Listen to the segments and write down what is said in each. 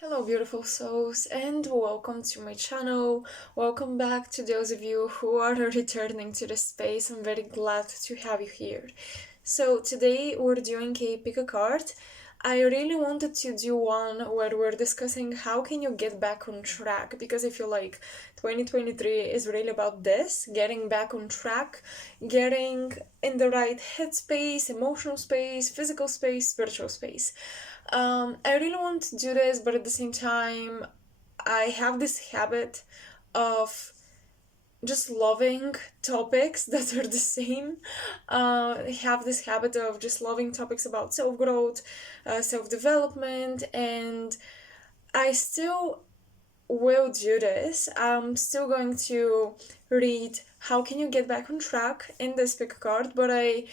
Hello beautiful souls and welcome to my channel. Welcome back to those of you who are returning to the space. I'm very glad to have you here. So today we're doing a pick a card. I really wanted to do one where we're discussing how can you get back on track, because I feel like 2023 is really about this, getting back on track, getting in the right headspace, emotional space, physical space, spiritual space. I really want to do this, but at the same time, I have this habit of just loving topics that are the same. I have this habit of just loving topics about self growth, self development, and I still will do this. I'm still going to read How Can You Get Back on Track in this pick card, but I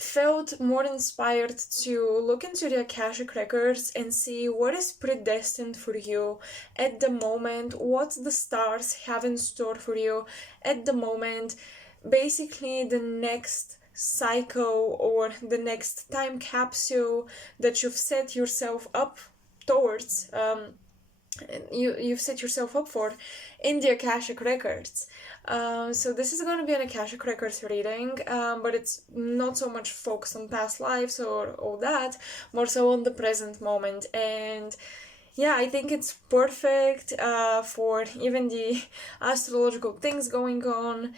felt more inspired to look into the Akashic records and see what is predestined for you at the moment, what the stars have in store for you at the moment, basically the next cycle or the next time capsule that you've set yourself up towards. You've set yourself up for in the Akashic records. So this is going to be an Akashic records reading, but it's not so much focused on past lives or all that, more so on the present moment. And yeah, I think it's perfect for even the astrological things going on.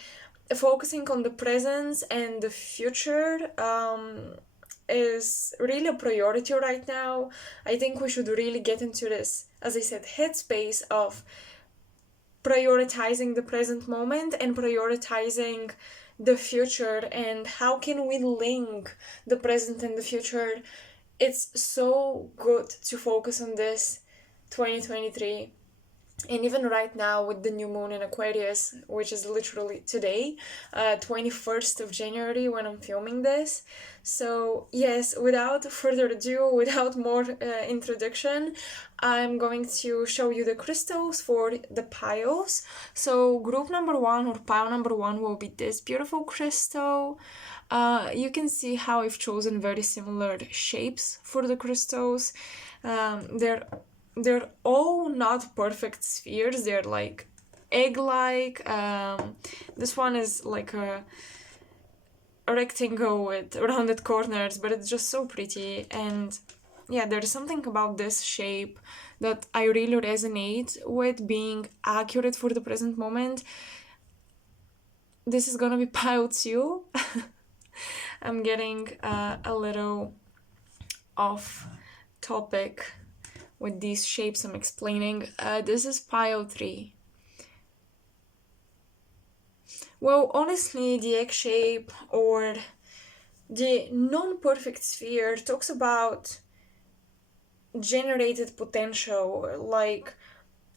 Focusing on the present and the future is really a priority right now. I think we should really get into this, as I said, headspace of prioritizing the present moment and prioritizing the future, and how can we link the present and the future. It's so good to focus on this 2023. And even right now with the new moon in Aquarius, which is literally today, 21st of January when I'm filming this. So yes, without further ado, without more introduction, I'm going to show you the crystals for the piles. So group number one, or pile number one, will be this beautiful crystal. You can see how I've chosen very similar shapes for the crystals. They're all not perfect spheres. They're like egg-like. This one is like a rectangle with rounded corners, but it's just so pretty. And yeah, there's something about this shape that I really resonate with, being accurate for the present moment. This is gonna be pile 2. I'm getting a little off topic with these shapes I'm explaining. This is pile 3. Well, honestly, the egg shape or the non-perfect sphere talks about generated potential, like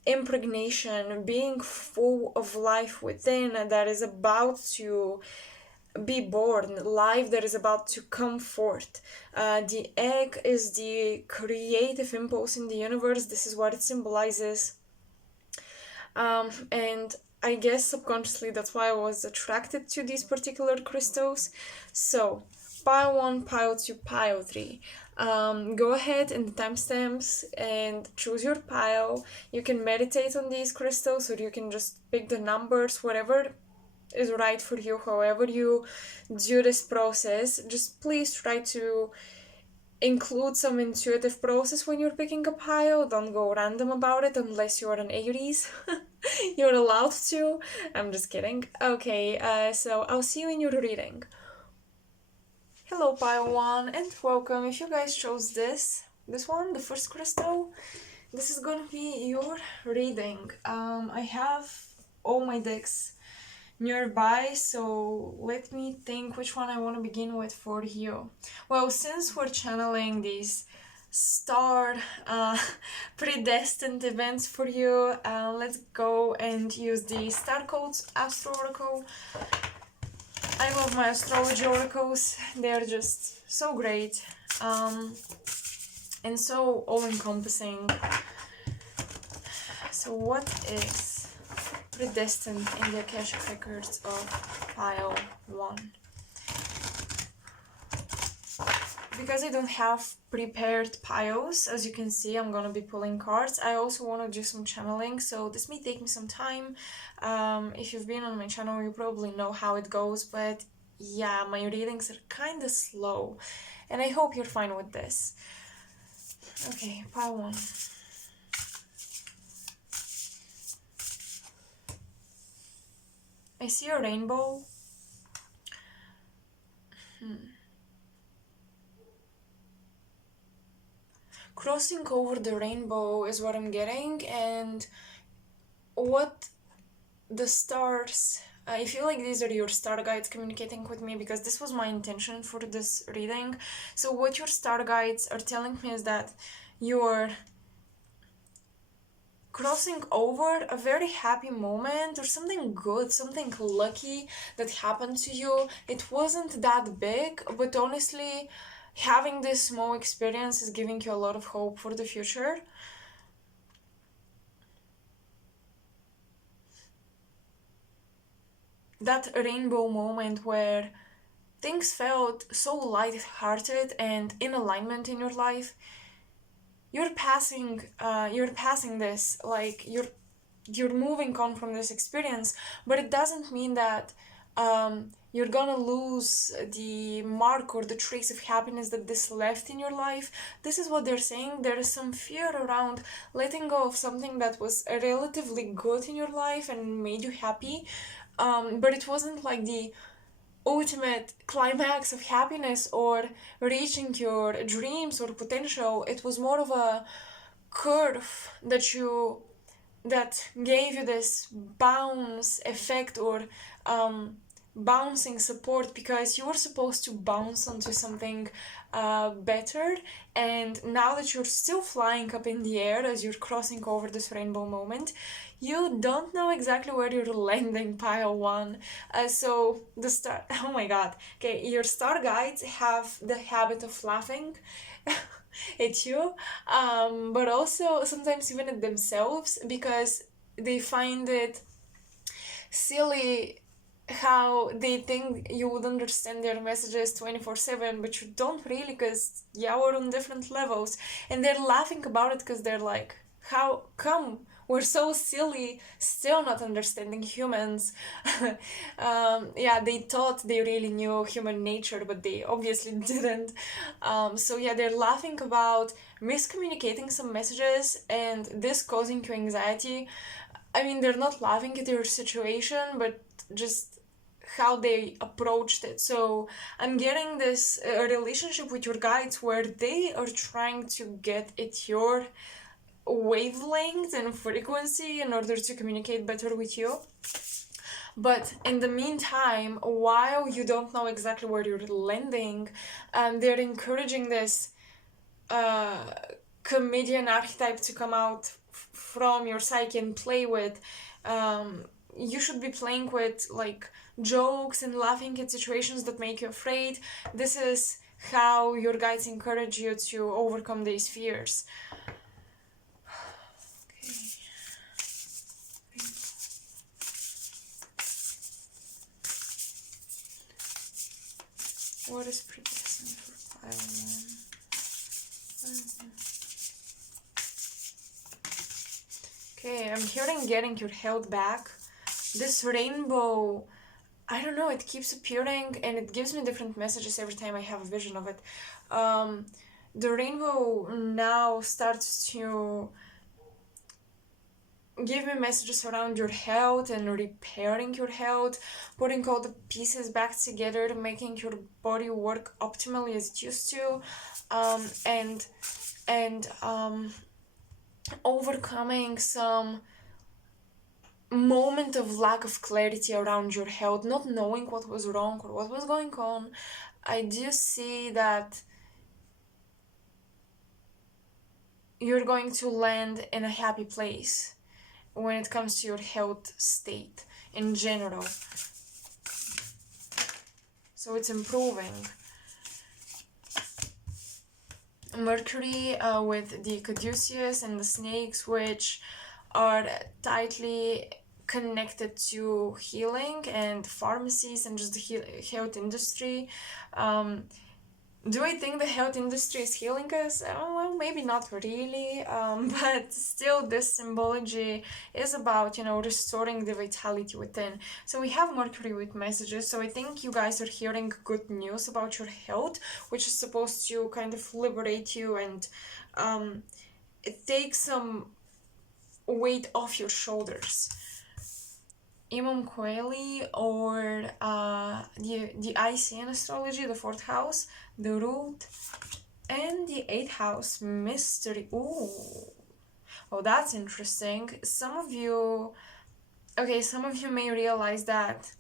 impregnation, being full of life within that is about to be born, life that is about to come forth. The egg is the creative impulse in the universe. This is what it symbolizes. And I guess subconsciously that's why I was attracted to these particular crystals. So pile 1, pile 2, pile 3. Go ahead in the timestamps and choose your pile. You can meditate on these crystals, or you can just pick the numbers, whatever is right for you, however you do this process. Just please try to include some intuitive process when you're picking a pile. Don't go random about it unless you're an Aries. You're allowed to. I'm just kidding. Okay, so I'll see you in your reading. Hello pile 1 and welcome. If you guys chose this one, the first crystal, this is gonna be your reading. I have all my decks nearby, so let me think which one I want to begin with for you. Well, since we're channeling these star predestined events for you, let's go and use the Star Codes Astro Oracle. I love my astrology oracles. They're just so great and so all-encompassing. So what is predestined in the Akashic records of pile 1? because I don't have prepared piles, as you can see, I'm gonna be pulling cards. I also want to do some channeling, so this may take me some time. If you've been on my channel, you probably know how it goes, but yeah, my readings are kind of slow, and I hope you're fine with this. Okay, pile 1. I see a rainbow. Crossing over the rainbow is what I'm getting, and what the stars, I feel like these are your star guides communicating with me, because this was my intention for this reading. So what your star guides are telling me is that you're crossing over a very happy moment or something good, something lucky that happened to you. It wasn't that big, but honestly, having this small experience is giving you a lot of hope for the future. That rainbow moment where things felt so light-hearted and in alignment in your life, you're passing this, like you're moving on from this experience, but it doesn't mean that you're gonna lose the mark or the trace of happiness that this left in your life. This is what they're saying. There is some fear around letting go of something that was relatively good in your life and made you happy, but it wasn't like the ultimate climax of happiness or reaching your dreams or potential. It was more of a curve that gave you this bounce effect, or bouncing support, because you were supposed to bounce onto something better, and now that you're still flying up in the air as you're crossing over this rainbow moment, you don't know exactly where you're landing, pile 1. So the star, oh my god, okay, your star guides have the habit of laughing at you, but also sometimes even at themselves, because they find it silly how they think you would understand their messages 24/7, but you don't really, because yeah, we're on different levels, and they're laughing about it because they're like, how come we're so silly still not understanding humans? Yeah, they thought they really knew human nature, but they obviously didn't. So yeah, they're laughing about miscommunicating some messages and this causing you anxiety. I mean, they're not laughing at your situation, but just how they approached it. So I'm getting this relationship with your guides where they are trying to get at your wavelength and frequency in order to communicate better with you. But in the meantime, while you don't know exactly where you're landing, they're encouraging this comedian archetype to come out from your psyche and play with. You should be playing with like jokes and laughing at situations that make you afraid. This is how your guides encourage you to overcome these fears. What is predestined for pile 1? Okay, I'm hearing getting your health back. This rainbow, I don't know, it keeps appearing and it gives me different messages every time I have a vision of it. The rainbow now starts to give me messages around your health and repairing your health, putting all the pieces back together, making your body work optimally as it used to, and overcoming some moment of lack of clarity around your health, not knowing what was wrong or what was going on. I do see that you're going to land in a happy place when it comes to your health state in general. So it's improving. Mercury with the caduceus and the snakes, which are tightly connected to healing and pharmacies and just the health industry. Do I think the health industry is healing us? Well, maybe not really, but still this symbology is about, restoring the vitality within. So we have Mercury with messages, so I think you guys are hearing good news about your health, which is supposed to kind of liberate you and take some weight off your shoulders. Imam Coeli, or the IC in astrology, the 4th house, the root, and the 8th house, mystery. Ooh, oh, that's interesting. Some of you may realize that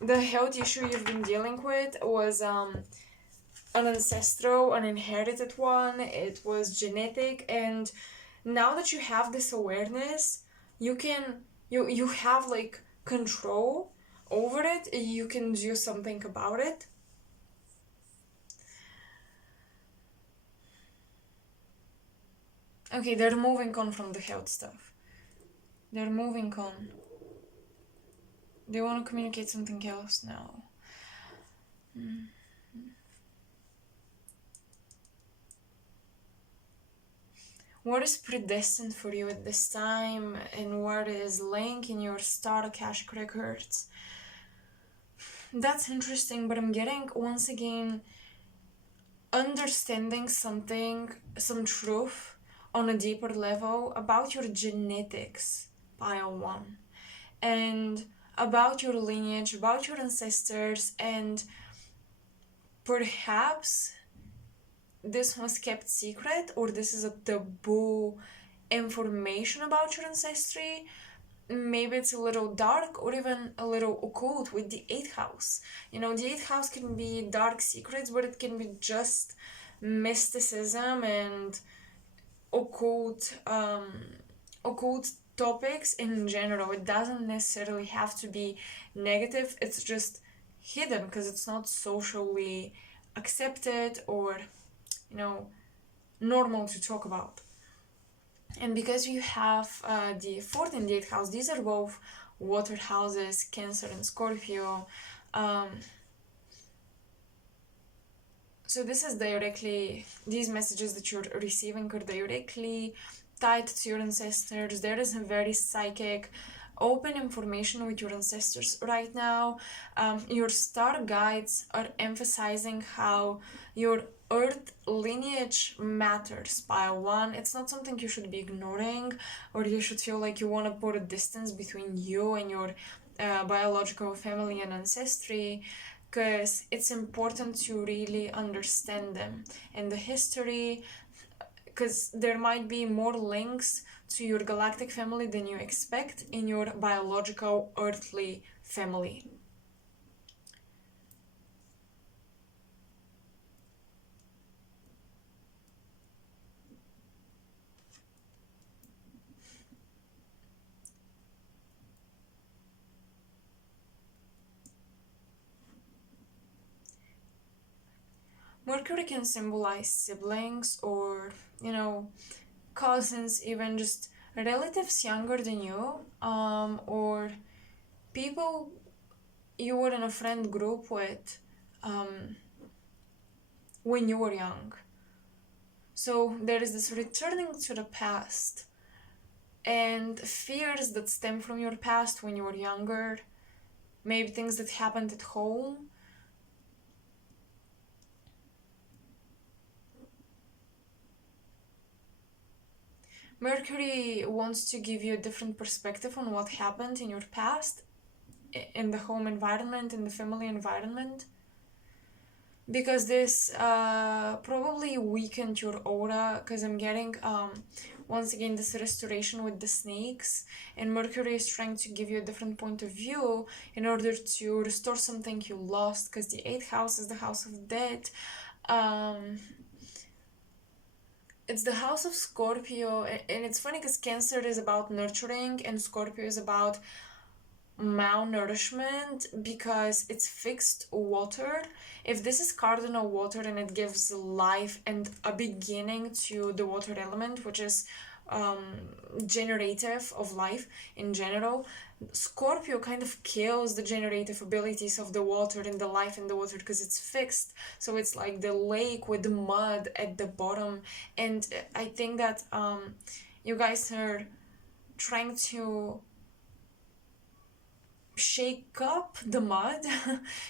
the health issue you've been dealing with was an ancestral, an inherited one. It was genetic, and now that you have this awareness, you have like control over it. You can do something about it. Okay, they're moving on from the health stuff. They're moving on. They want to communicate something else now. What is predestined for you at this time, and what is laying in your star Akashic records? That's interesting, but I'm getting, once again, understanding something, some truth on a deeper level about your genetics, pile 1, and about your lineage, about your ancestors, and perhaps this was kept secret, or this is a taboo information about your ancestry. Maybe it's a little dark or even a little occult with the 8th house. The 8th house can be dark secrets, but it can be just mysticism and occult topics in general. It doesn't necessarily have to be negative. It's just hidden because it's not socially accepted or normal to talk about. And because you have the 4th and the 8th house, these are both water houses, Cancer and Scorpio. So this is directly, these messages that you're receiving are directly tied to your ancestors. There is a very psychic, open information with your ancestors right now. Your star guides are emphasizing how your earth lineage matters, pile 1. It's not something you should be ignoring, or you should feel like you want to put a distance between you and your biological family and ancestry, because it's important to really understand them and the history, because there might be more links to your galactic family than you expect in your biological earthly family. Mercury can symbolize siblings or, cousins, even just relatives younger than you, or people you were in a friend group with when you were young. So there is this returning to the past and fears that stem from your past when you were younger, maybe things that happened at home. Mercury wants to give you a different perspective on what happened in your past, in the home environment, in the family environment, because this probably weakened your aura, because I'm getting once again this restoration with the snakes, and Mercury is trying to give you a different point of view in order to restore something you lost, because the 8th house is the house of death. It's the house of Scorpio, and it's funny because Cancer is about nurturing and Scorpio is about malnourishment, because it's fixed water. If this is cardinal water and it gives life and a beginning to the water element, which is generative of life in general. Scorpio kind of kills the generative abilities of the water and the life in the water because it's fixed. So it's like the lake with the mud at the bottom. And I think that you guys are trying to shake up the mud,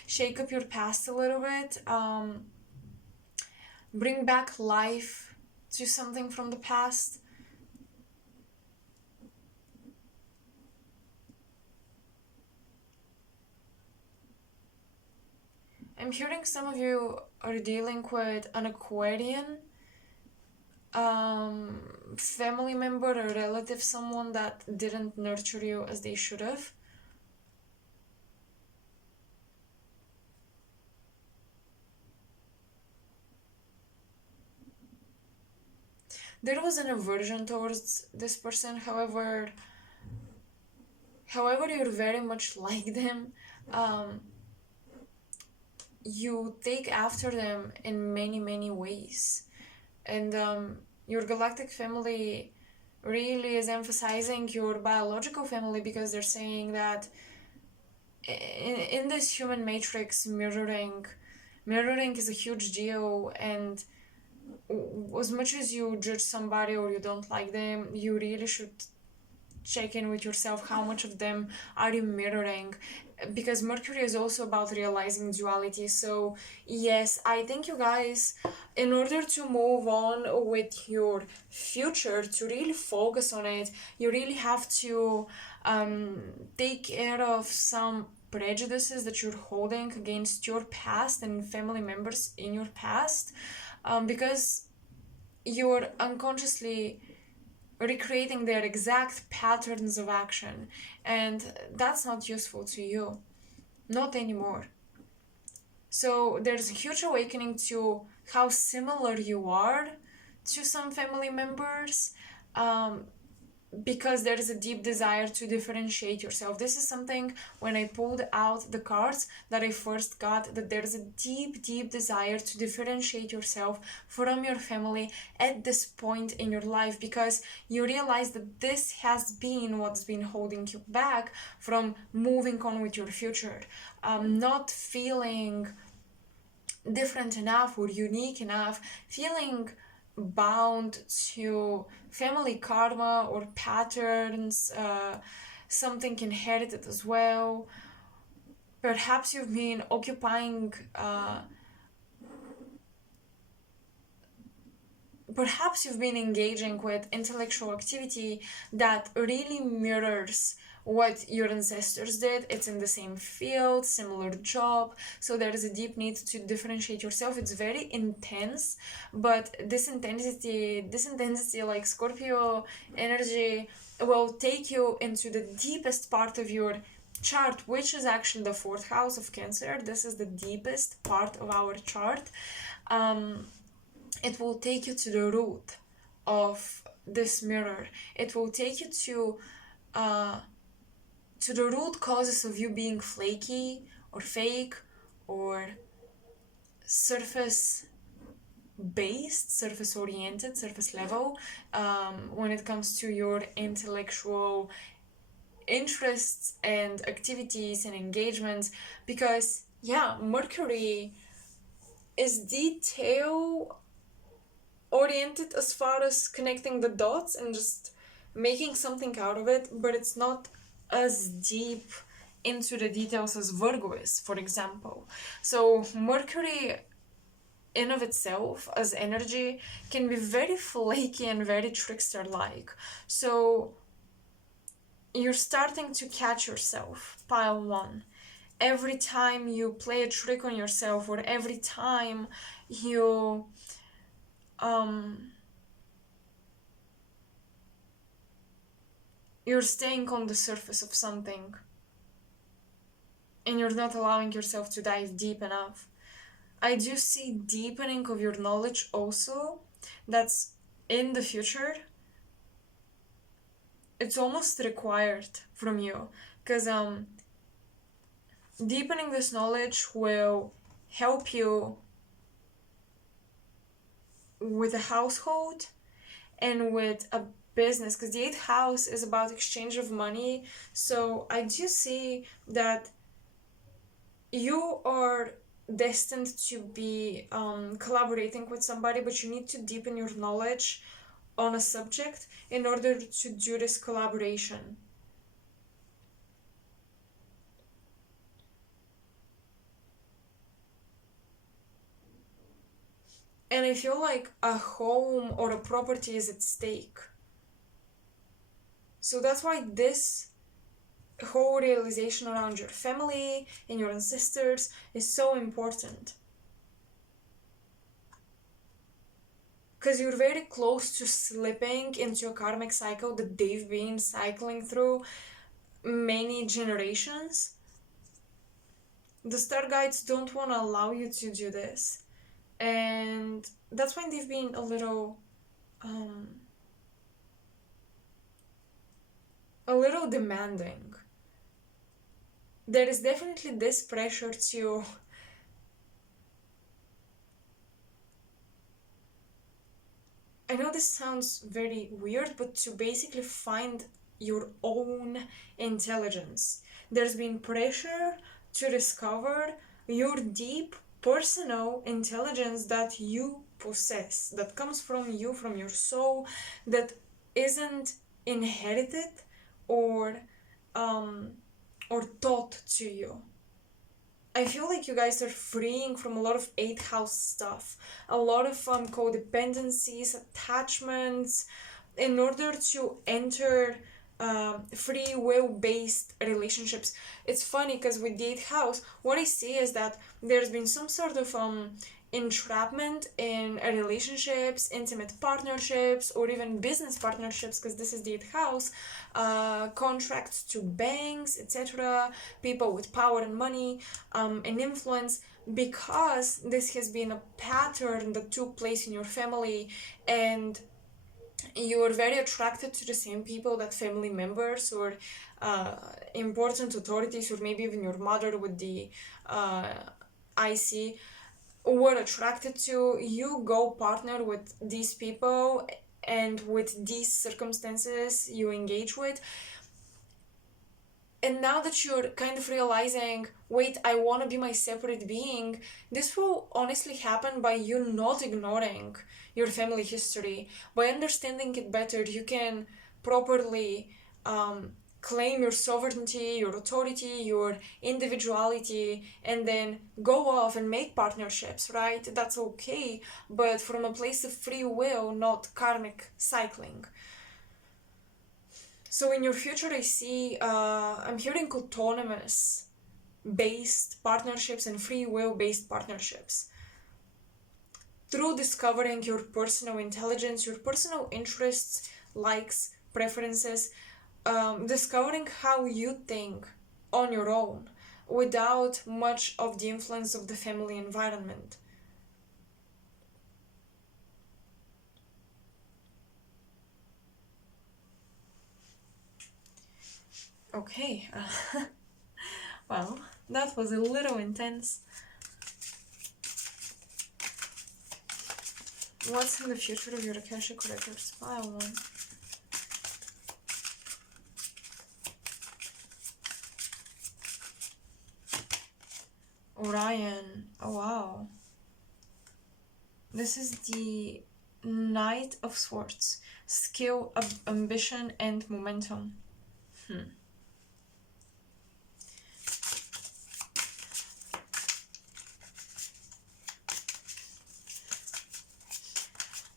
shake up your past a little bit, bring back life to something from the past. I'm hearing some of you are dealing with an Aquarian family member or relative, someone that didn't nurture you as they should have. There was an aversion towards this person, however you're very much like them. You take after them in many ways, and your galactic family really is emphasizing your biological family because they're saying that in this human matrix, mirroring is a huge deal. And as much as you judge somebody or you don't like them, you really should check in with yourself. How much of them are you mirroring? Because Mercury is also about realizing duality. So yes, I think you guys, in order to move on with your future, to really focus on it, you really have to take care of some prejudices that you're holding against your past and family members in your past, because you're unconsciously recreating their exact patterns of action, and that's not useful to you, not anymore. So there's a huge awakening to how similar you are to some family members, because there is a deep desire to differentiate yourself. This is something, when I pulled out the cards, that I first got, that there's a deep desire to differentiate yourself from your family at this point in your life, because you realize that this has been what's been holding you back from moving on with your future. Not feeling different enough or unique enough, feeling bound to family karma or patterns, something inherited as well. Perhaps you've been occupying, perhaps you've been engaging with intellectual activity that really mirrors what your ancestors did. It's in the same field, similar job, so there is a deep need to differentiate yourself. It's very intense, but this intensity, like Scorpio energy, will take you into the deepest part of your chart, which is actually the 4th house of Cancer. This is the deepest part of our chart. It will take you to the root of this mirror. It will take you to the root causes of you being flaky or fake or surface based, surface oriented, surface level, when it comes to your intellectual interests and activities and engagements. Because yeah, Mercury is detail oriented as far as connecting the dots and just making something out of it, but it's not as deep into the details as Virgo is, for example. So Mercury in of itself as energy can be very flaky and very trickster-like. So you're starting to catch yourself, pile 1. Every time you play a trick on yourself, or every time you you're staying on the surface of something and you're not allowing yourself to dive deep enough. I do see deepening of your knowledge also. That's in the future. It's almost required from you, because deepening this knowledge will help you with a household and with a business, because the eighth house is about exchange of money. So I do see that you are destined to be collaborating with somebody, but you need to deepen your knowledge on a subject in order to do this collaboration. And I feel like a home or a property is at stake. So that's why this whole realization around your family and your ancestors is so important. Because you're very close to slipping into a karmic cycle that they've been cycling through many generations. The star guides don't want to allow you to do this. And that's why they've been a little demanding. There is definitely this pressure to I know this sounds very weird, but to basically find your own intelligence. There's been pressure to discover your deep personal intelligence that you possess, that comes from you, from your soul, that isn't inherited or taught to you. I feel like you guys are freeing from a lot of 8th house stuff, a lot of codependencies, attachments, in order to enter free will based relationships. It's funny because with the 8th house, what I see is that there's been some sort of entrapment in relationships, intimate partnerships, or even business partnerships, because this is the 8th house, contracts to banks, etc., people with power and money and influence, because this has been a pattern that took place in your family, and you are very attracted to the same people that family members or important authorities, or maybe even your mother with the IC were attracted to. You go partner with these people, and with these circumstances you engage with. And now that you're kind of realizing, wait, I want to be my separate being, this will honestly happen by you not ignoring your family history. By understanding it better, you can properly claim your sovereignty, your authority, your individuality, and then go off and make partnerships, right? That's okay, but from a place of free will, not karmic cycling. So in your future, I see, I'm hearing autonomous based partnerships and free will based partnerships. Through discovering your personal intelligence, your personal interests, likes, preferences, discovering how you think on your own without much of the influence of the family environment. Okay, well, that was a little intense. What's in the future of your Akashic Records? File 1. Orion. Oh wow. This is the Knight of Swords. Skill, ambition, and momentum.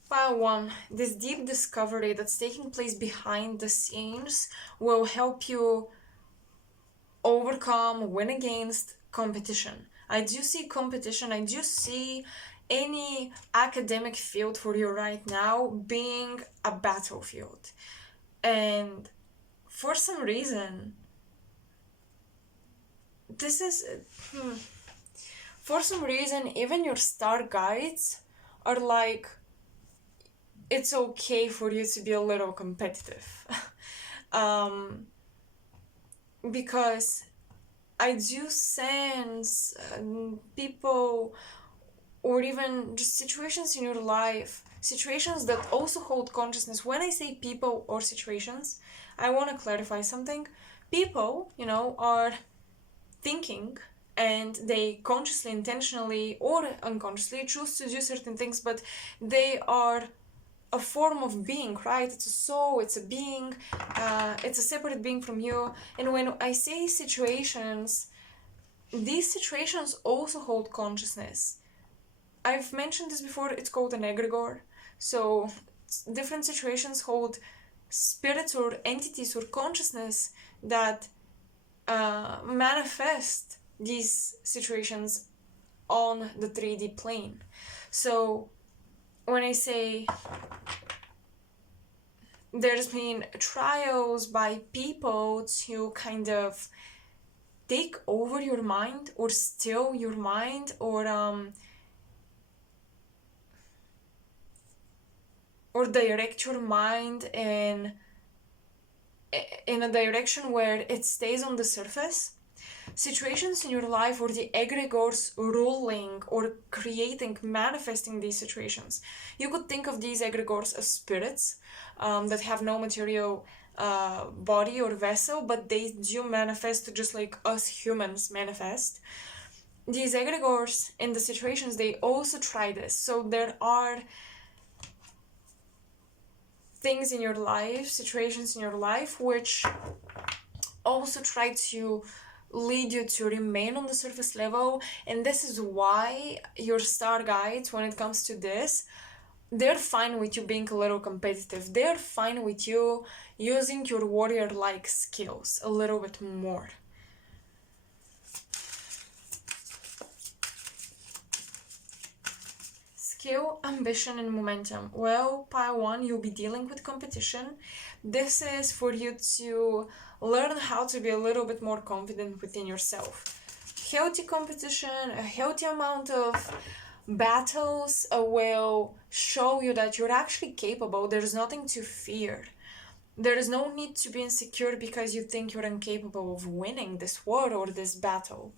Pile 1. This deep discovery that's taking place behind the scenes will help you overcome, win against competition. I do see competition. I do see any academic field for you right now being a battlefield. And for some reason, this is... For some reason, even your star guides are like, it's okay for you to be a little competitive. Because I do sense people or even just situations in your life, situations that also hold consciousness. When I say people or situations, I want to clarify something. People, are thinking, and they consciously, intentionally, or unconsciously choose to do certain things, but they are a form of being, right? It's a soul, it's a being, it's a separate being from you. And when I say situations, these situations also hold consciousness. I've mentioned this before, it's called an egregore. So different situations hold spirits or entities or consciousness that manifest these situations on the 3D plane. So when I say there's been trials by people to kind of take over your mind or steal your mind, or direct your mind in a direction where it stays on the surface. Situations in your life or the egregores ruling or creating, manifesting these situations. You could think of these egregores as spirits that have no material body or vessel, but they do manifest just like us humans manifest. These egregores in the situations, they also try this. So there are things in your life, situations in your life, which also try to lead you to remain on the surface level. And this is why your star guides, when it comes to this, they're fine with you being a little competitive. They're fine with you using your warrior-like skills a little bit more. Skill, ambition, and momentum. Well, pile 1, you'll be dealing with competition. This is for you to learn how to be a little bit more confident within yourself. Healthy competition, a healthy amount of battles will show you that you're actually capable. There's nothing to fear. There is no need to be insecure because you think you're incapable of winning this war or this battle.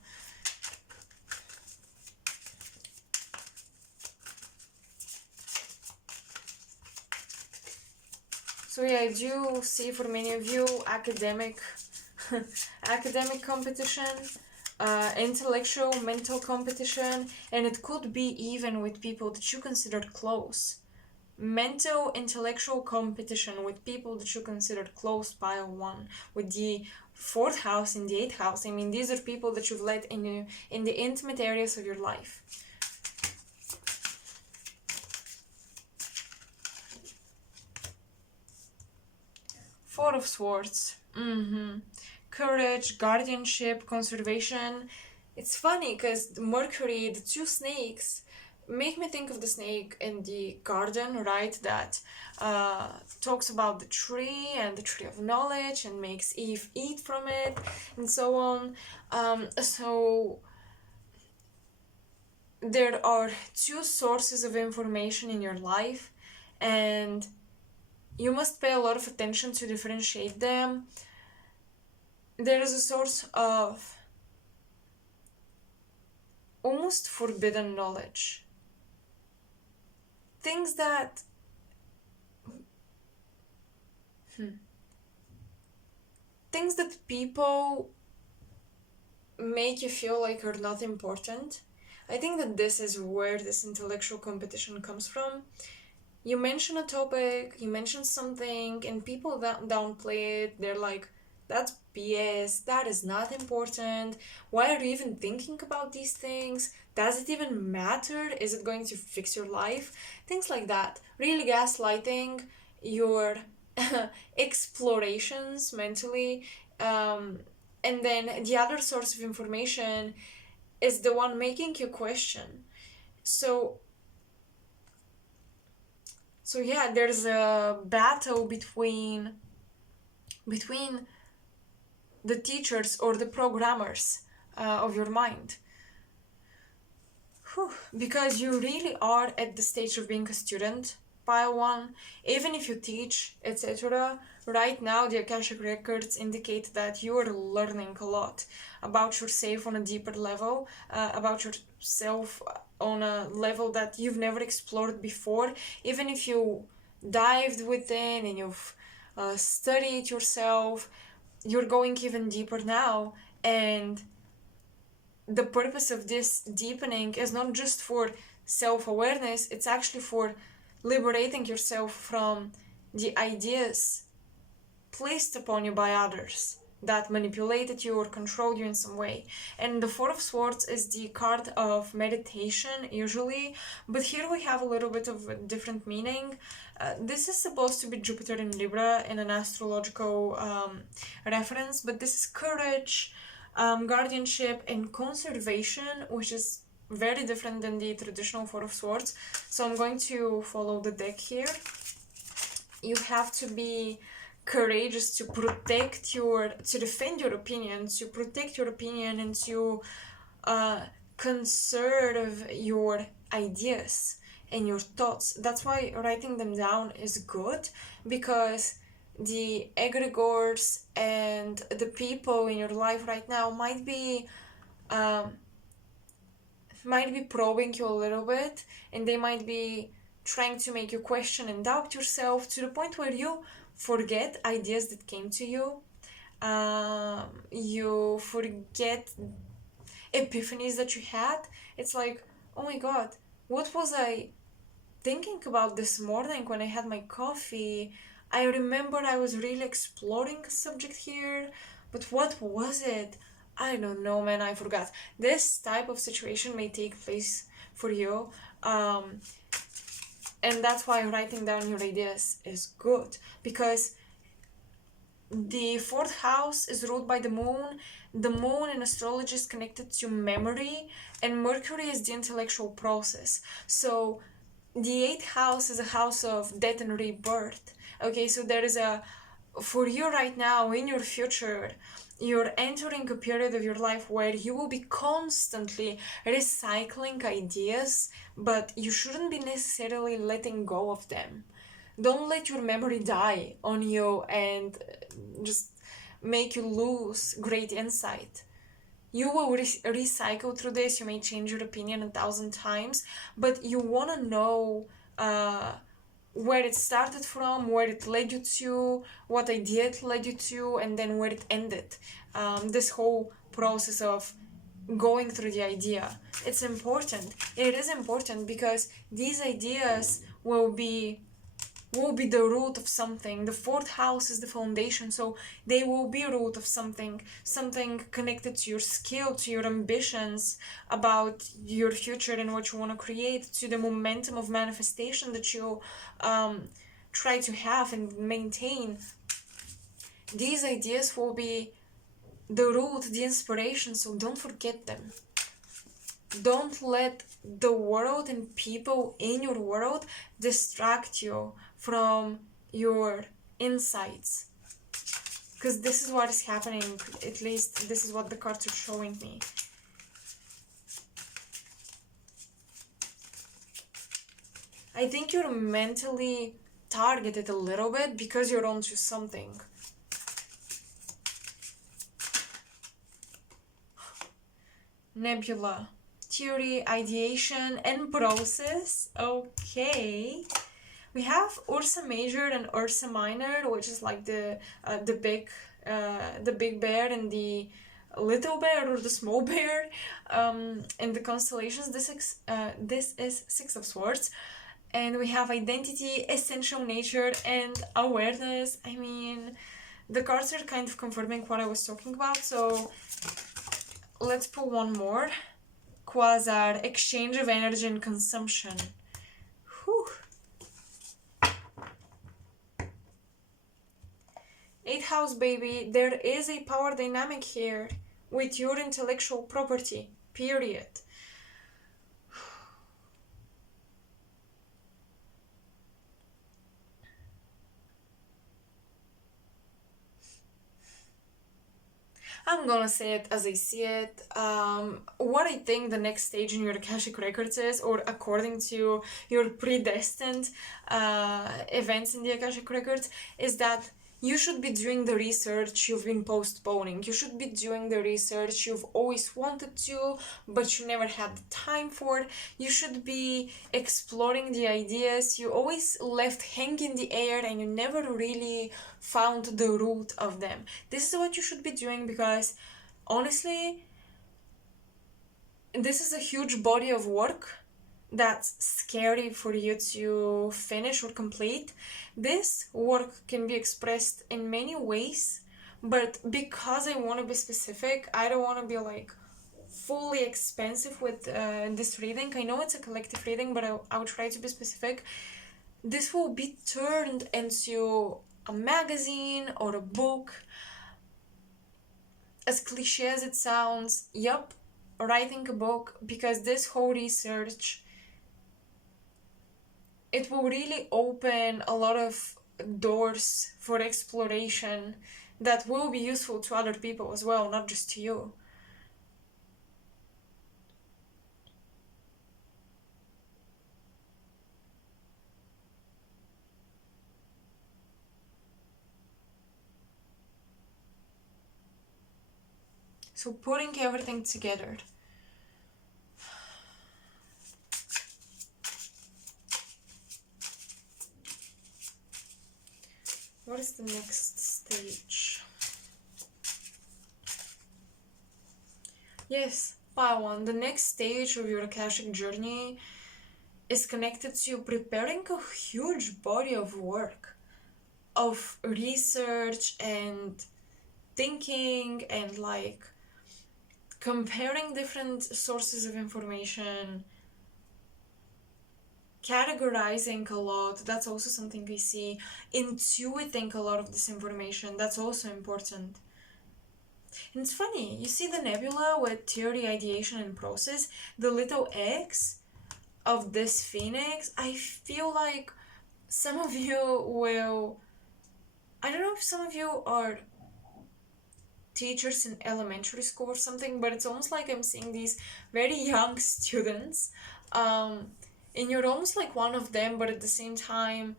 So yeah, I do see for many of you academic competition, intellectual, mental competition, and it could be even with people that you consider close. Mental, intellectual competition with people that you consider close, pile 1, with the 4th house and the 8th house. I mean, these are people that you've let in the intimate areas of your life. Four of Swords. Courage, guardianship, conservation. It's funny because Mercury, the 2 snakes, make me think of the snake in the garden, right? That talks about the tree and the tree of knowledge and makes Eve eat from it and so on. So there are 2 sources of information in your life, and you must pay a lot of attention to differentiate them. There is a source of almost forbidden knowledge. Things that things that people make you feel like are not important. I think that this is where this intellectual competition comes from. You mention a topic, you mention something, and people downplay it. They're like, that's BS, that is not important. Why are you even thinking about these things? Does it even matter? Is it going to fix your life? Things like that. Really gaslighting your explorations mentally. And then the other source of information is the one making you question. So yeah, there's a battle between the teachers or the programmers of your mind. Because you really are at the stage of being a student, pile one. Even if you teach, etc., right now the Akashic Records indicate that you are learning a lot about yourself on a deeper level, about yourself on a level that you've never explored before. Even if you dived within and you've studied yourself, you're going even deeper now. And the purpose of this deepening is not just for self-awareness, it's actually for liberating yourself from the ideas placed upon you by others that manipulated you or controlled you in some way. And the Four of Swords is the card of meditation usually, but here we have a little bit of a different meaning. This is supposed to be Jupiter in Libra in an astrological reference, but this is courage, guardianship, and conservation, which is very different than the traditional Four of Swords. So I'm going to follow the deck here. You have to be courageous to defend your opinion, to protect your opinion, and to conserve your ideas and your thoughts. That's why writing them down is good, because the egregores and the people in your life right now might be probing you a little bit, and they might be trying to make you question and doubt yourself to the point where you forget ideas that came to you. You forget epiphanies that you had. It's like, oh my god, what was I thinking about this morning when I had my coffee? I remember I was really exploring a subject here, but what was it? I don't know, man, I forgot. This type of situation may take place for you. And that's why writing down your ideas is good, because the fourth house is ruled by the moon. The moon in astrology is connected to memory, and Mercury is the intellectual process. So the eighth house is a house of death and rebirth. Okay, so there is for you right now in your future, you're entering a period of your life where you will be constantly recycling ideas, but you shouldn't be necessarily letting go of them. Don't let your memory die on you and just make you lose great insight. You will recycle through this. You may change your opinion 1,000 times, but you want to know where it started from, where it led you to, what idea it led you to, and then where it ended. This whole process of going through the idea. It's important. It is important because these ideas will be the root of something. The fourth house is the foundation, so they will be a root of something connected to your skill, to your ambitions about your future and what you want to create, to the momentum of manifestation that you try to have and maintain. These ideas will be the root, the inspiration, so don't forget them. Don't let the world and people in your world distract you from your insights, because this is what is happening. At least this is what the cards are showing me. I think you're mentally targeted a little bit because you're onto something. Nebula, theory, ideation, and process. Okay. We have Ursa Major and Ursa Minor, which is like the big bear and the little bear, or the small bear in the constellations. This is Six of Swords, and we have identity, essential nature, and awareness. I mean, the cards are kind of confirming what I was talking about. So let's pull one more. Quasar, exchange of energy and consumption. Whew. 8th house, baby. There is a power dynamic here with your intellectual property, period. I'm gonna say it as I see it. What I think the next stage in your Akashic Records is, or according to your predestined events in the Akashic Records, is that you should be doing the research you've been postponing. You should be doing the research you've always wanted to, but you never had the time for. You should be exploring the ideas you always left hang in the air and you never really found the root of them. This is what you should be doing because honestly, this is a huge body of work that's scary for you to finish or complete. This work can be expressed in many ways, but because I want to be specific, I don't want to be like fully expensive with this reading. I know it's a collective reading, but I'll try to be specific. This will be turned into a magazine or a book. As cliche as it sounds, yup, writing a book, because this whole research, it will really open a lot of doors for exploration that will be useful to other people as well, not just to you. So putting everything together. What is the next stage? Yes, pile one. The next stage of your Akashic journey is connected to preparing a huge body of work, of research and thinking and like comparing different sources of information, categorizing a lot. That's also something we see. Intuiting a lot of this information. That's also important. And it's funny, you see the nebula with theory, ideation, and process, the little eggs of this phoenix. I feel like some of you will. I don't know if some of you are teachers in elementary school or something, but it's almost like I'm seeing these very young students. And you're almost like one of them, but at the same time,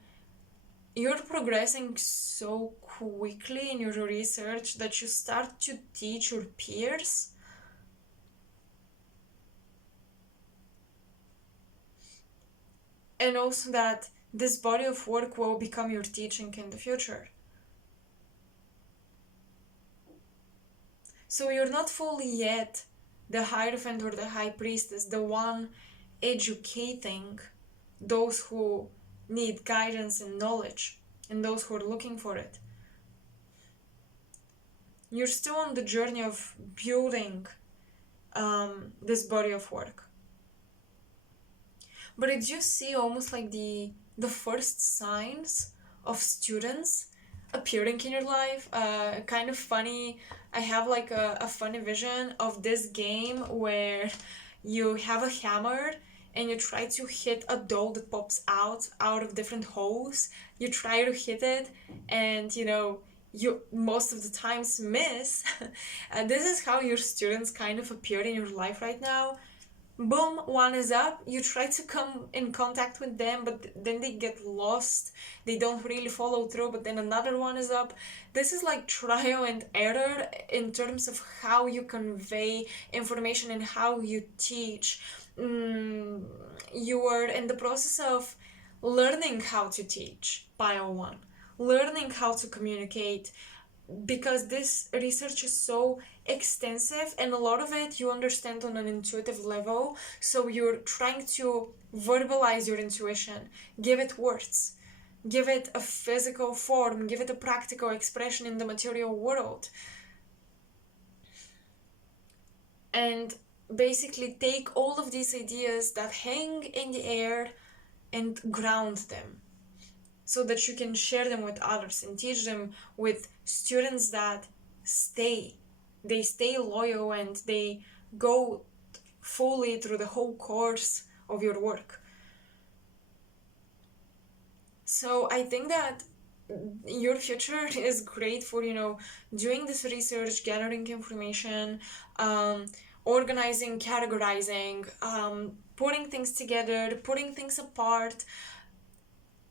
you're progressing so quickly in your research that you start to teach your peers. And also that this body of work will become your teaching in the future. So you're not fully yet the Hierophant or the High Priestess, the one educating those who need guidance and knowledge and those who are looking for it. You're still on the journey of building this body of work. But did you see almost like the first signs of students appearing in your life? Kind of funny. I have like a funny vision of this game where you have a hammer and you try to hit a doll that pops out of different holes. You try to hit it and you most of the times miss. And this is how your students kind of appear in your life right now. Boom, one is up, you try to come in contact with them, but then they get lost, they don't really follow through, but then another one is up. This is like trial and error in terms of how you convey information and how you teach. You are in the process of learning how to teach, pile one, learning how to communicate, because this research is so extensive and a lot of it you understand on an intuitive level, so you're trying to verbalize your intuition, give it words, give it a physical form, give it a practical expression in the material world, and basically take all of these ideas that hang in the air and ground them so that you can share them with others and teach them with students that stay loyal and they go fully through the whole course of your work. So I think that your future is great for, doing this research, gathering information, organizing, categorizing, putting things together, putting things apart,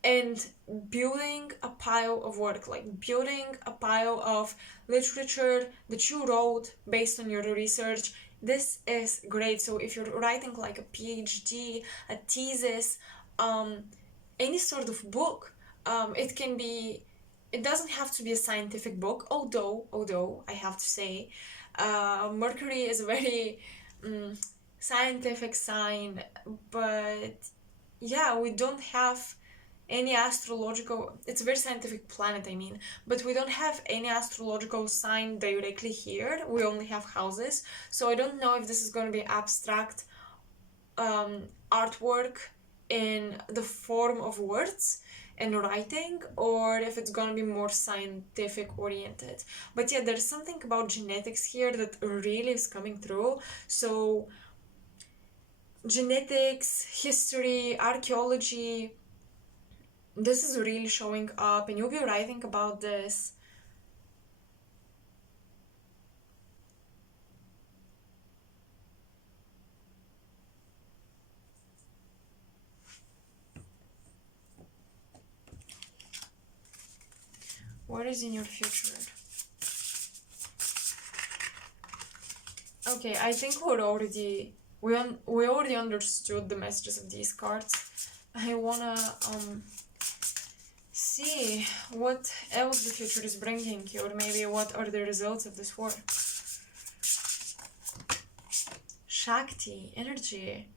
and building a pile of work, like building a pile of literature that you wrote based on your research. This is great. So if you're writing like a PhD, a thesis, any sort of book, it doesn't have to be a scientific book, although I have to say, Mercury is a very scientific sign, but yeah, we don't have any astrological, it's a very scientific planet, I mean, but we don't have any astrological sign directly here. We only have houses, so I don't know if this is going to be abstract artwork in the form of words and writing, or if it's going to be more scientific oriented. But yeah, there's something about genetics here that really is coming through. So genetics, history, archaeology, this is really showing up, and you'll be writing about this. What is in your future? Okay, I think we already understood the messages of these cards. I wanna see what else the future is bringing you, or maybe what are the results of this work. Shakti, energy.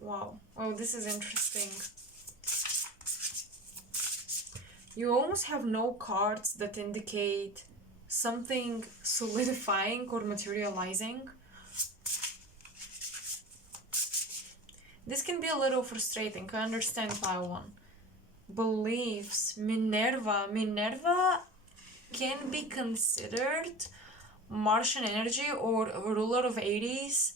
Wow. Oh, this is interesting. You almost have no cards that indicate something solidifying or materializing. This can be a little frustrating. I understand, pile one. Beliefs. Minerva. Minerva can be considered Martian energy or ruler of Aries.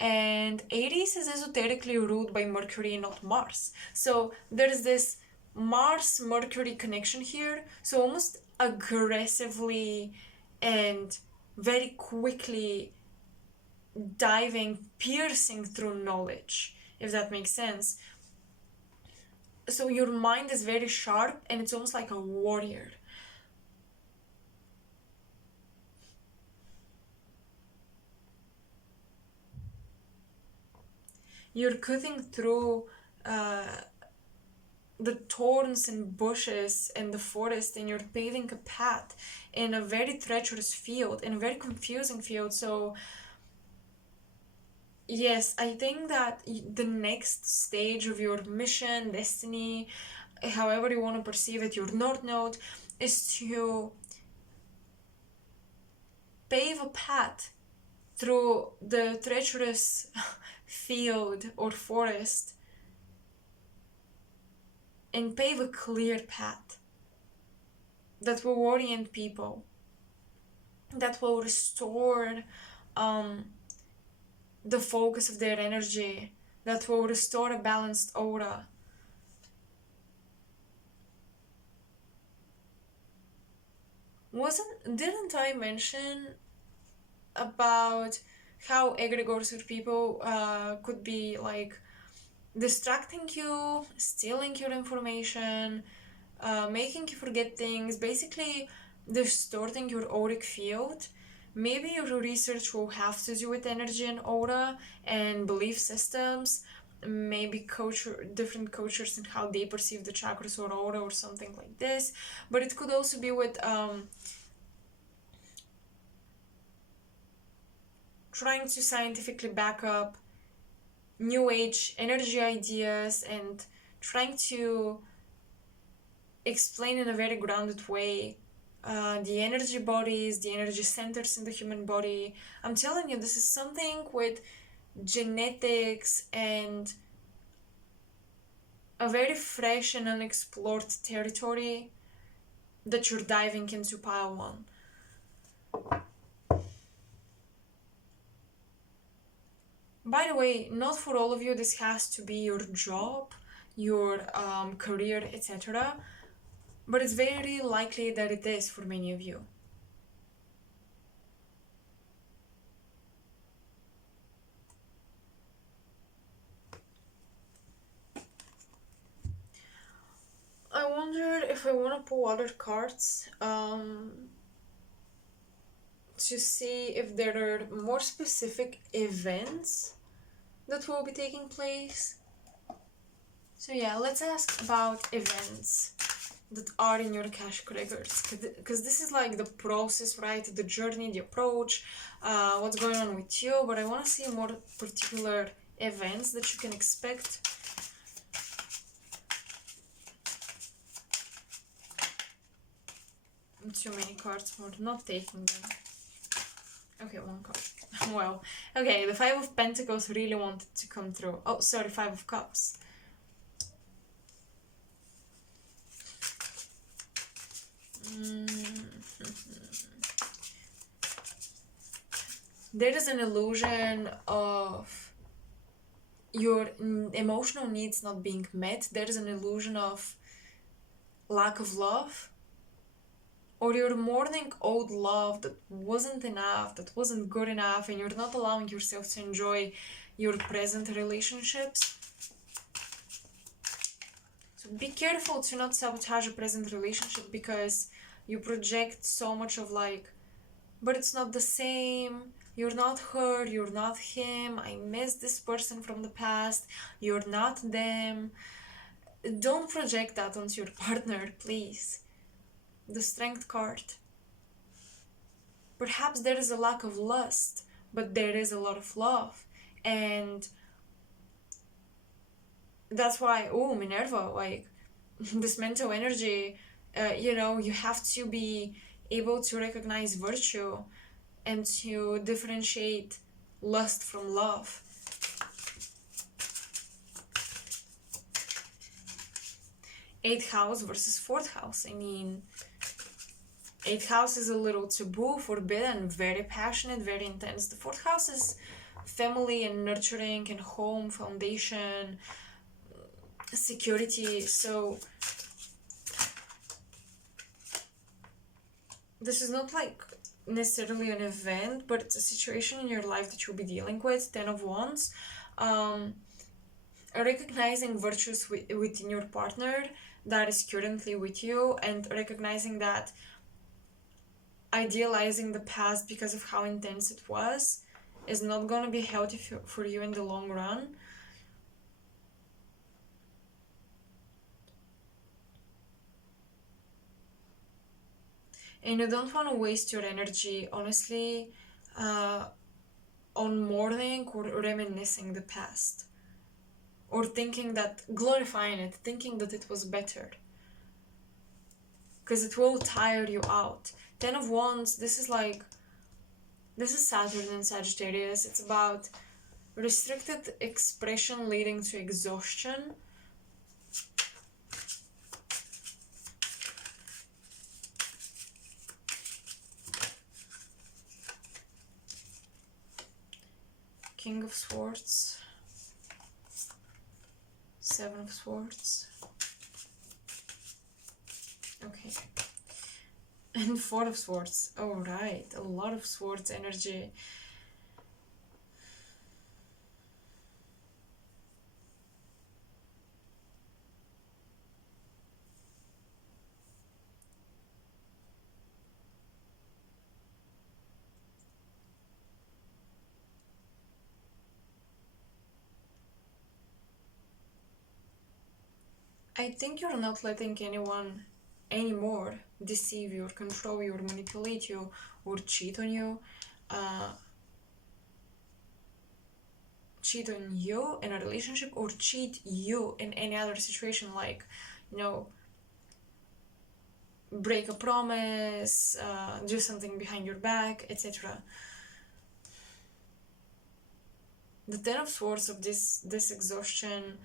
And Aries is esoterically ruled by Mercury, not Mars. So there's this Mars-Mercury connection here. So almost aggressively and very quickly diving, piercing through knowledge, if that makes sense. So your mind is very sharp, and it's almost like a warrior. You're cutting through the thorns and bushes and the forest, and you're paving a path in a very treacherous field, in a very confusing field. So yes, I think that the next stage of your mission, destiny, however you want to perceive it, your North Node, is to pave a path through the treacherous field or forest, and pave a clear path that will orient people, that will restore the focus of their energy, that will restore a balanced aura. Didn't I mention about how egregores or people could be like distracting you, stealing your information, making you forget things, basically distorting your auric field? Maybe your research will have to do with energy and aura and belief systems, maybe different cultures and how they perceive the chakras or aura or something like this. But it could also be with trying to scientifically back up new age energy ideas and trying to explain in a very grounded way the energy bodies, the energy centers in the human body. I'm telling you, this is something with genetics and a very fresh and unexplored territory that you're diving into, pile one. By the way, not for all of you this has to be your job. your career, etc. But it's very likely that it is for many of you. I wonder if I want to pull other cards to see if there are more specific events that will be taking place. So yeah, let's ask about events that are in your Akashic records, because this is like the process, right? The journey, the approach, what's going on with you. But I want to see more particular events that you can expect. Too many cards, we're not taking them. Okay, one card. Well, okay, the Five of Pentacles really wanted to come through. Oh, sorry, Five of Cups. There is an illusion of your emotional needs not being met. There is an illusion of lack of love, or you're mourning old love that wasn't enough, that wasn't good enough, and you're not allowing yourself to enjoy your present relationships. So be careful to not sabotage a present relationship, because you project so much of like, but it's not the same, you're not her, you're not him, I miss this person from the past, you're not them. Don't project that onto your partner, please. The Strength card. Perhaps there is a lack of lust, but there is a lot of love. And that's why, oh, Minerva, like, this mental energy, you have to be able to recognize virtue and to differentiate lust from love. Eighth house versus fourth house. I mean, eighth house is a little taboo, forbidden, very passionate, very intense. The fourth house is family and nurturing and home, foundation, security. So this is not like necessarily an event, but it's a situation in your life that you'll be dealing with. 10 of Wands. Recognizing virtues within your partner that is currently with you, and recognizing that idealizing the past because of how intense it was is not going to be healthy for you in the long run. And you don't want to waste your energy, honestly, on mourning or reminiscing the past, or thinking that, glorifying it, thinking that it was better, because it will tire you out. 10 of Wands, this is Saturn and Sagittarius. It's about restricted expression leading to exhaustion. King of Swords, Seven of Swords. Okay. And Four of Swords. Oh, right. A lot of Swords energy. I think you're not letting anyone anymore deceive you or control you or manipulate you or cheat on you. Cheat on you in a relationship, or cheat you in any other situation, like, break a promise, do something behind your back, etc. The 10 of Swords of this exhaustion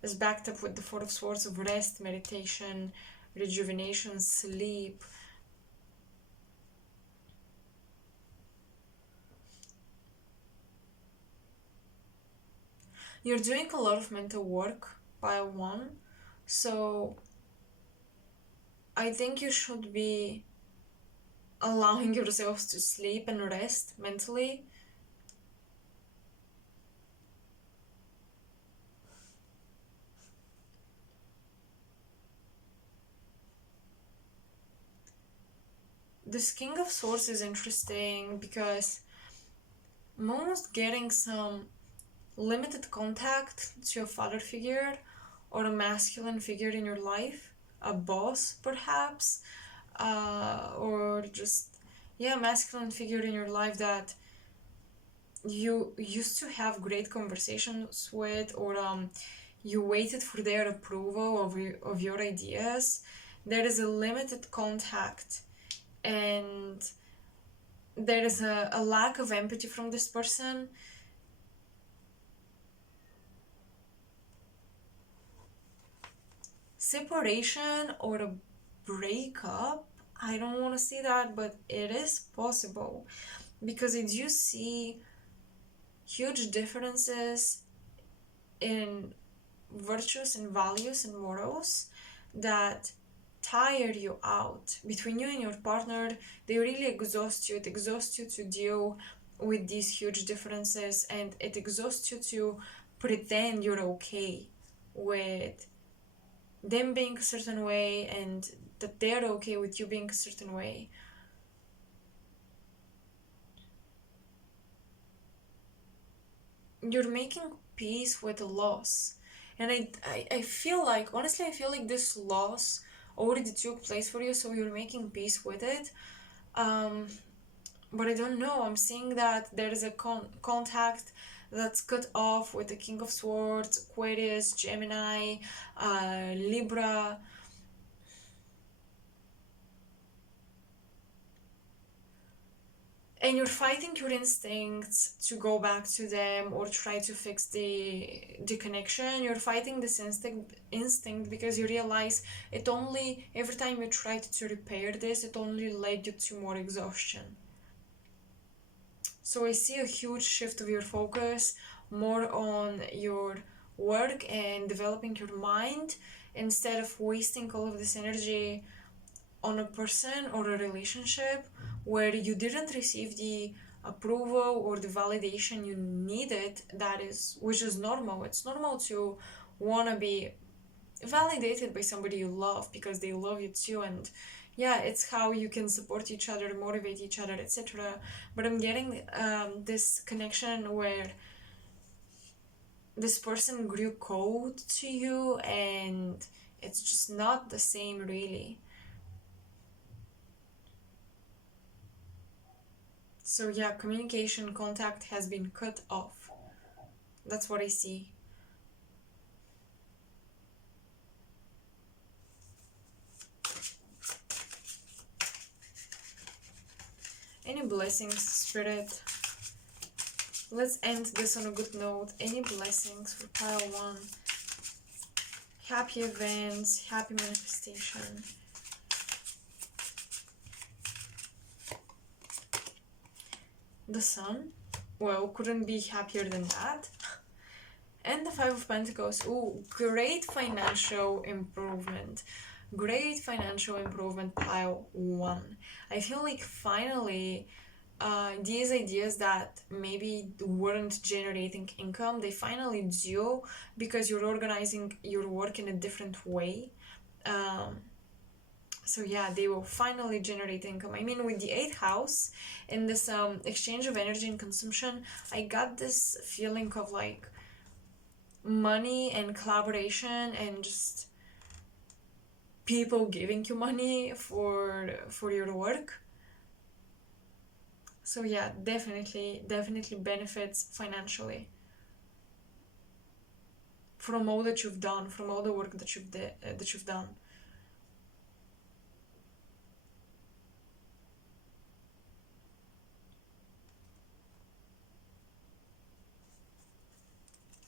is backed up with the Four of Swords of rest, meditation, rejuvenation, sleep. You're doing a lot of mental work pile 1. So I think you should be allowing yourselves to sleep and rest mentally. This King of Swords is interesting because most getting some limited contact to a father figure or a masculine figure in your life, a boss perhaps, or just, yeah, masculine figure in your life that you used to have great conversations with, or you waited for their approval of your ideas. There is a limited contact, and there is a lack of empathy from this person. Separation or a breakup, I don't want to see that, but it is possible because I do see huge differences in virtues and values and morals that tire you out. Between you and your partner, they really exhaust you. It exhausts you to deal with these huge differences, and it exhausts you to pretend you're okay with them being a certain way and that they're okay with you being a certain way. You're making peace with the loss. And I feel like, honestly, I feel like this loss already took place for you, so you're making peace with it. Um, but I don't know. I'm seeing that there is a contact that's cut off with the King of Swords, Aquarius, Gemini, Libra. And you're fighting your instincts to go back to them or try to fix the connection. You're fighting this instinct because you realize it only, every time you tried to repair this, it only led you to more exhaustion. So I see a huge shift of your focus more on your work and developing your mind instead of wasting all of this energy on a person or a relationship where you didn't receive the approval or the validation you needed. That is, which is normal. It's normal to want to be validated by somebody you love because they love you too, and yeah, it's how you can support each other, motivate each other, etc. But I'm getting this connection where this person grew cold to you, and it's just not the same really. So yeah, communication contact has been cut off. That's what I see. Any blessings, Spirit? Let's end this on a good note. Any blessings for pile 1? Happy events, happy manifestation. The Sun? Well, couldn't be happier than that. And the Five of Pentacles. Ooh, great financial improvement. Great financial improvement, pile 1. I feel like finally these ideas that maybe weren't generating income, they finally do because you're organizing your work in a different way. So yeah, they will finally generate income. I mean, with the 8th house and this exchange of energy and consumption, I got this feeling of like money and collaboration and just people giving you money for your work. So yeah, definitely benefits financially from all that you've done, from all the work that you've done.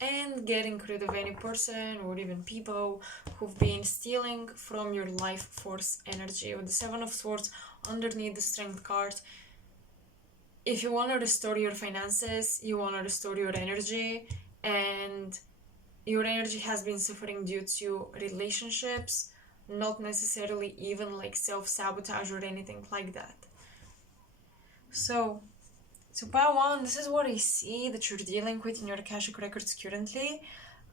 And getting rid of any person or even people who've been stealing from your life force energy. With the 7 of Swords underneath the Strength card, if you want to restore your finances, you want to restore your energy, and your energy has been suffering due to relationships, not necessarily even like self-sabotage or anything like that. So pile one, this is what I see that you're dealing with in your Akashic records currently.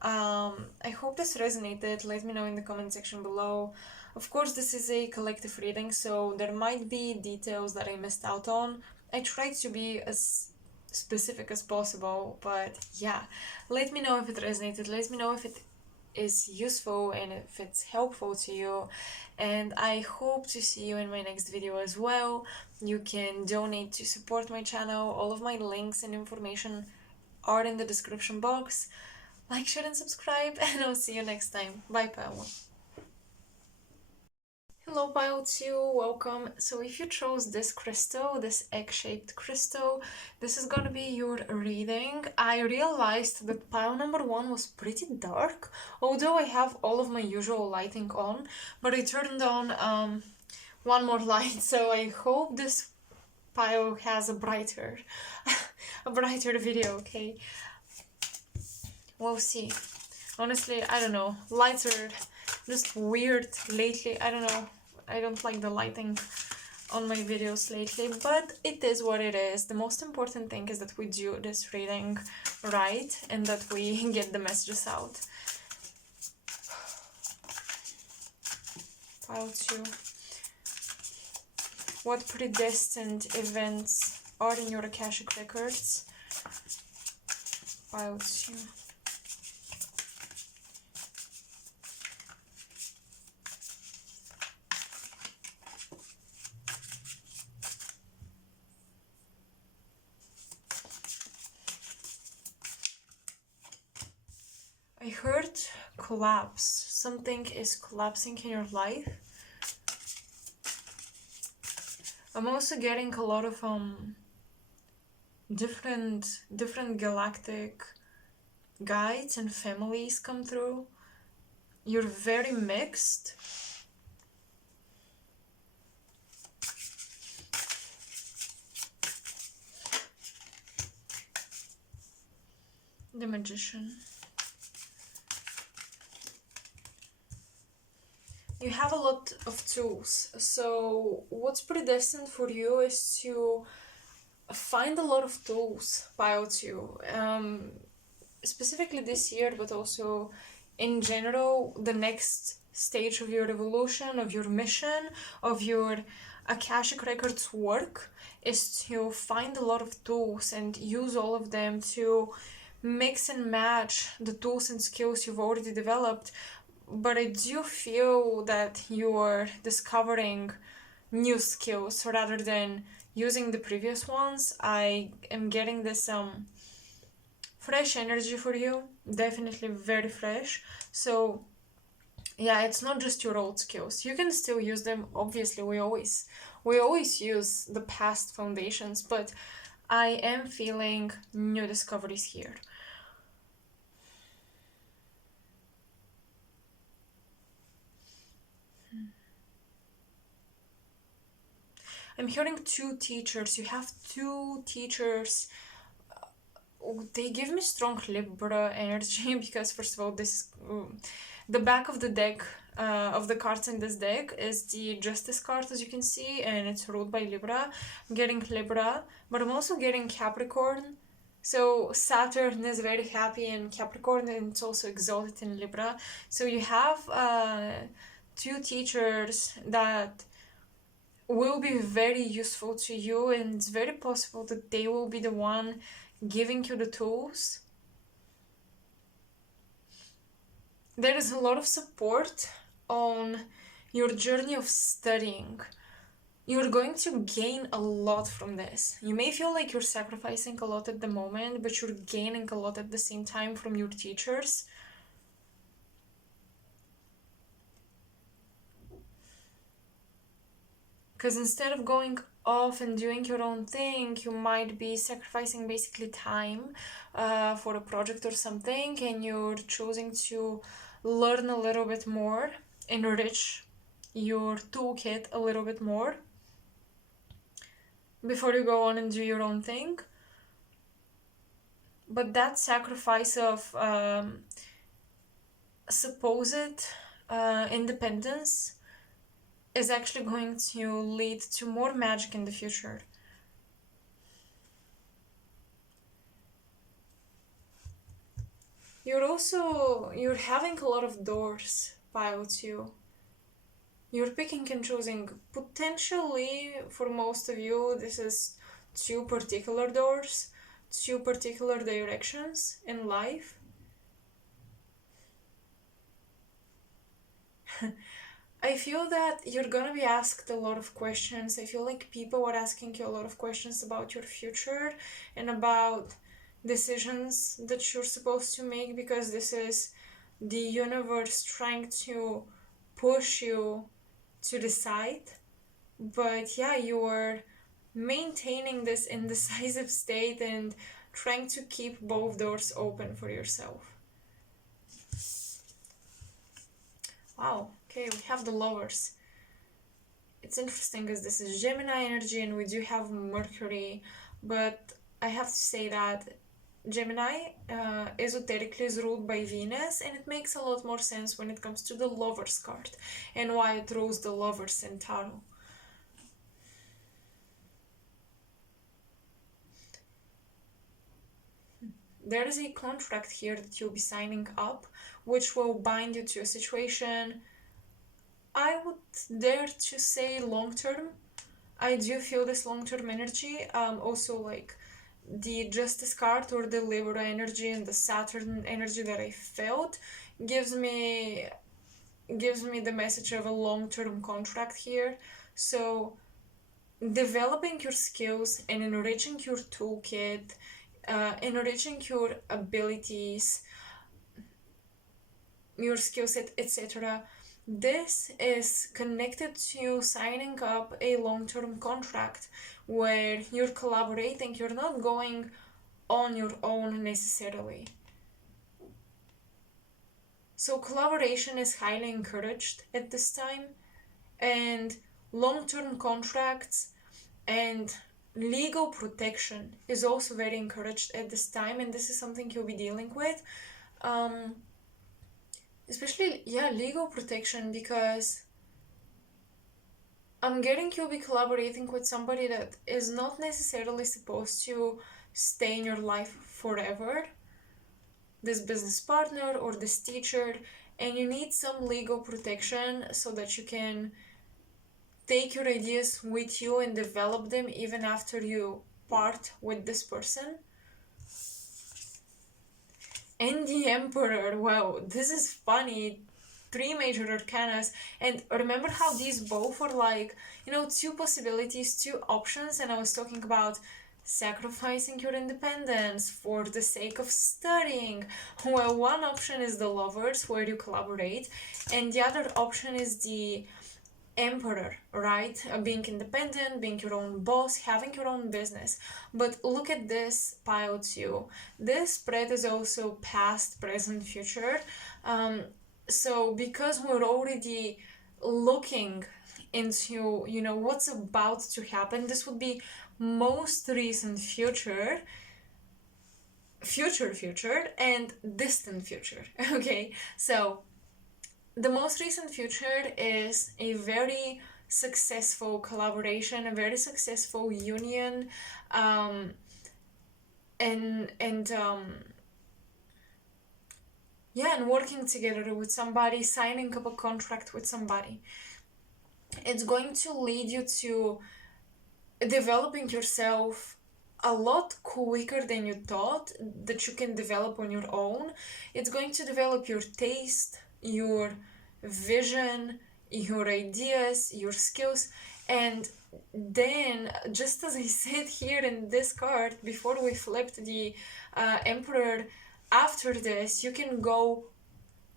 I hope this resonated. Let me know in the comment section below. Of course, this is a collective reading, so there might be details that I missed out on. I tried to be as specific as possible, but yeah, let me know if it resonated. Let me know if it is useful and if it's helpful to you, and I hope to see you in my next video as well. You can donate to support my channel. All of my links and information are in the description box. Like, share, and subscribe, and I'll see you next time. Bye, Pile. Hello, Pile 2, welcome. So if you chose this crystal, this egg-shaped crystal, this is gonna be your reading. I realized that pile number 1 was pretty dark, although I have all of my usual lighting on, but I turned on one more light, so I hope this pile has a brighter video, okay? We'll see. Honestly, I don't know. Lights are just weird lately. I don't know. I don't like the lighting on my videos lately, but it is what it is. The most important thing is that we do this reading right and that we get the messages out. Pile 2. What predestined events are in your Akashic records? Pile 2. I heard collapse. Something is collapsing in your life. I'm also getting a lot of different galactic guides and families come through. You're very mixed. The Magician. You have a lot of tools, so what's predestined for you is to find a lot of tools, pile 2. Specifically this year, but also in general, the next stage of your evolution, of your mission, of your Akashic Records work is to find a lot of tools and use all of them to mix and match the tools and skills you've already developed. But I do feel that you're discovering new skills rather than using the previous ones. I am getting this fresh energy for you, definitely very fresh. So yeah, it's not just your old skills. You can still use them. Obviously, we always use the past foundations, but I am feeling new discoveries here. I'm hearing 2 teachers. You have 2 teachers. They give me strong Libra energy because, first of all, this the back of the deck, of the cards in this deck is the Justice card, as you can see, and it's ruled by Libra. I'm getting Libra, but I'm also getting Capricorn. So Saturn is very happy in Capricorn, and it's also exalted in Libra. So you have 2 teachers that will be very useful to you, and it's very possible that they will be the one giving you the tools. There is a lot of support on your journey of studying. You're going to gain a lot from this. You may feel like you're sacrificing a lot at the moment, but you're gaining a lot at the same time from your teachers. Because instead of going off and doing your own thing, you might be sacrificing basically time for a project or something, and you're choosing to learn a little bit more, enrich your toolkit a little bit more before you go on and do your own thing. But that sacrifice of supposed independence is actually going to lead to more magic in the future. You're having a lot of doors piled to you. You're picking and choosing. Potentially, for most of you, this is two particular doors, two particular directions in life. I feel that you're gonna be asked a lot of questions. I feel like people are asking you a lot of questions about your future and about decisions that you're supposed to make, because this is the universe trying to push you to decide. But yeah, you're maintaining this indecisive state and trying to keep both doors open for yourself. Wow, okay, we have the Lovers. It's interesting because this is Gemini energy and we do have Mercury, but I have to say that Gemini esoterically is ruled by Venus, and it makes a lot more sense when it comes to the Lovers card and why it rules the Lovers in Tarot. There is a contract here that you'll be signing up, which will bind you to a situation. I would dare to say long term. I do feel this long term energy. Also, like the Justice card or the Libra energy and the Saturn energy that I felt gives me the message of a long term contract here. So, developing your skills and enriching your toolkit, enriching your abilities, your skill set, etc. This is connected to signing up a long-term contract where you're collaborating, you're not going on your own necessarily. So collaboration is highly encouraged at this time, and long-term contracts and legal protection is also very encouraged at this time, and this is something you'll be dealing with. Especially, yeah, legal protection, because I'm getting you'll be collaborating with somebody that is not necessarily supposed to stay in your life forever, this business partner or this teacher, and you need some legal protection so that you can take your ideas with you and develop them even after you part with this person. And the Emperor, wow, this is funny. 3 major arcanas, and remember how these both were like, two possibilities, 2 options, and I was talking about sacrificing your independence for the sake of studying. Well, one option is the Lovers, where you collaborate, and the other option is the Emperor, right? Being independent, being your own boss, having your own business. But look at this pile too. This spread is also past, present, future. So because we're already looking into, what's about to happen, this would be most recent future, and distant future. Okay, so the most recent future is a very successful collaboration, a very successful union, and working together with somebody, signing up a contract with somebody. It's going to lead you to developing yourself a lot quicker than you thought that you can develop on your own. It's going to develop your taste, your vision, your ideas, your skills, and then, just as I said here in this card before we flipped the Emperor, after this you can go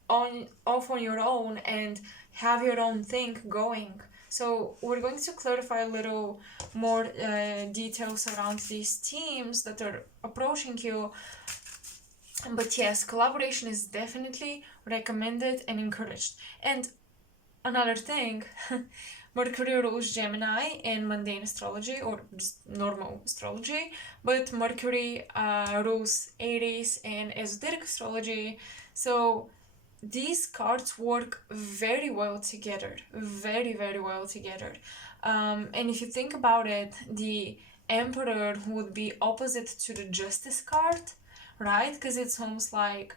off on your own and have your own thing going. So we're going to clarify a little more details around these themes that are approaching you. But yes, collaboration is definitely recommended and encouraged. And another thing, Mercury rules Gemini in mundane astrology, or just normal astrology, but Mercury rules Aries in esoteric astrology. So these cards work very well together, very, very well together. And if you think about it, the Emperor would be opposite to the Justice card, right? Because it's almost like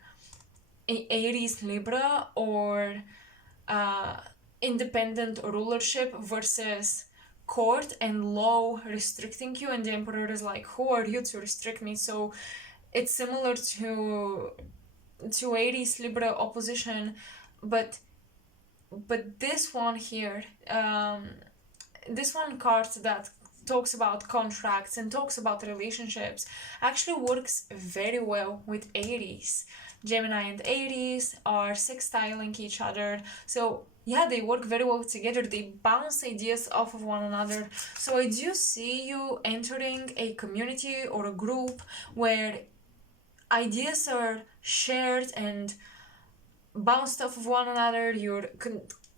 a Aries Libra, or uh, independent rulership versus court and law restricting you, and the Emperor is like, who are you to restrict me? So it's similar to Aries Libra opposition, but this one here, this one card that talks about contracts and talks about relationships actually works very well with Aries. Gemini and Aries are sextiling each other, so yeah, they work very well together. They bounce ideas off of one another. So I do see you entering a community or a group where ideas are shared and bounced off of one another. You're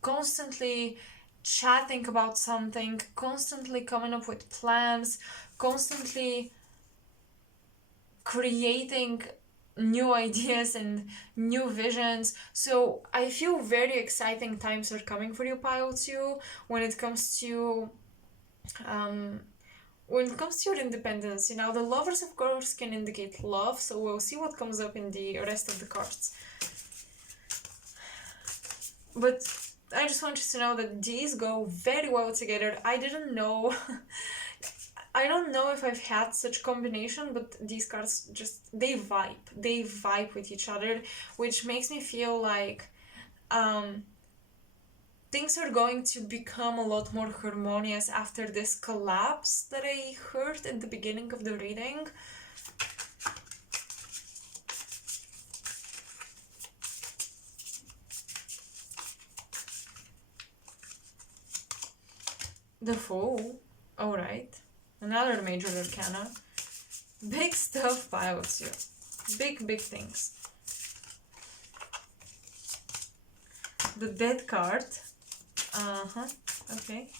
constantly chatting about something, constantly coming up with plans, constantly creating new ideas and new visions. So I feel very exciting times are coming for you, Pile 2, when it comes to your independence. You know, the lovers of course can indicate love, so we'll see what comes up in the rest of the cards. But I just want you to know that these go very well together. I didn't know. I don't know if I've had such combination, but these cards just, they vibe with each other, which makes me feel like things are going to become a lot more harmonious after this collapse that I heard at the beginning of the reading. The Fool. Alright. Another major arcana. Big stuff, Pile 2. Big things. The Dead card. Okay.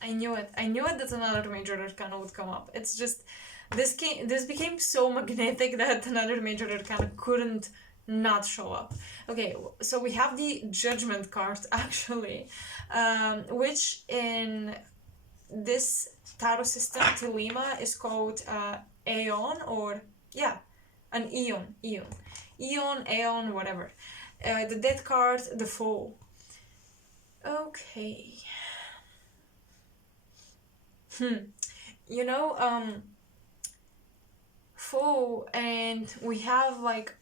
I knew it that another major arcana would come up. It's just, this became so magnetic that another major arcana couldn't not show up. Okay, so we have the Judgment card actually, which in this tarot system, Telema, is called Aeon, or yeah, an Aeon, whatever. The Dead card, the Fool. Okay. You know, Fool, and we have like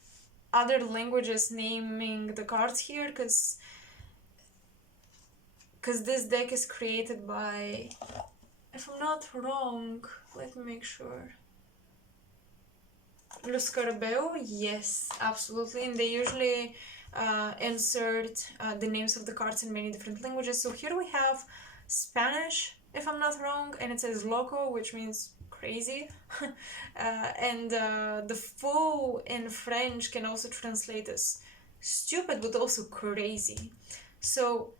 other languages naming the cards here, because this deck is created by, if I'm not wrong, let me make sure. Le Scarabeo, yes, absolutely, and they usually insert the names of the cards in many different languages. So here we have Spanish, if I'm not wrong, and it says loco, which means crazy. And the Fool in French can also translate as stupid, but also crazy. So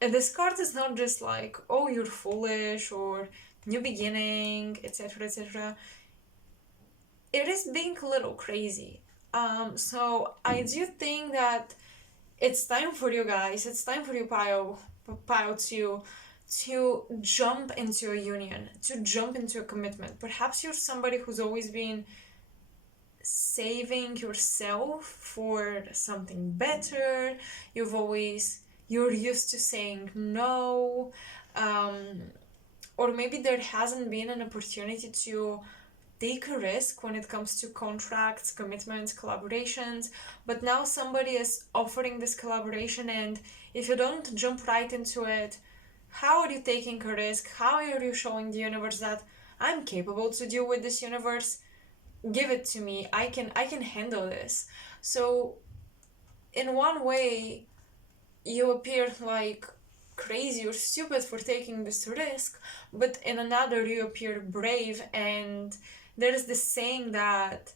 this card is not just like, oh, you're foolish, or new beginning, etc., etc. It is being a little crazy. So I do think that it's time for you guys, it's time for you, Pile 2, to jump into a union, to jump into a commitment. Perhaps you're somebody who's always been saving yourself for something better. You're used to saying no, or maybe there hasn't been an opportunity to take a risk when it comes to contracts, commitments, collaborations, but now somebody is offering this collaboration, and if you don't jump right into it, how are you taking a risk? How are you showing the universe that I'm capable to deal with this universe? Give it to me. I can handle this. So in one way, you appear like crazy or stupid for taking this risk, but in another you appear brave, and there is this saying that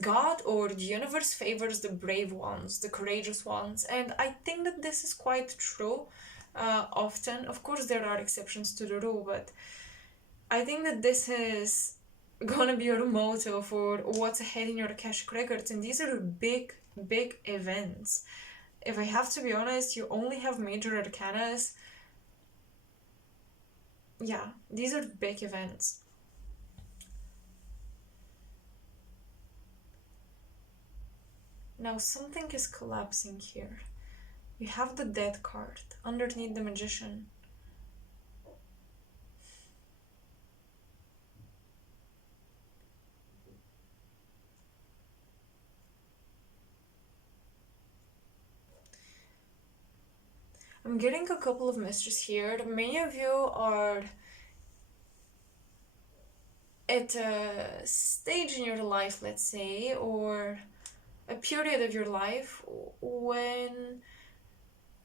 God or the universe favors the brave ones, the courageous ones, and I think that this is quite true. Often, of course, there are exceptions to the rule, but I think that this is gonna be your motto for what's ahead in your Akashic records, and these are big, big events. If I have to be honest, you only have major arcanas. Yeah, these are big events. Now something is collapsing here. You have the Death card underneath the Magician. I'm getting a couple of messages here. Many of you are at a stage in your life, let's say, or a period of your life when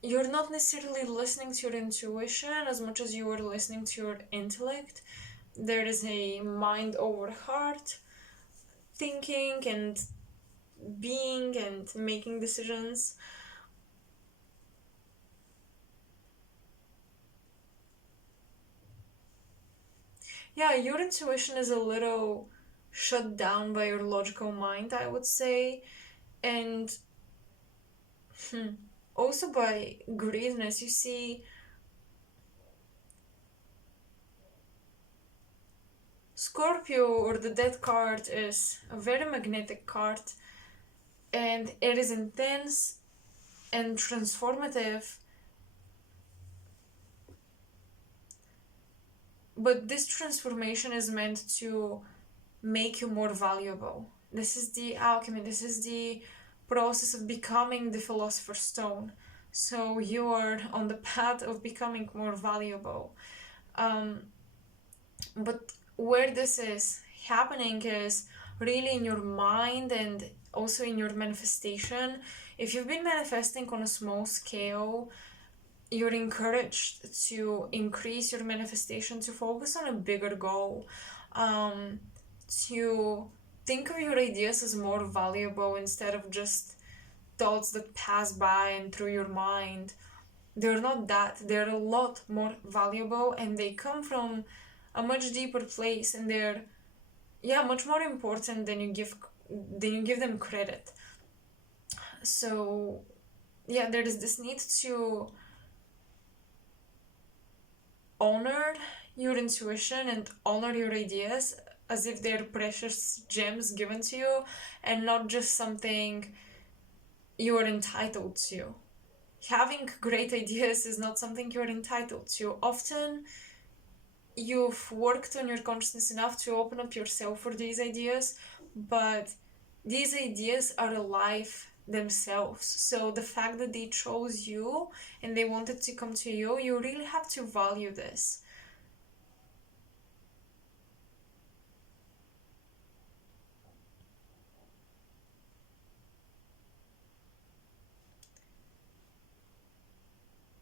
you're not necessarily listening to your intuition as much as you are listening to your intellect. There is a mind over heart thinking and being and making decisions. Yeah, your intuition is a little shut down by your logical mind, I would say, and also by greediness. You see, Scorpio, or the Death card, is a very magnetic card, and it is intense and transformative. But this transformation is meant to make you more valuable. This is the alchemy, this is the process of becoming the Philosopher's Stone. So you are on the path of becoming more valuable. But where this is happening is really in your mind and also in your manifestation. If you've been manifesting on a small scale, you're encouraged to increase your manifestation, to focus on a bigger goal, to think of your ideas as more valuable instead of just thoughts that pass by and through your mind. They're not that, they're a lot more valuable, and they come from a much deeper place, and they're, yeah, much more important than you give them credit. So yeah, there is this need to honor your intuition and honor your ideas as if they're precious gems given to you and not just something you are entitled to. Having great ideas is not something you're entitled to. Often you've worked on your consciousness enough to open up yourself for these ideas, but these ideas are alive themselves. So the fact that they chose you and they wanted to come to you, you really have to value this.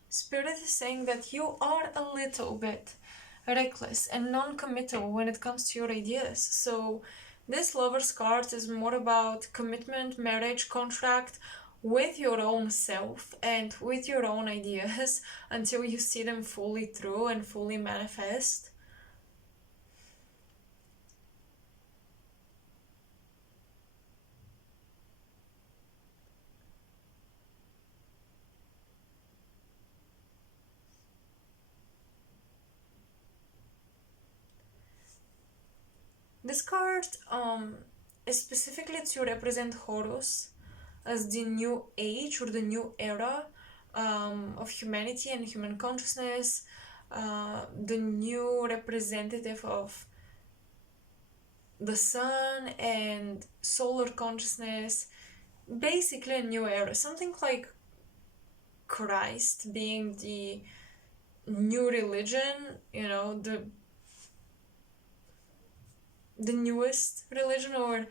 Spirit is saying that you are a little bit reckless and non-committal when it comes to your ideas. So this Lover's card is more about commitment, marriage, contract with your own self and with your own ideas until you see them fully through and fully manifest. This card is specifically to represent Horus as the new age or the new era of humanity and human consciousness, the new representative of the sun and solar consciousness, basically a new era, something like Christ being the new religion, the newest religion, or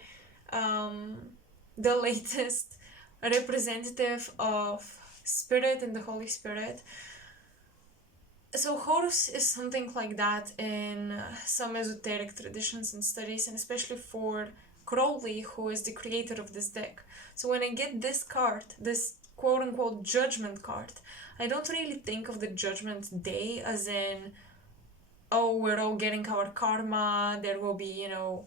the latest representative of Spirit and the Holy Spirit. So Horus is something like that in some esoteric traditions and studies, and especially for Crowley, who is the creator of this deck. So when I get this card, this quote-unquote judgment card, I don't really think of the judgment day as in oh, we're all getting our karma, there will be, you know,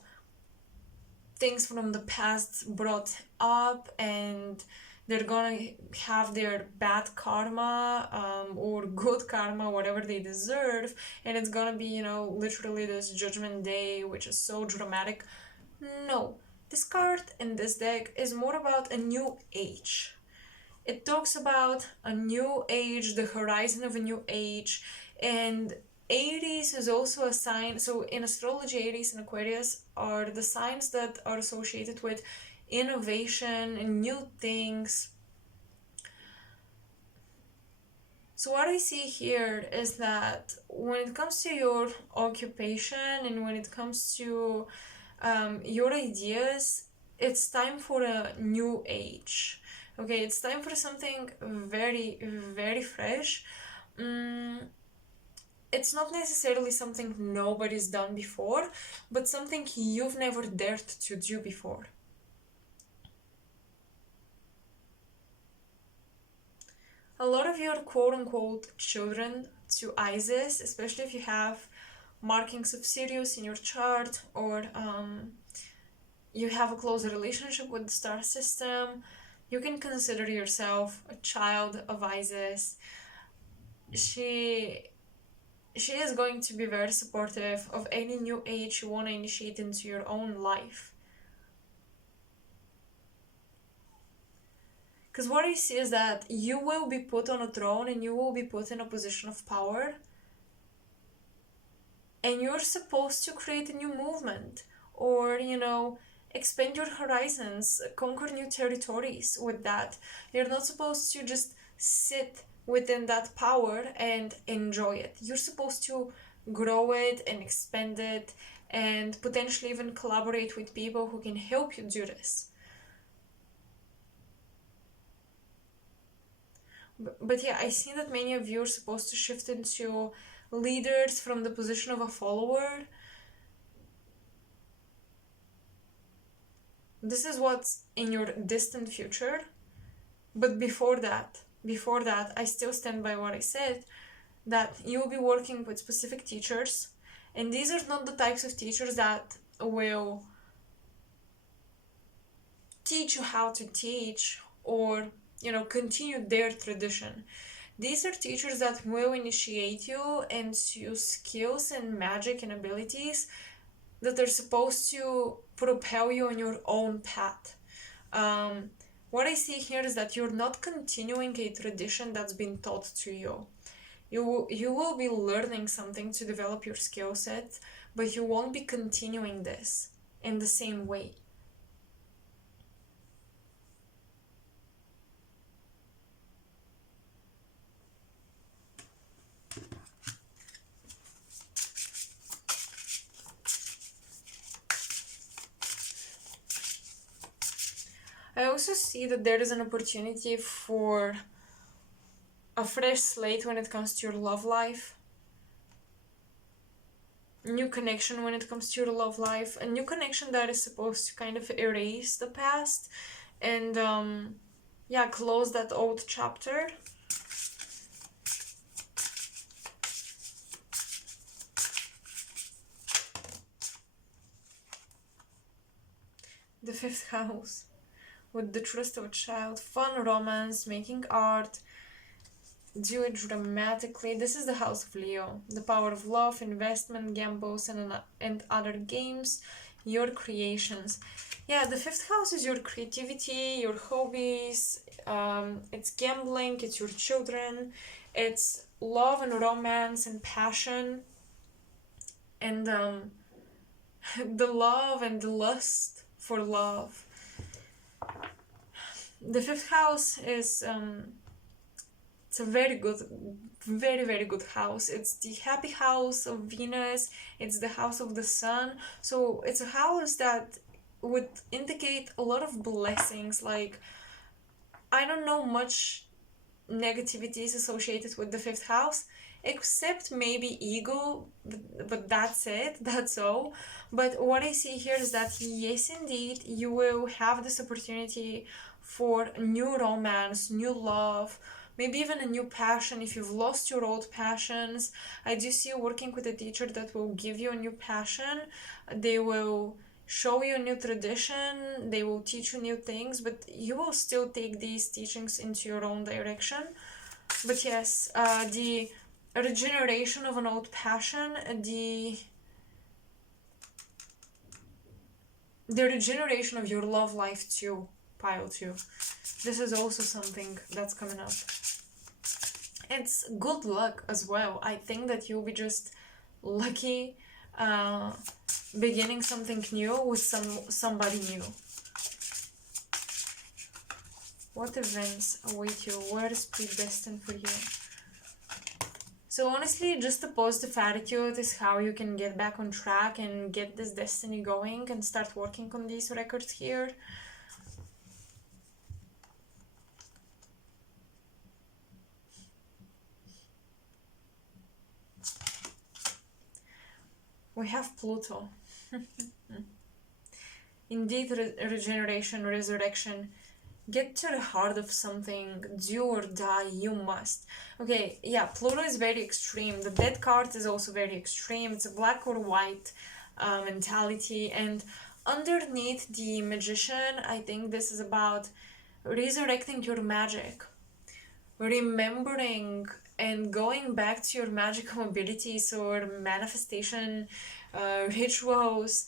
things from the past brought up, and they're gonna have their bad karma, or good karma, whatever they deserve, and it's gonna be, you know, literally this judgment day, which is so dramatic. No, this card in this deck is more about a new age. It talks about a new age, the horizon of a new age, and Aries is also a sign. So in astrology, Aries and Aquarius are the signs that are associated with innovation and new things. So what I see here is that when it comes to your occupation and when it comes to your ideas, it's time for a new age. Okay, it's time for something very, very fresh. It's not necessarily something nobody's done before, but something you've never dared to do before. A lot of your quote unquote children to Isis, especially if you have markings of Sirius in your chart, or you have a close relationship with the star system, you can consider yourself a child of Isis. She is going to be very supportive of any new age you want to initiate into your own life. Because what I see is that you will be put on a throne and you will be put in a position of power, and you're supposed to create a new movement, or, you know, expand your horizons, conquer new territories with that. You're not supposed to just sit within that power and enjoy it. You're supposed to grow it and expand it, and potentially even collaborate with people who can help you do this. But yeah, I see that many of you are supposed to shift into leaders from the position of a follower. This is what's in your distant future. But before that, I still stand by what I said, that you'll be working with specific teachers, and these are not the types of teachers that will teach you how to teach, or, you know, continue their tradition. These are teachers that will initiate you into skills and magic and abilities that are supposed to propel you on your own path. What I see here is that you're not continuing a tradition that's been taught to you. You will be learning something to develop your skill set, but you won't be continuing this in the same way. I also see that there is an opportunity for a fresh slate when it comes to your love life. New connection when it comes to your love life. A new connection that is supposed to kind of erase the past and, yeah, close that old chapter. The fifth house. With the trust of a child, fun romance, making art, do it dramatically. This is the house of Leo, the power of love, investment, gambles, and other games, your creations. Yeah, the fifth house is your creativity, your hobbies, it's gambling, it's your children, it's love and romance and passion, and the love and the lust for love. The fifth house is it's a very good, very, very good house. It's the happy house of Venus. It's the house of the sun. So it's a house that would indicate a lot of blessings. Like, I don't know much negativities associated with the fifth house, except maybe ego, but that's it, that's all. But what I see here is that yes, indeed, you will have this opportunity for new romance, new love, maybe even a new passion if you've lost your old passions. I do see you working with a teacher that will give you a new passion. They will show you a new tradition, they will teach you new things, but you will still take these teachings into your own direction. But yes, the regeneration of an old passion, the regeneration of your love life too, pile 2. This is also something that's coming up. It's good luck as well. I think that you'll be just lucky beginning something new with somebody new. What events await you? What is predestined for you? So honestly, just a positive attitude is how you can get back on track and get this destiny going and start working on these records here. We have Pluto. Indeed, regeneration, resurrection. Get to the heart of something, do or die, you must. Okay, yeah, Pluto is very extreme. The Death card is also very extreme. It's a black or white mentality. And underneath the Magician, I think this is about resurrecting your magic, remembering and going back to your magical abilities or manifestation rituals.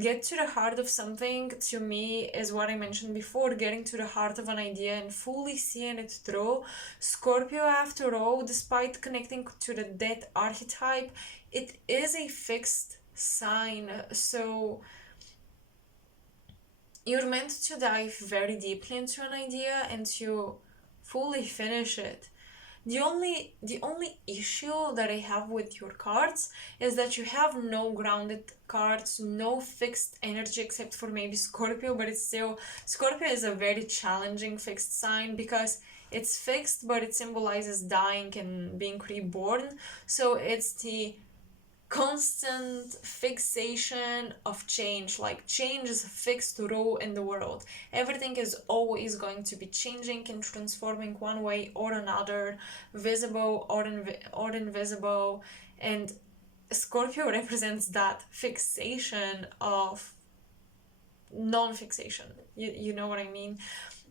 Get to the heart of something, to me, is what I mentioned before, getting to the heart of an idea and fully seeing it through. Scorpio, after all, despite connecting to the Death archetype, it is a fixed sign, so you're meant to dive very deeply into an idea and to fully finish it. The only issue that I have with your cards is that you have no grounded cards, no fixed energy except for maybe Scorpio, but it's still, Scorpio is a very challenging fixed sign because it's fixed, but it symbolizes dying and being reborn. So it's the constant fixation of change. Like, change is a fixed rule in the world. Everything is always going to be changing and transforming one way or another, visible or invisible. And Scorpio represents that fixation of non-fixation. You know what I mean?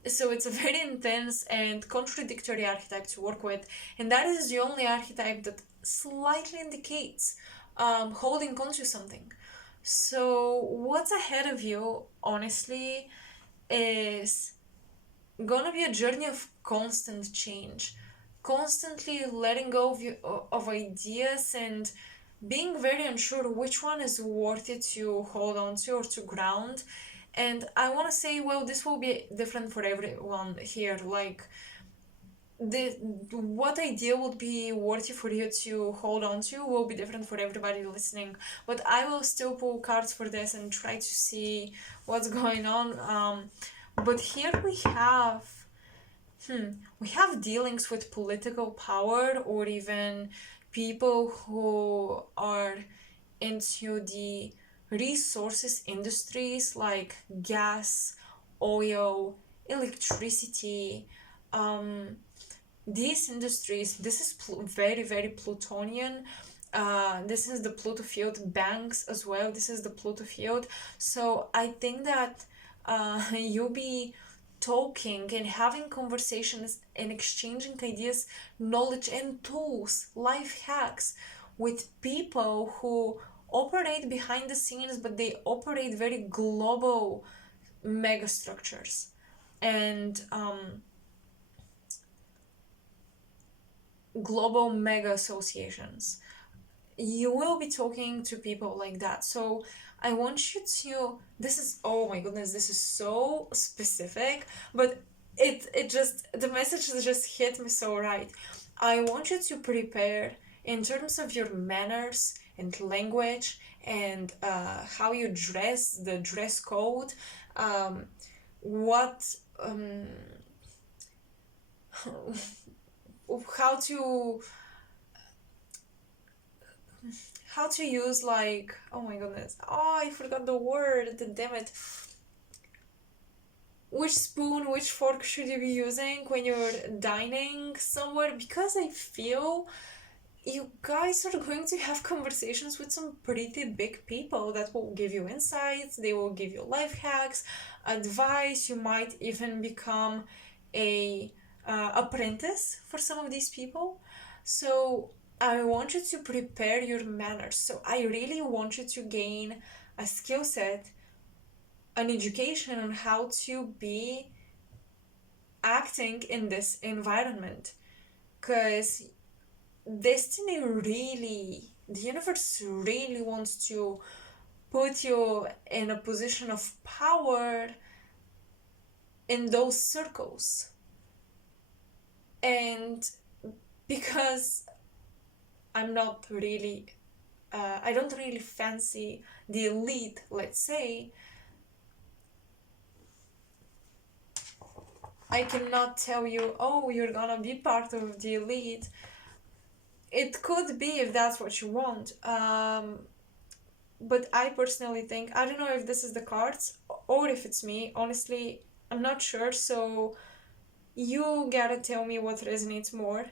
So it's a very intense and contradictory archetype to work with, and that is the only archetype that slightly indicates holding on to something. So what's ahead of you, honestly, is gonna be a journey of constant change, constantly letting go of ideas and being very unsure which one is worthy to hold on to or to ground. And I want to say, well, this will be different for everyone here. Like, what idea would be worthy for you to hold on to will be different for everybody listening, but I will still pull cards for this and try to see what's going on. But here we have dealings with political power, or even people who are into the resources industries like gas, oil, electricity. These industries, this is very, very Plutonian. This is the Pluto field. Banks as well, this is the Pluto field. So I think that you'll be talking and having conversations and exchanging ideas, knowledge and tools, life hacks with people who operate behind the scenes, but they operate very global mega structures. And global mega associations. You will be talking to people like that. So I want you to, this is, oh my goodness, this is so specific, but it just, the message just hit me so right. I want you to prepare in terms of your manners and language and how you dress, the dress code, what how to use, like, oh my goodness, oh, I forgot the word, damn it, which spoon which fork should you be using when you're dining somewhere, because I feel you guys are going to have conversations with some pretty big people that will give you insights, they will give you life hacks, advice. You might even become a apprentice for some of these people. So I want you to prepare your manners. So I really want you to gain a skill set, an education on how to be acting in this environment, because destiny really, the universe really wants to put you in a position of power in those circles. And because I'm not really I don't really fancy the elite, let's say, I cannot tell you, oh, you're gonna be part of the elite. It could be if that's what you want. But I personally think, I don't know if this is the cards or if it's me. Honestly, I'm not sure. So you gotta tell me what resonates more.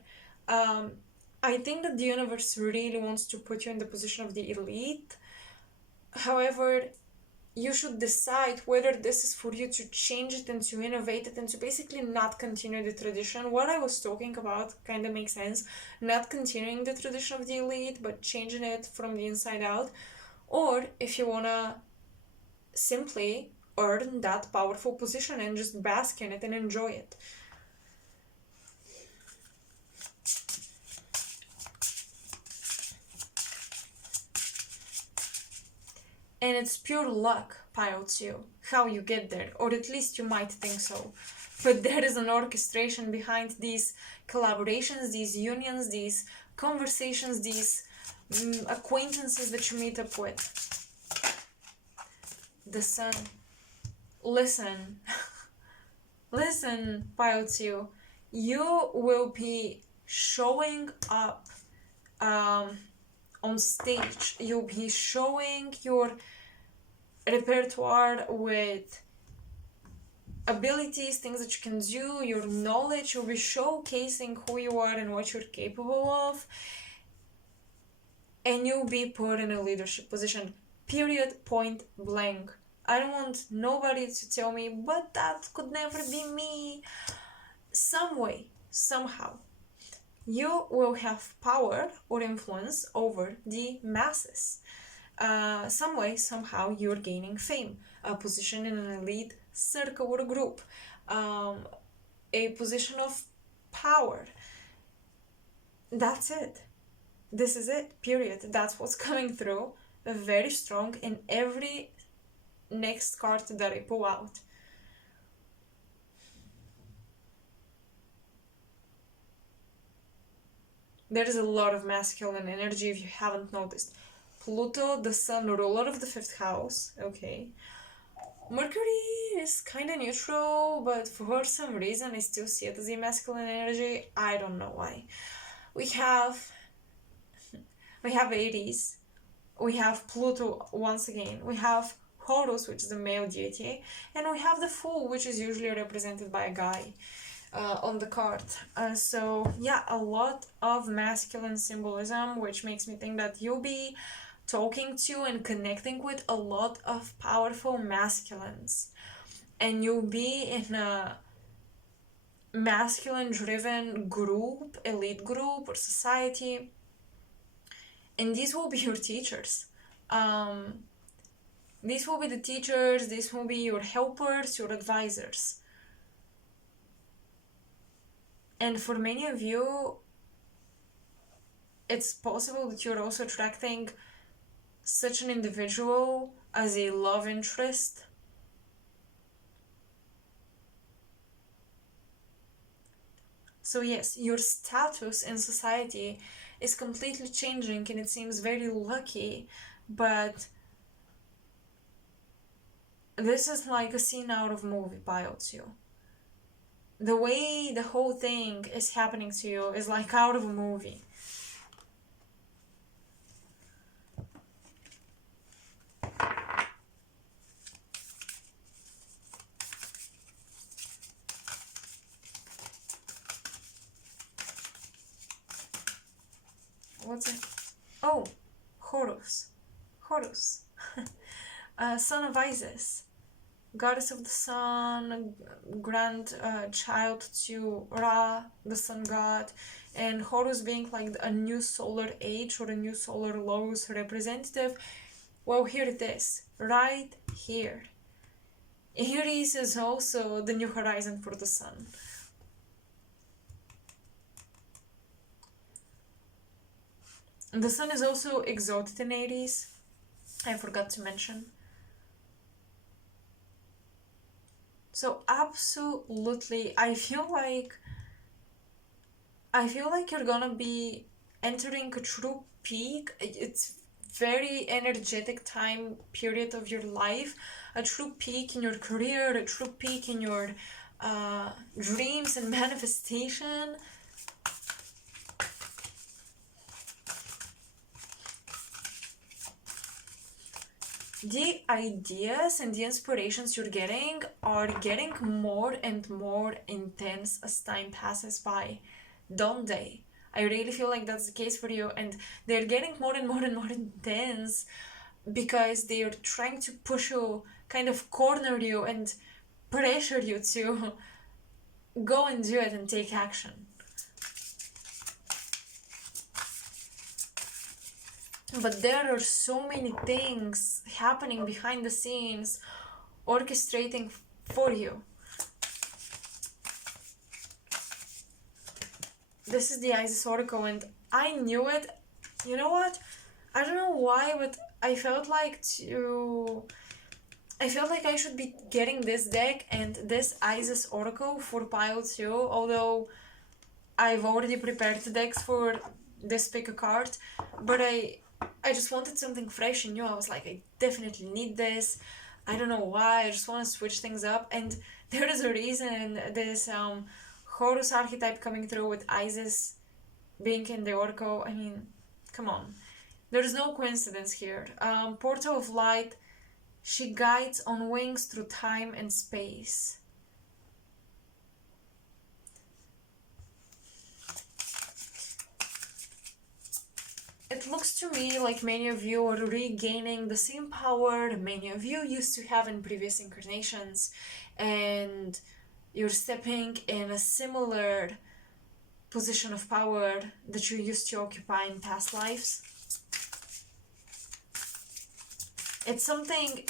I think that the universe really wants to put you in the position of the elite. However, you should decide whether this is for you to change it and to innovate it and to basically not continue the tradition. What I was talking about kind of makes sense. Not continuing the tradition of the elite, but changing it from the inside out. Or if you wanna simply earn that powerful position and just bask in it and enjoy it. And it's pure luck, Pile 2, how you get there, or at least you might think so. But there is an orchestration behind these collaborations, these unions, these conversations, these acquaintances that you meet up with. The sun. Listen. Listen, Pile 2. You will be showing up on stage. You'll be showing your repertoire with abilities, things that you can do, your knowledge. You'll be showcasing who you are and what you're capable of, and you'll be put in a leadership position, period, point blank. I don't want nobody to tell me, but that could never be me. Some way, somehow, you will have power or influence over the masses. Some way, somehow, you're gaining fame, a position in an elite circle or group, a position of power. That's it. This is it, period. That's what's coming through very strong in every next card that I pull out. There is a lot of masculine energy if you haven't noticed. Pluto, the sun, ruler of the 5th house, okay. Mercury is kind of neutral, but for some reason I still see it as a masculine energy. I don't know why. We have Aries, we have Pluto once again, we have Horus, which is the male deity, and we have the Fool, which is usually represented by a guy on the card. So yeah, a lot of masculine symbolism, which makes me think that you'll be talking to and connecting with a lot of powerful masculines, and you'll be in a masculine driven group, elite group or society, and these will be your teachers. These will be the teachers, these will be your helpers, your advisors. And for many of you, it's possible that you're also attracting such an individual as a love interest. So yes, your status in society is completely changing and it seems very lucky, but this is like a scene out of a movie, Pile 2. The way the whole thing is happening to you is like out of a movie. what's it? Oh, Horus. Horus. Son of Isis. Goddess of the sun, grandchild to Ra, the sun god, and Horus being like a new solar age or a new solar laws representative. Well, here it is, right here. Aries is also the new horizon for the sun. The sun is also exalted in Aries, I forgot to mention. So absolutely, I feel like you're gonna be entering a true peak. It's very energetic time period of your life, a true peak in your career, a true peak in your dreams and manifestation. The ideas and the inspirations you're getting are getting more and more intense as time passes by, don't they? I really feel like that's the case for you, and they're getting more and more and more intense because they're trying to push you, kind of corner you and pressure you to go and do it and take action. But there are so many things happening behind the scenes, orchestrating for you. This is the Isis Oracle, and I knew it. You know what? I don't know why, but I felt like I should be getting this deck and this Isis Oracle for pile 2, although I've already prepared the decks for this pick a card, but I just wanted something fresh and new. I was like, I definitely need this. I don't know why, I just want to switch things up, and there is a reason this Horus archetype coming through with Isis being in the Oracle. I mean, come on. There's no coincidence here. Portal of Light, she guides on wings through time and space. It looks to me like many of you are regaining the same power many of you used to have in previous incarnations, and you're stepping in a similar position of power that you used to occupy in past lives. It's something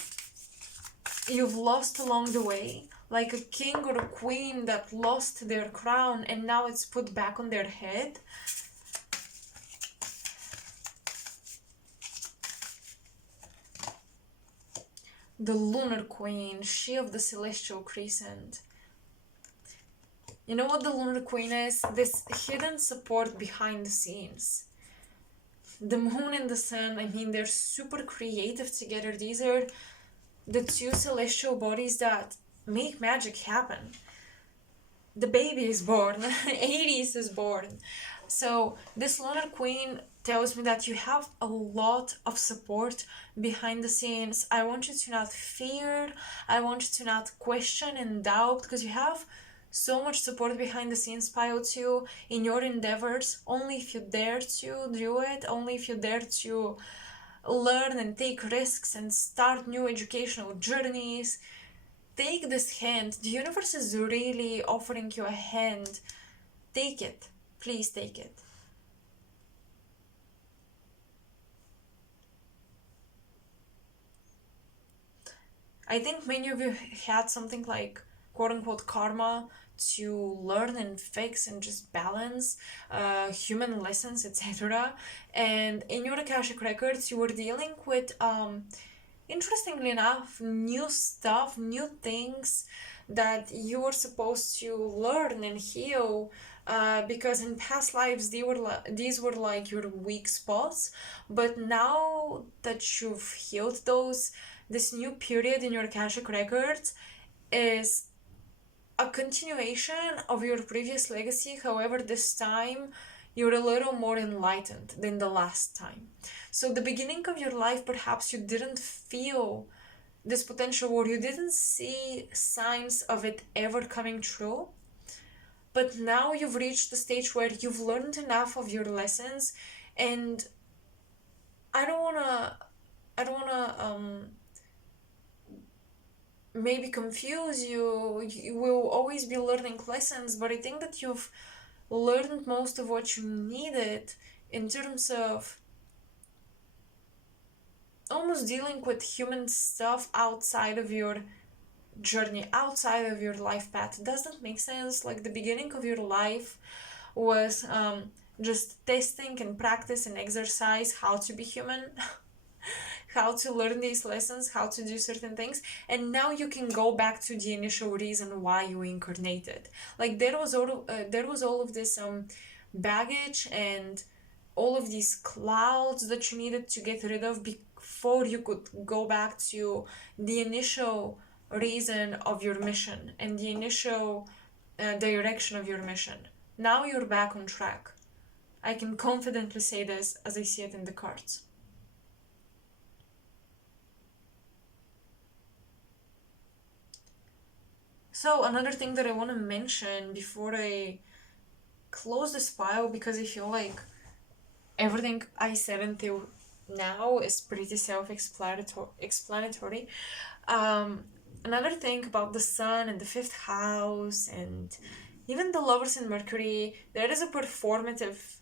you've lost along the way, like a king or a queen that lost their crown and now it's put back on their head. The lunar queen, she of the celestial crescent. You know what the lunar queen is? This hidden support behind the scenes. The moon and the sun, I mean, they're super creative together. These are the two celestial bodies that make magic happen. The baby is born, Aries is born. So this lunar queen tells me that you have a lot of support behind the scenes. I want you to not fear, I want you to not question and doubt, because you have so much support behind the scenes, pile 2, in your endeavors. Only if you dare to do it, only if you dare to learn and take risks and start new educational journeys. Take this hand. The universe is really offering you a hand. Take it. Please take it. I think many of you had something like quote-unquote karma to learn and fix and just balance human lessons, etc. And in your Akashic records, you were dealing with, interestingly enough, new stuff, new things that you were supposed to learn and heal, because in past lives these were like your weak spots, but now that you've healed those, this new period in your Akashic records is a continuation of your previous legacy. However, this time you're a little more enlightened than the last time. So the beginning of your life, perhaps you didn't feel this potential, or you didn't see signs of it ever coming true. But now you've reached the stage where you've learned enough of your lessons And I don't wanna maybe confuse you. You will always be learning lessons, but I think that you've learned most of what you needed in terms of almost dealing with human stuff outside of your journey, outside of your life path. Does that make sense? Like the beginning of your life was just testing and practice and exercise how to be human, how to learn these lessons, how to do certain things, and now you can go back to the initial reason why you incarnated. Like there was all of this baggage and all of these clouds that you needed to get rid of before you could go back to the initial reason of your mission and the initial direction of your mission. Now you're back on track. I can confidently say this as I see it in the cards. So another thing that I want to mention before I close this file, because I feel like everything I said until now is pretty self-explanatory. Another thing about the sun and the fifth house and even the lovers in Mercury, there is a performative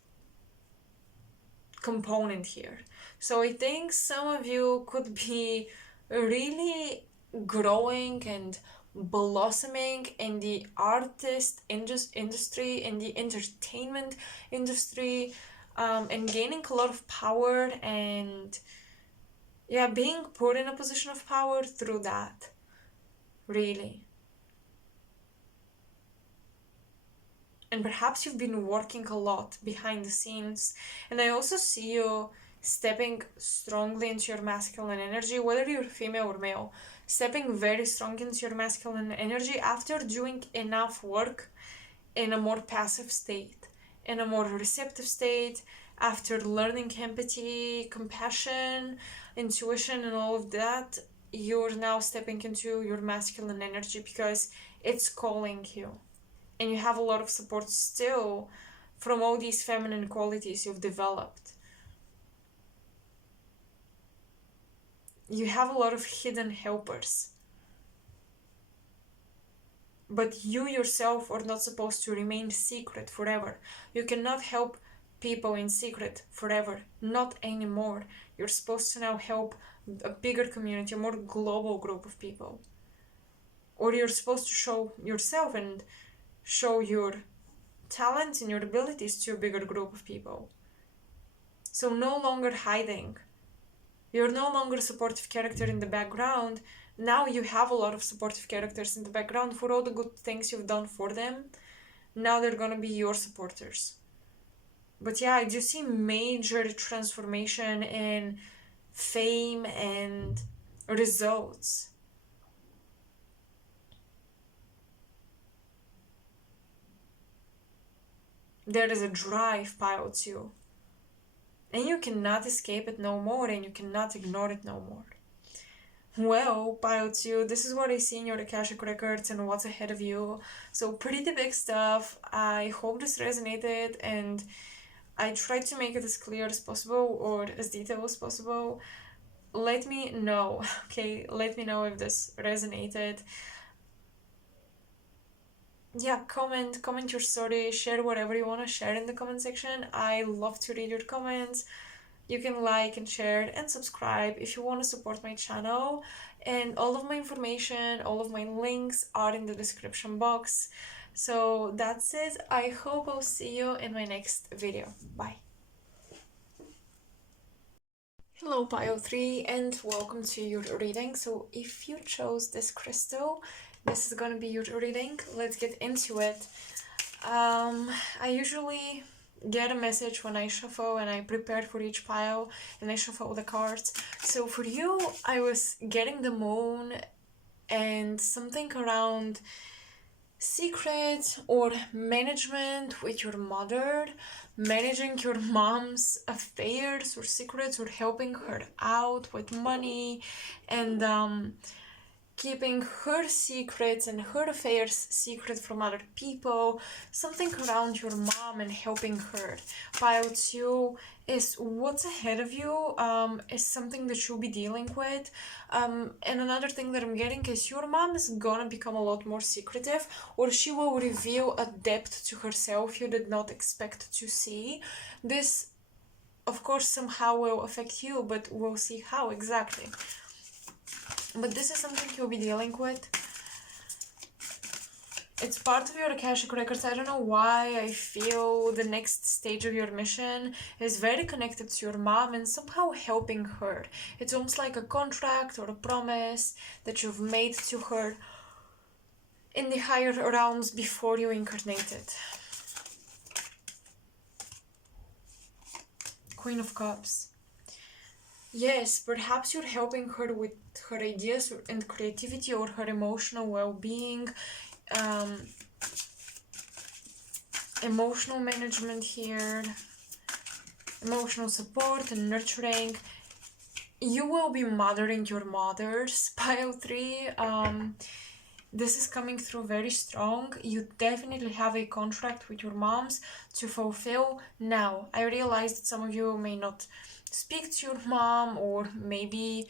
component here. So I think some of you could be really growing and blossoming in the artist industry, in the entertainment industry, and gaining a lot of power and being put in a position of power through that, really. And perhaps you've been working a lot behind the scenes, and I also see you stepping strongly into your masculine energy, whether you're female or male, stepping very strong into your masculine energy after doing enough work in a more passive state, in a more receptive state, after learning empathy, compassion, intuition, and all of that. You're now stepping into your masculine energy because it's calling you. And you have a lot of support still from all these feminine qualities you've developed. You have a lot of hidden helpers. But you yourself are not supposed to remain secret forever. You cannot help people in secret forever. Not anymore. You're supposed to now help a bigger community, a more global group of people. Or you're supposed to show yourself and show your talents and your abilities to a bigger group of people. So no longer hiding. You're no longer a supportive character in the background. Now you have a lot of supportive characters in the background for all the good things you've done for them. Now they're gonna be your supporters. But I do see major transformation in fame and results. There is a drive pile too. And you cannot escape it no more, and you cannot ignore it no more. Well, pile 2, this is what I see in your Akashic Records and what's ahead of you. So pretty big stuff. I hope this resonated, and I tried to make it as clear as possible or as detailed as possible. Let me know, okay? Let me know if this resonated. Comment your story, share whatever you want to share in the comment section. I love to read your comments. You can like and share and subscribe if you want to support my channel. And all of my information, all of my links are in the description box. So that's it. I hope I'll see you in my next video. Bye. Hello Pile 3 and welcome to your reading. So if you chose this crystal, this is gonna be your reading. Let's get into it. I usually get a message when I shuffle and I prepare for each pile and I shuffle the cards. So for you, I was getting the moon and something around secret or management with your mother, managing your mom's affairs or secrets or helping her out with money, and keeping her secrets and her affairs secret from other people, something around your mom and helping her. Pile 2 is what's ahead of you, is something that you'll be dealing with. And another thing that I'm getting is your mom is gonna become a lot more secretive, or she will reveal a depth to herself you did not expect to see. This, of course, somehow will affect you, but we'll see how exactly. But this is something you'll be dealing with. It's part of your Akashic Records. I don't know why I feel the next stage of your mission is very connected to your mom and somehow helping her. It's almost like a contract or a promise that you've made to her in the higher realms before you incarnated. Queen of Cups. Yes, perhaps you're helping her with her ideas and creativity or her emotional well-being, emotional management here, emotional support and nurturing. You will be mothering your mothers, pile 3. This is coming through very strong. You definitely have a contract with your moms to fulfill. Now, I realize that some of you may not speak to your mom, or maybe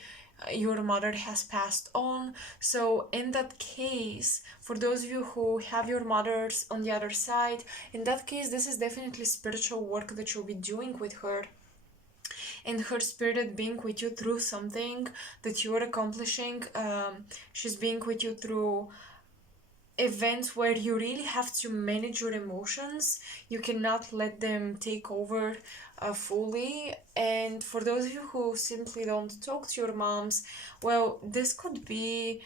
your mother has passed on. So in that case, for those of you who have your mothers on the other side, in that case, this is definitely spiritual work that you'll be doing with her. And her spirit being with you through something that you're accomplishing. She's being with you through events where you really have to manage your emotions. You cannot let them take over fully. And for those of you who simply don't talk to your moms, well, this could be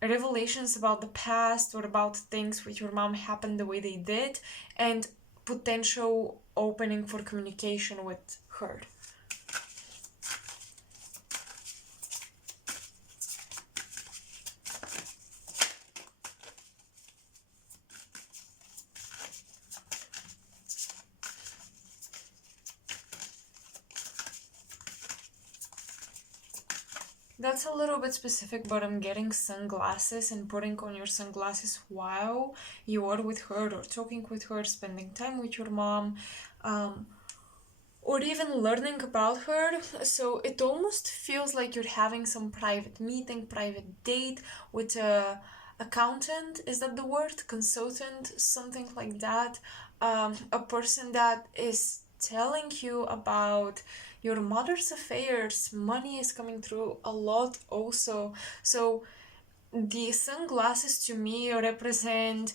revelations about the past or about things with your mom happened the way they did, and potential opening for communication with her. That's a little bit specific, but I'm getting sunglasses and putting on your sunglasses while you are with her or talking with her, spending time with your mom, or even learning about her. So it almost feels like you're having some private meeting, private date with a accountant. Is that the word? Consultant, something like that. A person that is telling you about your mother's affairs. Money is coming through a lot also. So the sunglasses to me represent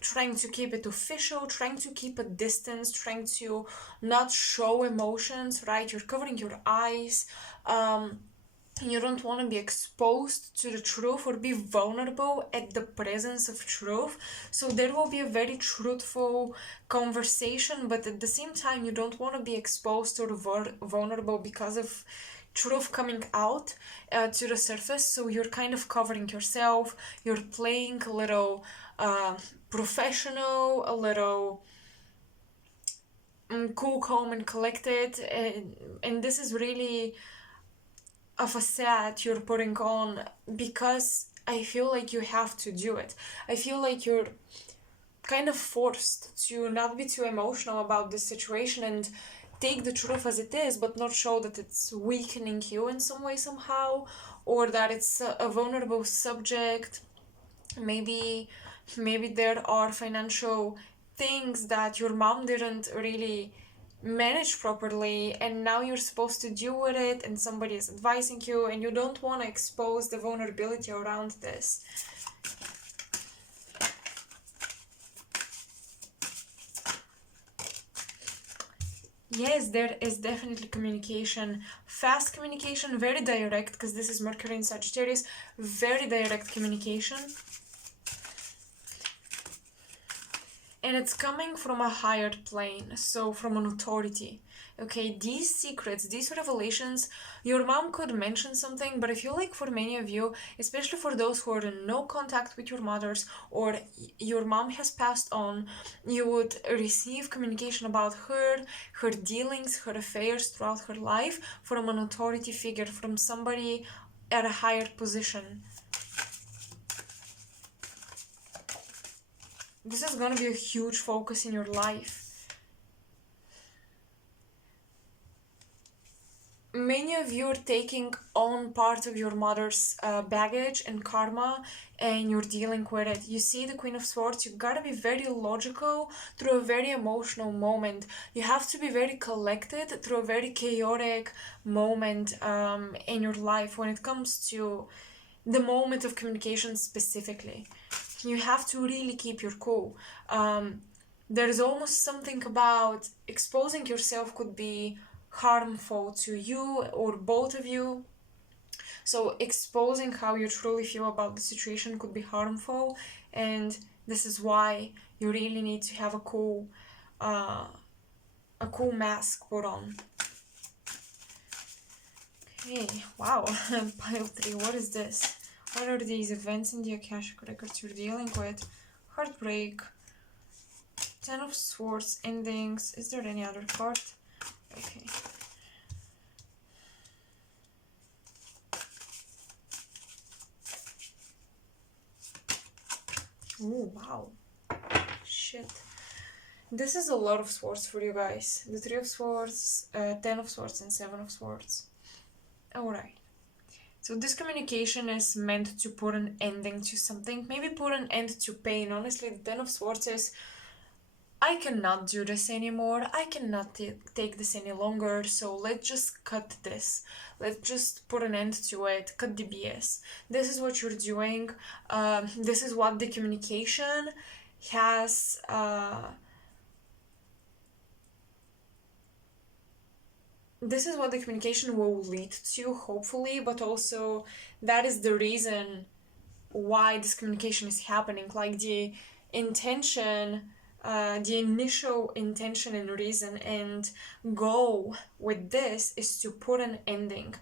trying to keep it official, trying to keep a distance, trying to not show emotions, right? You're covering your eyes. You don't want to be exposed to the truth or be vulnerable at the presence of truth. So there will be a very truthful conversation, but at the same time, you don't want to be exposed or vulnerable because of truth coming out to the surface. So you're kind of covering yourself. You're playing a little professional, a little cool, calm, and collected. And this is really a facade you're putting on because I feel like you have to do it. I feel like you're kind of forced to not be too emotional about this situation and take the truth as it is, but not show that it's weakening you in some way somehow, or that it's a vulnerable subject. Maybe there are financial things that your mom didn't really manage properly, and now you're supposed to deal with it, and somebody is advising you, and you don't want to expose the vulnerability around this. Yes, there is definitely communication, fast communication, very direct, because this is Mercury in Sagittarius, very direct communication. And it's coming from a higher plane, so from an authority. Okay, these secrets, these revelations, your mom could mention something, but I feel like for many of you, especially for those who are in no contact with your mothers, or your mom has passed on, you would receive communication about her dealings, her affairs throughout her life from an authority figure, from somebody at a higher position. This is going to be a huge focus in your life. Many of you are taking on part of your mother's baggage and karma, and you're dealing with it. You see the Queen of Swords, you gotta be very logical through a very emotional moment. You have to be very collected through a very chaotic moment in your life when it comes to the moment of communication specifically. You have to really keep your cool. There's almost something about exposing yourself could be harmful to you or both of you. So exposing how you truly feel about the situation could be harmful, and this is why you really need to have a cool mask put on. Okay, wow. Pile 3, what is this? What are these events in the Akashic Records you're dealing with? Heartbreak, 10 of Swords, endings. Is there any other card? Okay. Oh, wow. Shit. This is a lot of swords for you guys. The 3 of Swords, 10 of Swords, and 7 of Swords. Alright. So this communication is meant to put an ending to something. Maybe put an end to pain. Honestly, the 10 of Swords is, I cannot do this anymore. I cannot take this any longer. So let's just cut this. Let's just put an end to it. Cut the BS. This is what you're doing. This is what the communication has... this is what the communication will lead to, hopefully, but also that is the reason why this communication is happening. Like the intention... the initial intention and reason and goal with this is to put an ending,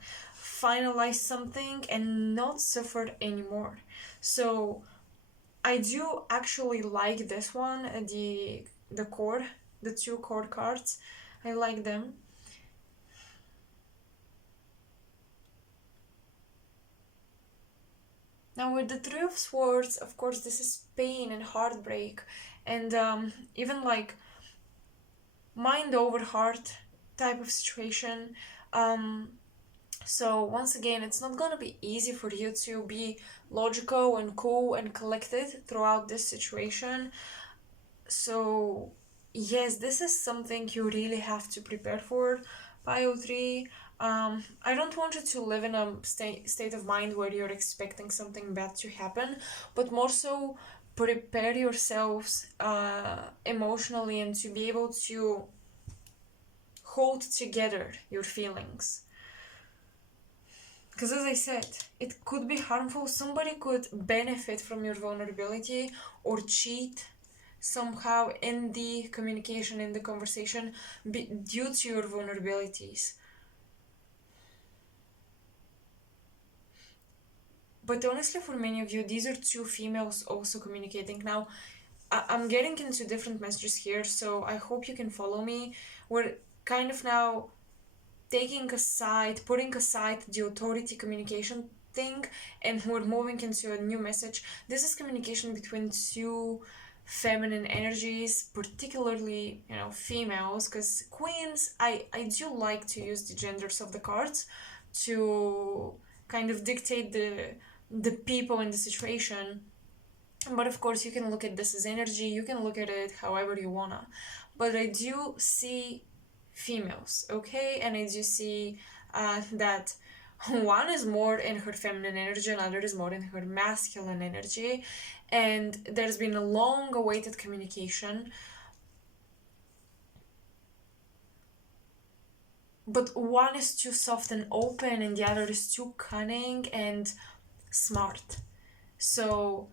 finalize something, and not suffer anymore. So I do actually like this one, the cord, the 2 cord cards. I like them. Now with the 3 of Swords, of course, this is pain and heartbreak, and even like mind over heart type of situation. So once again, it's not gonna be easy for you to be logical and cool and collected throughout this situation. So yes, this is something you really have to prepare for, Pile 3. I don't want you to live in a state of mind where you're expecting something bad to happen, but more so prepare yourselves emotionally and to be able to hold together your feelings. Because as I said, it could be harmful. Somebody could benefit from your vulnerability or cheat somehow in the communication, in the conversation, due to your vulnerabilities. But honestly, for many of you, these are 2 females also communicating. Now, I'm getting into different messages here, so I hope you can follow me. We're kind of now putting aside the authority communication thing, and we're moving into a new message. This is communication between 2 feminine energies, particularly, females, because queens, I do like to use the genders of the cards to kind of dictate the people in the situation. But of course, you can look at this as energy, you can look at it however you wanna. But I do see females, okay? And I do see that one is more in her feminine energy, another is more in her masculine energy. And there's been a long-awaited communication. But one is too soft and open, and the other is too cunning and smart. So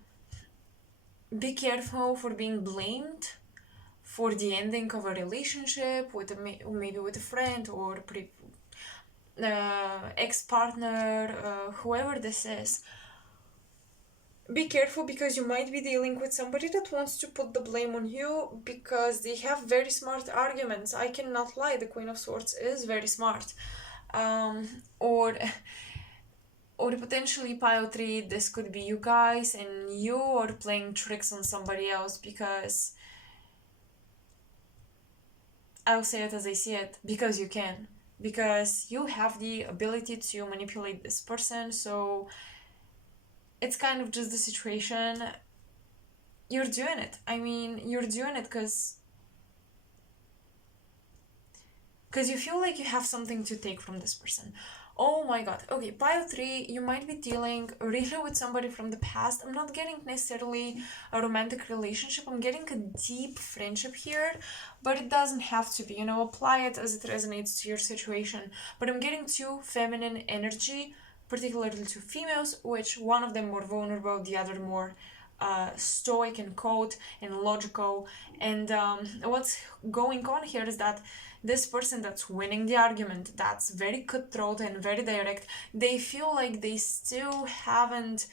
be careful for being blamed for the ending of a relationship with maybe with a friend or ex-partner, whoever this is. Be careful, because you might be dealing with somebody that wants to put the blame on you because they have very smart arguments. I cannot lie, the Queen of Swords is very smart. Or or potentially pile 3, this could be you guys and you are playing tricks on somebody else, because I'll say it as I see it, because you can. Because you have the ability to manipulate this person, so it's kind of just the situation. You're doing it. I mean, you're doing it because you feel like you have something to take from this person. Oh my god. Okay, pile 3, you might be dealing really with somebody from the past. I'm not getting necessarily a romantic relationship. I'm getting a deep friendship here, but it doesn't have to be. You know, apply it as it resonates to your situation. But I'm getting 2 feminine energy, particularly 2 females, which one of them more vulnerable, the other more stoic and cold and logical. And what's going on here is that this person that's winning the argument, that's very cutthroat and very direct, they feel like they still haven't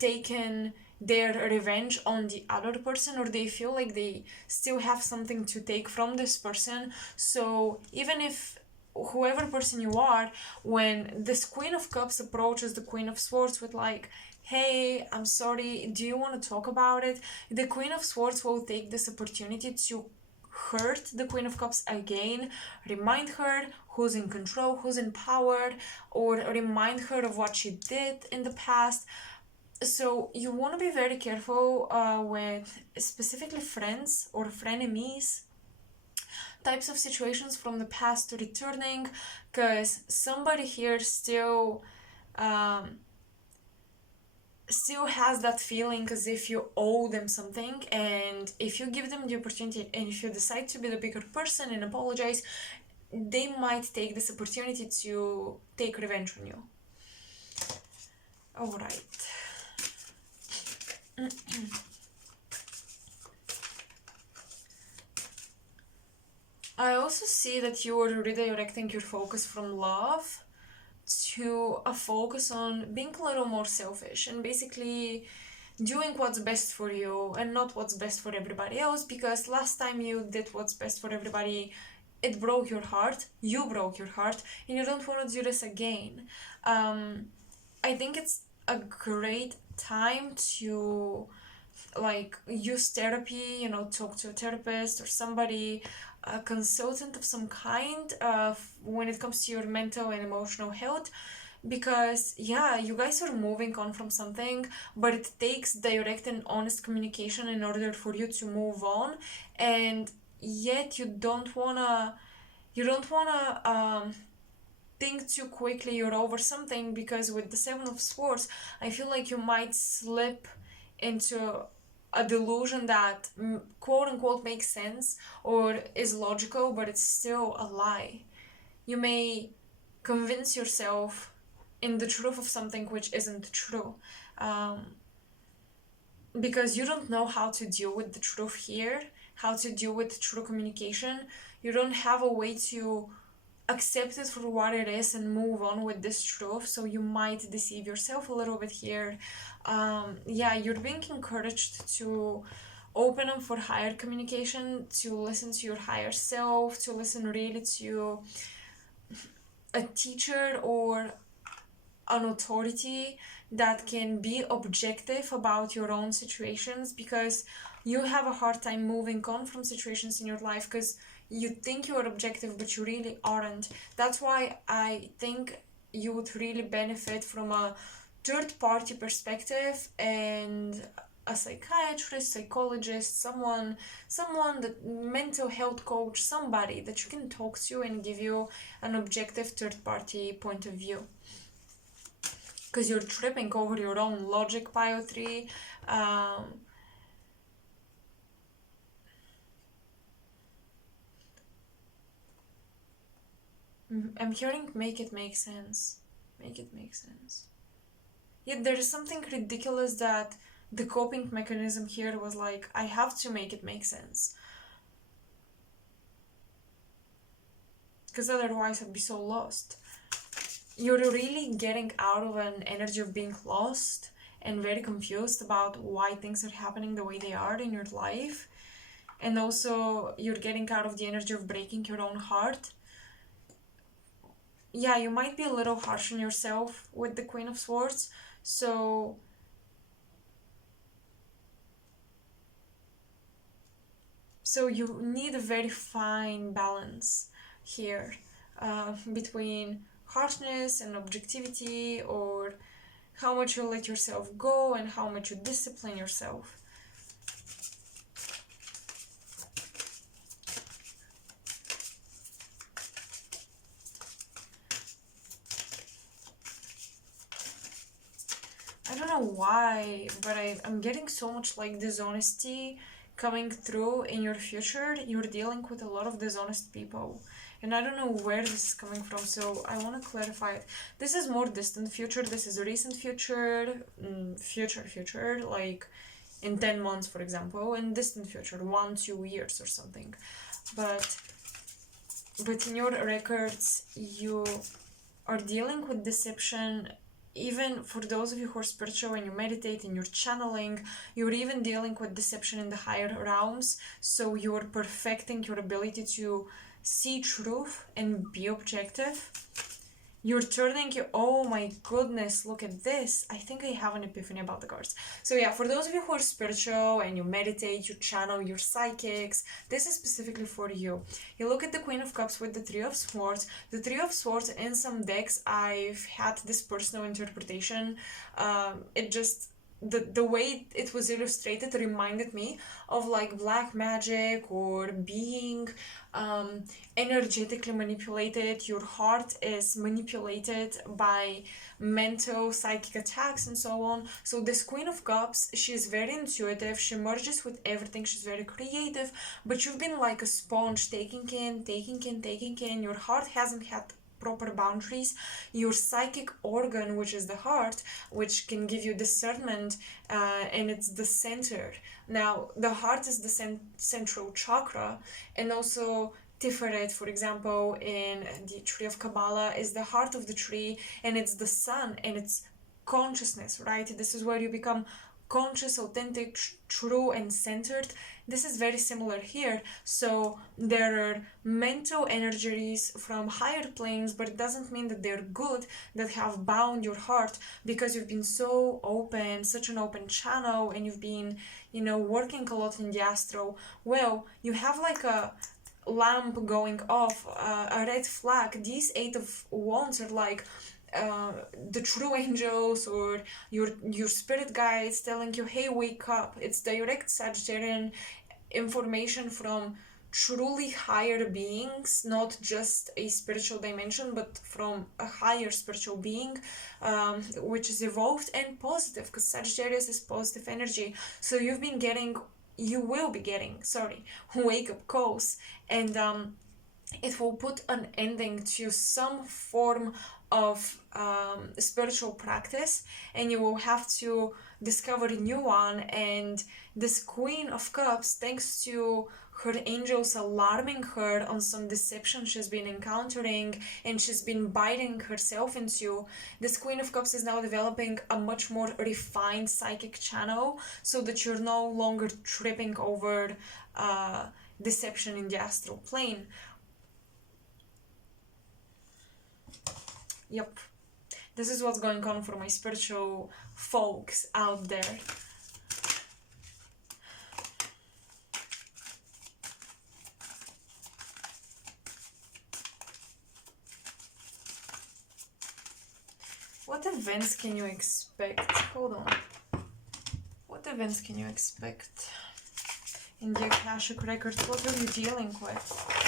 taken their revenge on the other person, or they feel like they still have something to take from this person. So even if whoever person you are, when this Queen of Cups approaches the Queen of Swords with like, hey, I'm sorry, do you want to talk about it? The Queen of Swords will take this opportunity to hurt the Queen of Cups again, remind her who's in control, who's in power, or remind her of what she did in the past. So you want to be very careful with specifically friends or frenemies types of situations from the past returning, because somebody here still has that feeling as if you owe them something, and if you give them the opportunity and if you decide to be the bigger person and apologize, they might take this opportunity to take revenge on you. All right. I also see that you are redirecting your focus from love to a focus on being a little more selfish and basically doing what's best for you and not what's best for everybody else, because last time you did what's best for everybody, it broke your heart, you broke your heart, and you don't want to do this again. I think it's a great time to like use therapy, you know, talk to a therapist or somebody, a consultant of some kind, when it comes to your mental and emotional health, because yeah, you guys are moving on from something, but it takes direct and honest communication in order for you to move on. And yet you don't wanna think too quickly you're over something, because with the 7 of Swords, I feel like you might slip into a delusion that quote unquote makes sense or is logical, but it's still a lie. You may convince yourself in the truth of something which isn't true, because you don't know how to deal with the truth here, how to deal with true communication. You don't have a way to accept it for what it is and move on with this truth, so you might deceive yourself a little bit here. Yeah, you're being encouraged to open up for higher communication, to listen to your higher self, to listen really to a teacher or an authority that can be objective about your own situations, because you have a hard time moving on from situations in your life because you think you are objective but you really aren't. That's why I think you would really benefit from a third party perspective and a psychiatrist, psychologist, someone that mental health coach, somebody that you can talk to and give you an objective third party point of view, because you're tripping over your own logic, pile 3. I'm hearing make it make sense. Make it make sense. Yet there is something ridiculous that the coping mechanism here was like, I have to make it make sense, because otherwise I'd be so lost. You're really getting out of an energy of being lost and very confused about why things are happening the way they are in your life. And also you're getting out of the energy of breaking your own heart. yeah, you might be a little harsh on yourself with the Queen of Swords. So you need a very fine balance here, between harshness and objectivity, or how much you let yourself go and how much you discipline yourself. I don't know why, but I'm getting so much like dishonesty coming through in your future. You're dealing with a lot of dishonest people. And I don't know where this is coming from, so I want to clarify it. This is more distant future, this is recent future, future, like in 10 months, for example, and distant future, 1-2 years or something. But in your records, you are dealing with deception. Even for those of you who are spiritual and you meditate and you're channeling, you're even dealing with deception in the higher realms. So you're perfecting your ability to see truth and be objective. You're turning your, oh my goodness, look at this. I think I have an epiphany about the cards. So yeah, for those of you who are spiritual and you meditate, you channel, you're psychics, this is specifically for you. You look at the Queen of Cups with the Three of Swords. The Three of Swords, in some decks, I've had this personal interpretation. It just, the way it was illustrated reminded me of like black magic or being energetically manipulated. Your heart is manipulated by mental psychic attacks and so on. So this Queen of Cups, she's very intuitive, she merges with everything, she's very creative, but you've been like a sponge, taking in. Your heart hasn't had proper boundaries. Your psychic organ, which is the heart, which can give you discernment, and it's the center. Now the heart is the central chakra, and also Tiferet, for example, in the tree of Kabbalah, is the heart of the tree, and it's the sun, and it's consciousness, right? This is where you become conscious, authentic, true, and centered. This is very similar here. So there are mental energies from higher planes, but it doesn't mean that they're good, that have bound your heart, because you've been so open, such an open channel, and you've been, working a lot in the astro. Well, you have like a lamp going off, a red flag. These Eight of Wands are like the true angels or your spirit guides telling you, hey, wake up. It's direct Sagittarian information from truly higher beings, not just a spiritual dimension, but from a higher spiritual being, which is evolved and positive, because Sagittarius is positive energy. So you will be getting wake up calls, and it will put an ending to some form of spiritual practice, and you will have to discover a new one. And this Queen of Cups, thanks to her angels alarming her on some deception she's been encountering and she's been biting herself into, this Queen of Cups is now developing a much more refined psychic channel, so that you're no longer tripping over deception in the astral plane. Yep, this is what's going on for my spiritual folks out there. What events can you expect? Hold on. What events can you expect in the Akashic Records? What are you dealing with?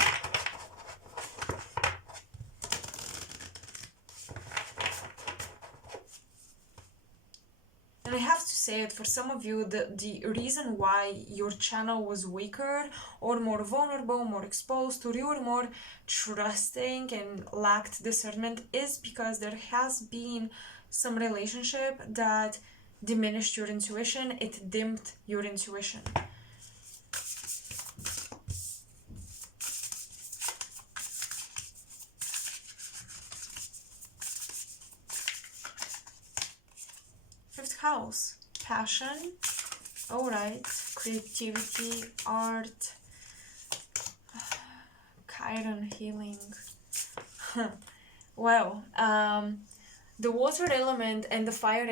And I have to say it, for some of you, the reason why your channel was weaker or more vulnerable, more exposed, or you were more trusting and lacked discernment, is because there has been some relationship that diminished your intuition, it dimmed your intuition. Fifth house, passion, alright, creativity, art, Chiron, healing. Well, the water element and the fire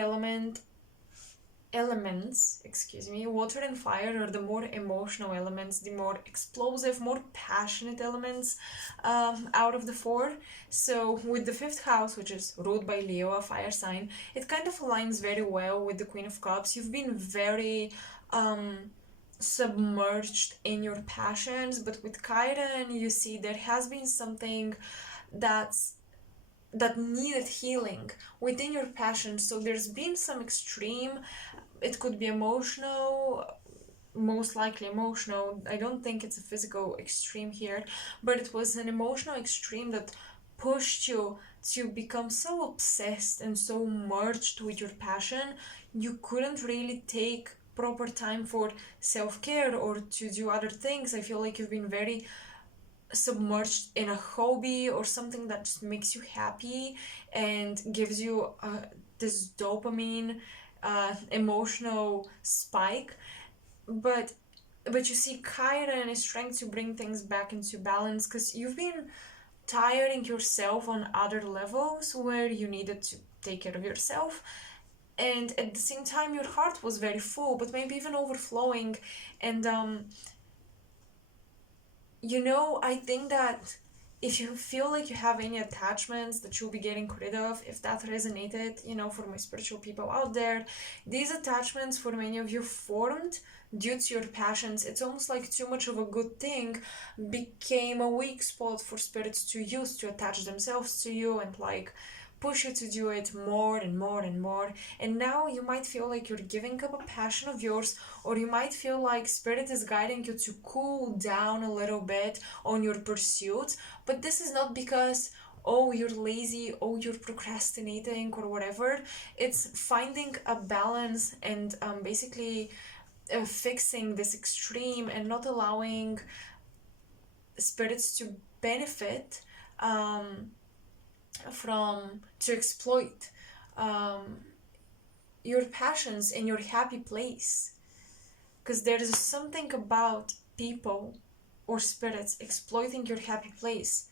elements, excuse me, water and fire are the more emotional elements, the more explosive, more passionate elements out of the four. So with the fifth house, which is ruled by Leo, a fire sign, it kind of aligns very well with the Queen of Cups. You've been very um, submerged in your passions, but with Chiron, you see there has been something that's that needed healing within your passion. So there's been some extreme, it could be emotional, most likely emotional. I don't think it's a physical extreme here, but it was an emotional extreme that pushed you to become so obsessed and so merged with your passion you couldn't really take proper time for self-care or to do other things. I feel like you've been very submerged in a hobby or something that just makes you happy and gives you this dopamine emotional spike, but you see Chiron is trying to bring things back into balance because you've been tiring yourself on other levels where you needed to take care of yourself, and at the same time your heart was very full but maybe even overflowing. And I think that if you feel like you have any attachments that you'll be getting rid of, if that resonated, for my spiritual people out there, these attachments for many of you formed due to your passions. It's almost like too much of a good thing became a weak spot for spirits to use to attach themselves to you and like push you to do it more and more and more. And now you might feel like you're giving up a passion of yours, or you might feel like spirit is guiding you to cool down a little bit on your pursuit. But this is not because, oh, you're lazy, oh, you're procrastinating or whatever. It's finding a balance and basically fixing this extreme and not allowing spirits to benefit from to exploit your passions in your happy place, because there is something about people or spirits exploiting your happy place,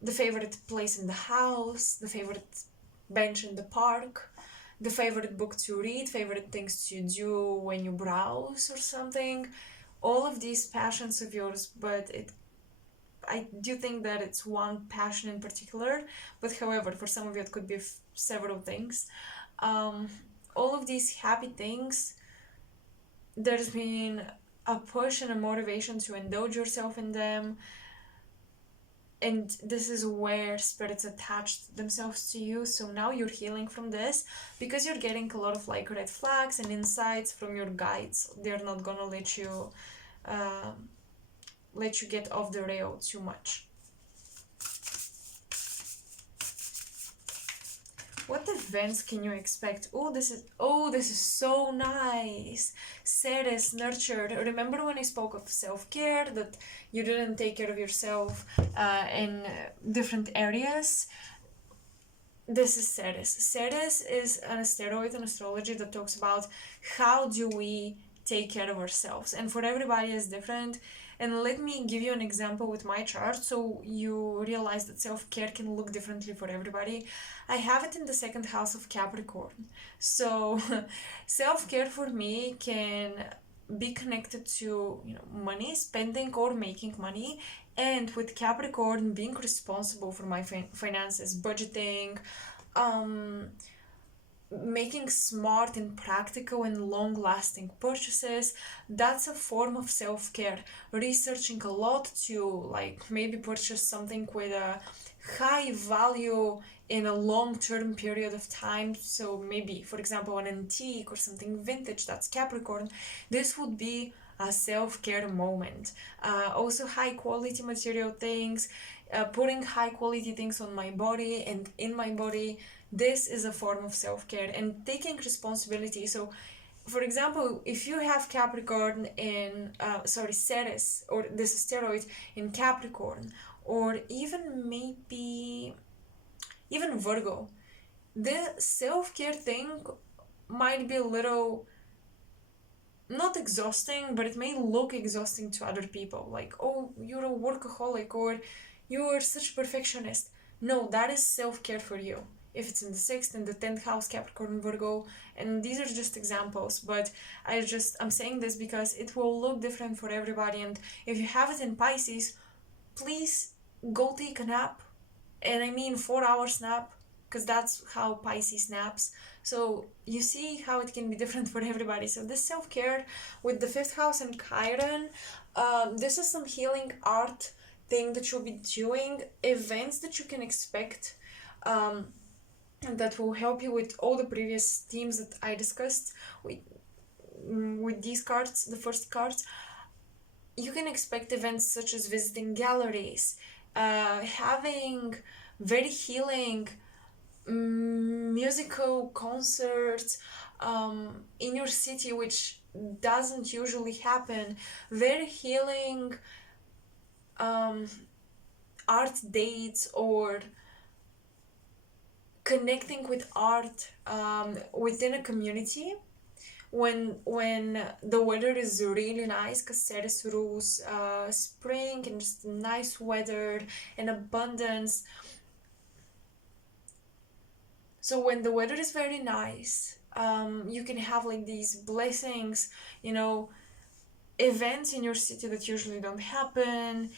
the favorite place in the house, the favorite bench in the park, the favorite book to read, favorite things to do when you browse or something, all of these passions of yours. But I do think that it's one passion in particular, but however, for some of you it could be several things. All of these happy things, there's been a push and a motivation to indulge yourself in them, and this is where spirits attached themselves to you. So now you're healing from this because you're getting a lot of like red flags and insights from your guides. They're not gonna let you get off the rail too much. What events can you expect? Oh, this is so nice. Ceres, nurtured. Remember when I spoke of self-care, that you didn't take care of yourself in different areas? This is Ceres. Ceres is an asteroid in astrology that talks about how do we take care of ourselves, and for everybody is different. And let me give you an example with my chart so you realize that self-care can look differently for everybody. I have it in the second house of Capricorn. So self-care for me can be connected to money, spending or making money, and with Capricorn being responsible for my finances, budgeting, making smart and practical and long-lasting purchases. That's a form of self-care. Researching a lot to like maybe purchase something with a high value in a long-term period of time. So maybe, for example, an antique or something vintage, that's Capricorn. This would be a self-care moment. Also high quality material things, putting high quality things on my body and in my body. This is a form of self-care and taking responsibility. So for example, if you have Capricorn in Ceres or this asteroid in Capricorn, or even maybe even Virgo, the self-care thing might be a little not exhausting, but it may look exhausting to other people, like, oh, you're a workaholic or you're such a perfectionist. No, that is self-care for you. If it's in the 6th and the 10th house, Capricorn, Virgo, and these are just examples, but I'm saying this because it will look different for everybody. And if you have it in Pisces, please go take a nap. And I mean 4 hours nap, because that's how Pisces naps. So you see how it can be different for everybody. So this self-care with the 5th house and Chiron, this is some healing art thing that you'll be doing, events that you can expect, that will help you with all the previous themes that I discussed with these cards, the first cards. You can expect events such as visiting galleries, having very healing musical concerts in your city, which doesn't usually happen, very healing art dates, or connecting with art within a community when the weather is really nice, because Ceres rules spring and just nice weather and abundance. So when the weather is very nice, you can have like these blessings, events in your city that usually don't happen.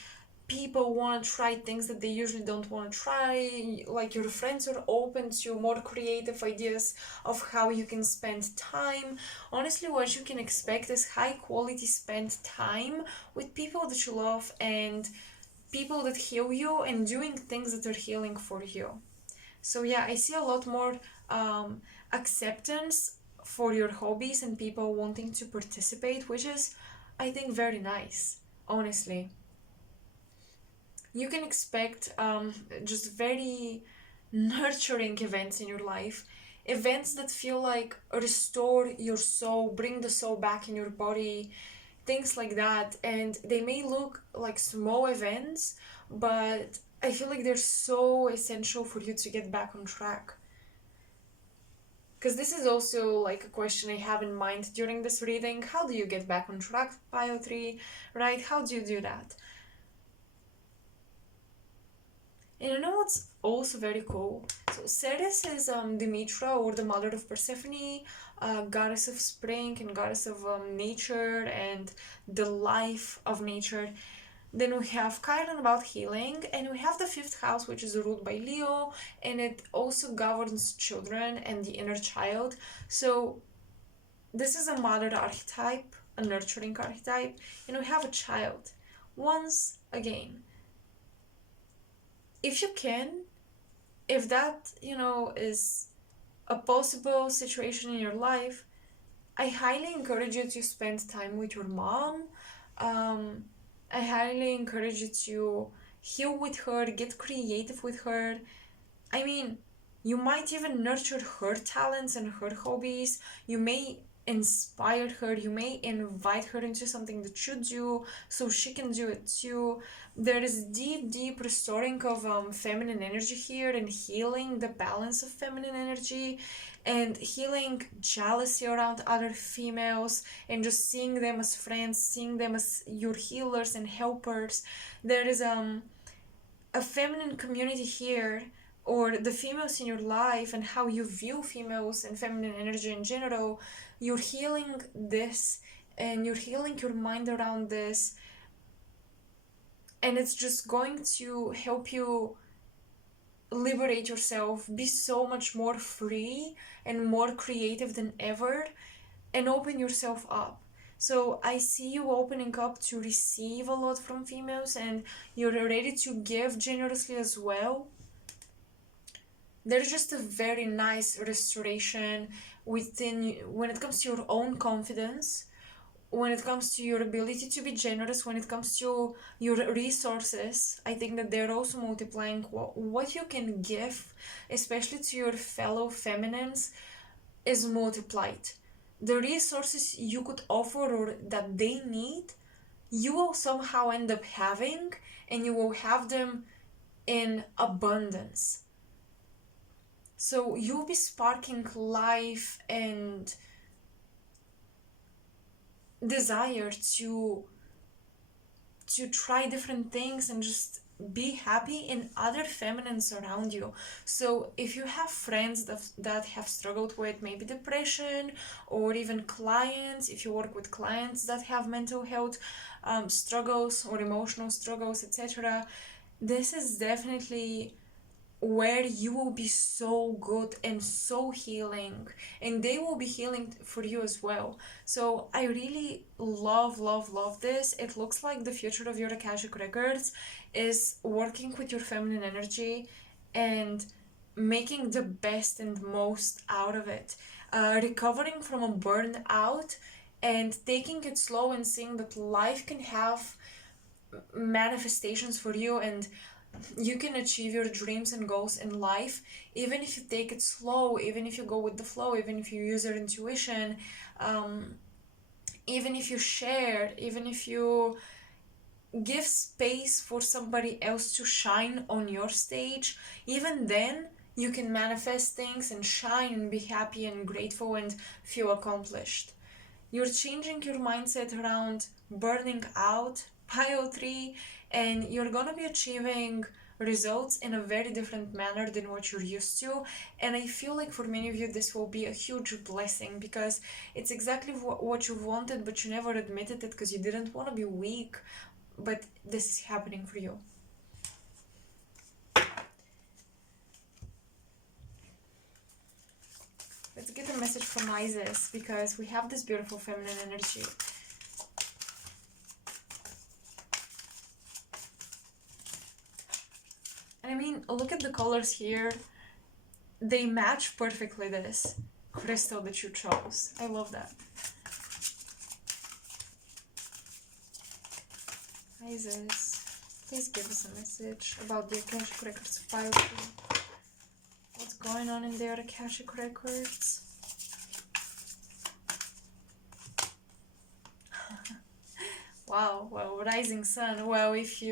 People want to try things that they usually don't want to try. Like, your friends are open to more creative ideas of how you can spend time. Honestly, what you can expect is high quality spent time with people that you love and people that heal you, and doing things that are healing for you. So yeah, I see a lot more acceptance for your hobbies and people wanting to participate, which is, I think, very nice, honestly. You can expect just very nurturing events in your life, events that feel like restore your soul, bring the soul back in your body, things like that. And they may look like small events, but I feel like they're so essential for you to get back on track. Because this is also like a question I have in mind during this reading. How do you get back on track, Pio 3, right? How do you do that? And you know what's also very cool? So Ceres is Demetra, or the mother of Persephone, goddess of spring and goddess of nature and the life of nature. Then we have Chiron, about healing, and we have the 5th house, which is ruled by Leo, and it also governs children and the inner child. So this is a mother archetype, a nurturing archetype, and we have a child. Once again, if you can, if that, is a possible situation in your life, I highly encourage you to spend time with your mom. I highly encourage you to heal with her, get creative with her. I mean, you might even nurture her talents and her hobbies. You may inspire her, you may invite her into something that you do so she can do it too. There is deep restoring of feminine energy here, and healing the balance of feminine energy, and healing jealousy around other females, and just seeing them as friends, seeing them as your healers and helpers. There is a feminine community here, or the females in your life and how you view females and feminine energy in general. You're healing this, and you're healing your mind around this, and it's just going to help you liberate yourself, be so much more free and more creative than ever, and open yourself up. So I see you opening up to receive a lot from females, and you're ready to give generously as well. There's just a very nice restoration within when it comes to your own confidence, when it comes to your ability to be generous, when it comes to your resources. I think that they're also multiplying. What you can give, especially to your fellow feminines, is multiplied. The resources you could offer or that they need, you will somehow end up having, and you will have them in abundance. So you'll be sparking life and desire to try different things and just be happy in other feminines around you. So if you have friends that have struggled with maybe depression, or even clients, if you work with clients that have mental health struggles or emotional struggles, etc., this is definitely where you will be so good and so healing, and they will be healing for you as well. So I really love this. It looks like the future of your Akashic records is working with your feminine energy and making the best and most out of it, recovering from a burnout and taking it slow and seeing that life can have manifestations for you, and you can achieve your dreams and goals in life even if you take it slow, even if you go with the flow, even if you use your intuition, even if you share, even if you give space for somebody else to shine on your stage. Even then you can manifest things and shine and be happy and grateful and feel accomplished. You're changing your mindset around burning out, pile 3, and you're gonna be achieving results in a very different manner than what you're used to. And I feel like for many of you this will be a huge blessing, because it's exactly what you've wanted, but you never admitted it because you didn't want to be weak. But this is happening for you. Let's get a message from Isis, because we have this beautiful feminine energy. And I mean, look at the colors here. They match perfectly this crystal that you chose. I love that. Isis, please give us a message about the Akashic Records file. What's going on in their Akashic Records? Wow, well, rising sun. Well, if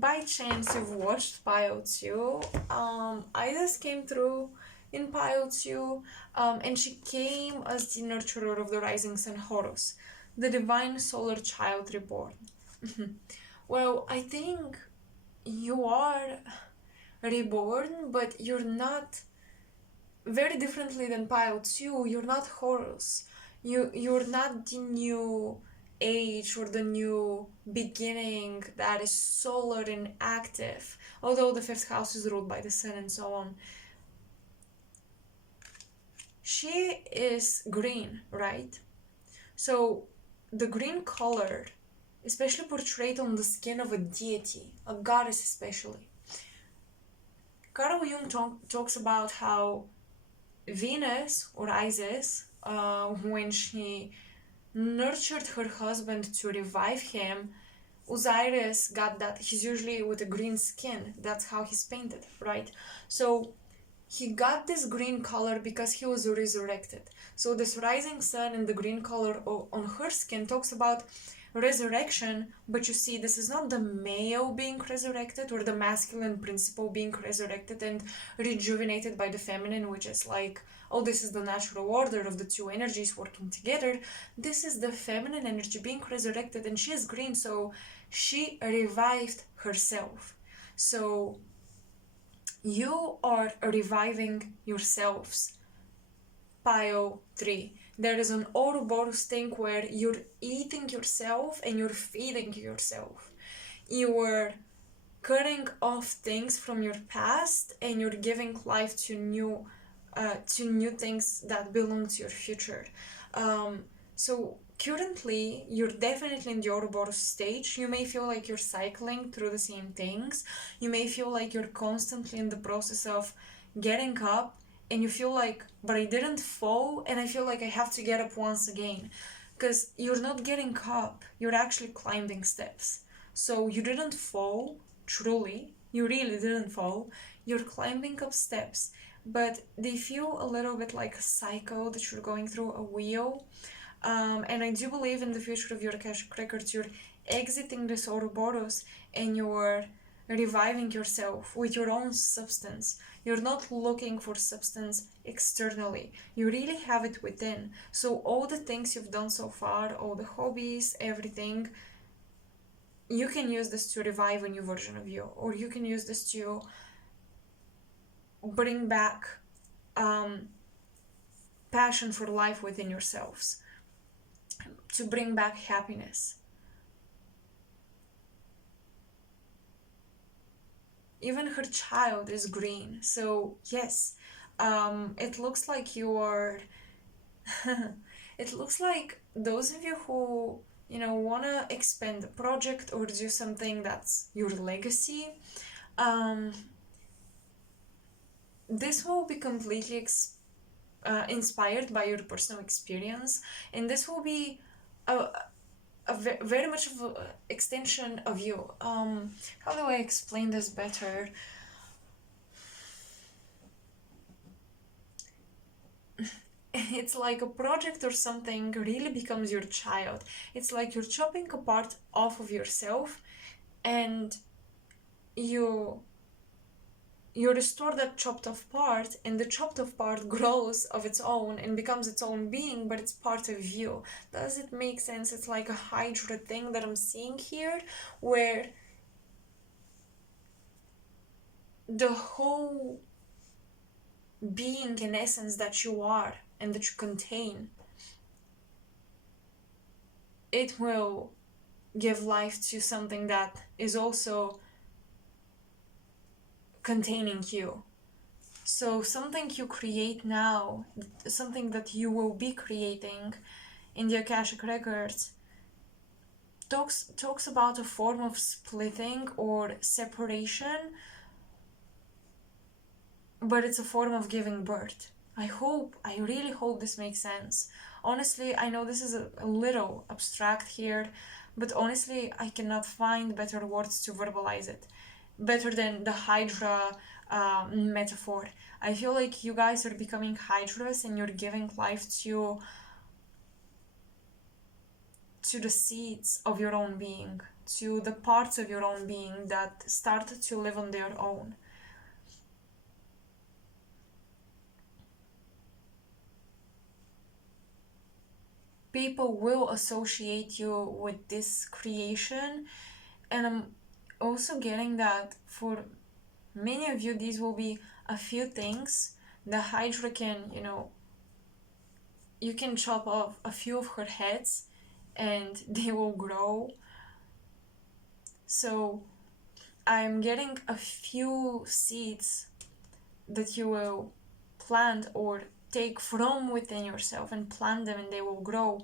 by chance you've watched pile 2, Isis came through in pile 2, and she came as the nurturer of the rising sun Horus, the divine solar child reborn. Well, I think you are reborn, but you're not, very differently than pile 2, you're not Horus. You're not the new age or the new beginning that is solar and active, although the 5th house is ruled by the sun and so on. She is green, right? So the green color, especially portrayed on the skin of a deity, a goddess especially. Carl Jung talks about how Venus, or Isis, when she nurtured her husband to revive him, Osiris got that. He's usually with a green skin. That's how he's painted, right? So he got this green color because he was resurrected. So this rising sun and the green color on her skin talks about resurrection, but you see, this is not the male being resurrected or the masculine principle being resurrected and rejuvenated by the feminine, which is like, oh, this is the natural order of the two energies working together. This is the feminine energy being resurrected, and she is green, so she revived herself. So you are reviving yourselves. Pile 3. There is an Ouroboros thing where you're eating yourself and you're feeding yourself. You are cutting off things from your past and you're giving life to new things that belong to your future. So currently, you're definitely in the Ouroboros stage. You may feel like you're cycling through the same things. You may feel like you're constantly in the process of getting up, and you feel like, but I didn't fall, and I feel like I have to get up once again. Because you're not getting up, you're actually climbing steps. So you didn't fall, truly. You really didn't fall. You're climbing up steps, but they feel a little bit like a cycle that you're going through, a wheel. And I do believe in the future of your Akashic records, you're exiting this Ouroboros and you're reviving yourself with your own substance. You're not looking for substance externally. You really have it within. So all the things you've done so far, all the hobbies, everything, you can use this to revive a new version of you, or you can use this to bring back passion for life within yourselves, to bring back happiness. Even her child is green, so yes, it looks like you are it looks like those of you who, you know, want to expand a project or do something that's your legacy, this will be completely inspired by your personal experience, and this will be very much of an extension of you. How do I explain this better? It's like a project or something really becomes your child. It's like you're chopping a part off of yourself, and you restore that chopped off part, and the chopped off part grows of its own and becomes its own being, but it's part of you. Does it make sense? It's like a hydra thing that I'm seeing here, where the whole being and essence that you are and that you contain, it will give life to something that is also containing you. So something you create now, something that you will be creating in the Akashic Records, talks about a form of splitting or separation, but it's a form of giving birth. I really hope this makes sense. Honestly, I know this is a little abstract here, but honestly, I cannot find better words to verbalize it. Better than the Hydra metaphor. I feel like you guys are becoming Hydras and you're giving life to the seeds of your own being, to the parts of your own being that start to live on their own. People will associate you with this creation, and I'm also getting that for many of you these will be a few things. The Hydra can, you can chop off a few of her heads and they will grow. So I'm getting a few seeds that you will plant or take from within yourself and plant them, and they will grow.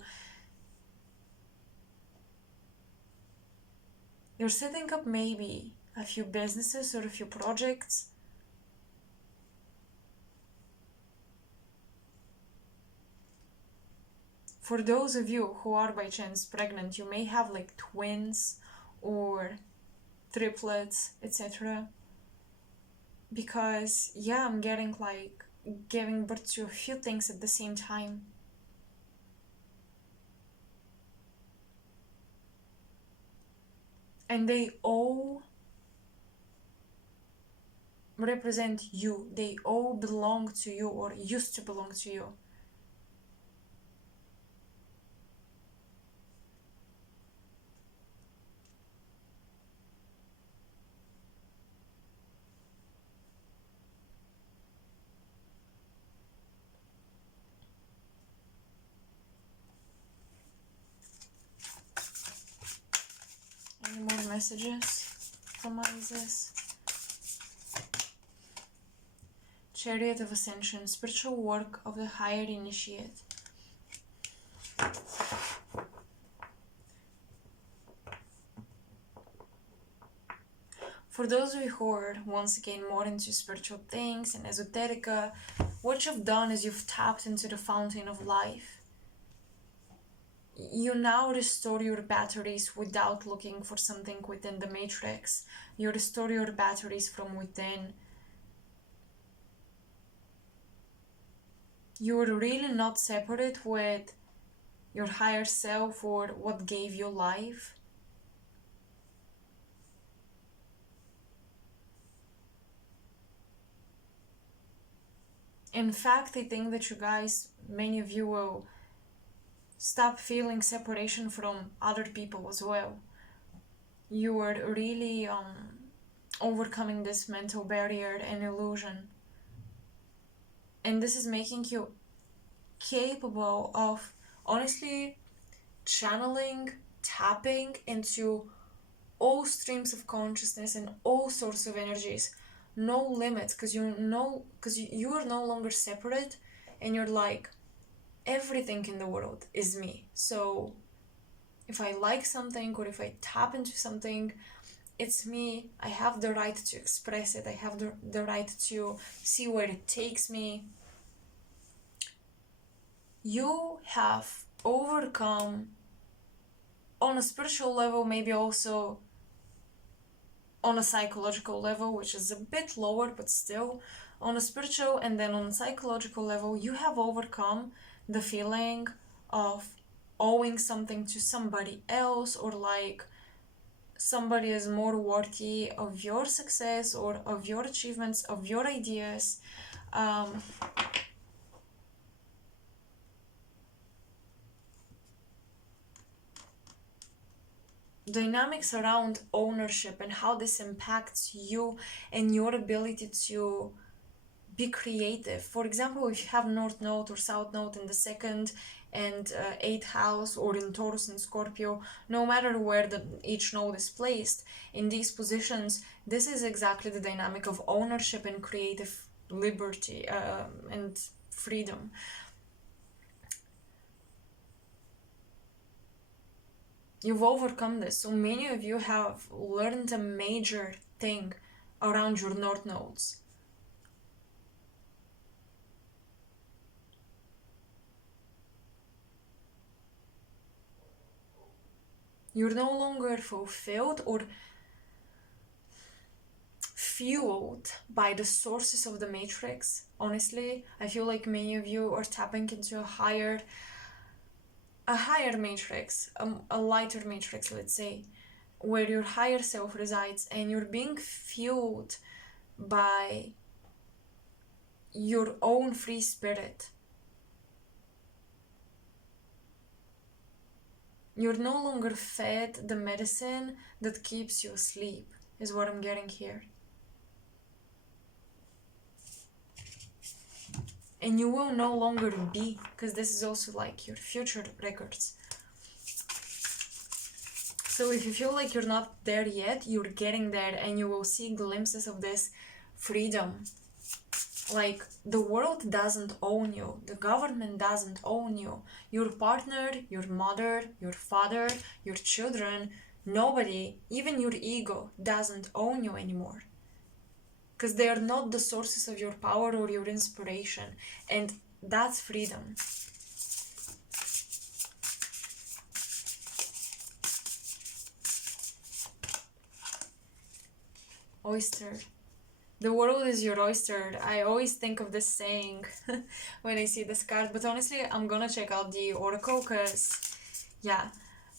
You're setting up maybe a few businesses or a few projects. For those of you who are by chance pregnant, you may have like twins or triplets, etc. Because yeah, I'm getting like giving birth to a few things at the same time. And they all represent you. They all belong to you or used to belong to you. Any more messages from Isis? Chariot of Ascension, spiritual work of the higher initiate. For those of you who are once again more into spiritual things and esoterica, what you've done is you've tapped into the fountain of life. You now restore your batteries without looking for something within the matrix. You restore your batteries from within. You're really not separate with your higher self or what gave you life. In fact, I think that you guys, many of you will stop feeling separation from other people as well. you are really overcoming this mental barrier and illusion. And this is making you capable of honestly channeling, tapping into all streams of consciousness and all sorts of energies. No limits, because you are no longer separate, and you're like, everything in the world is me. So if I like something or if I tap into something, it's me. I have the right to express it. I have the right to see where it takes me. You have overcome on a spiritual level, maybe also on a psychological level, which is a bit lower, but still on a spiritual and then on a psychological level, you have overcome the feeling of owing something to somebody else, or like somebody is more worthy of your success or of your achievements, of your ideas. Dynamics around ownership and how this impacts you and your ability to be creative. For example, if you have North Node or South Node in the second and 8th house, or in Taurus and Scorpio, no matter where each node is placed in these positions, this is exactly the dynamic of ownership and creative liberty and freedom. You've overcome this. So many of you have learned a major thing around your North nodes. You're no longer fulfilled or fueled by the sources of the matrix. Honestly, I feel like many of you are tapping into a higher matrix, a lighter matrix, let's say, where your higher self resides, and you're being fueled by your own free spirit. You're no longer fed the medicine that keeps you asleep, is what I'm getting here. And you will no longer be, because this is also like your future records. So if you feel like you're not there yet, you're getting there, and you will see glimpses of this freedom. Like, the world doesn't own you, the government doesn't own you, your partner, your mother, your father, your children, nobody, even your ego, doesn't own you anymore. Because they are not the sources of your power or your inspiration, and that's freedom. Oyster. The world is your oyster. I always think of this saying when I see this card, but honestly, I'm gonna check out the oracle, because, yeah,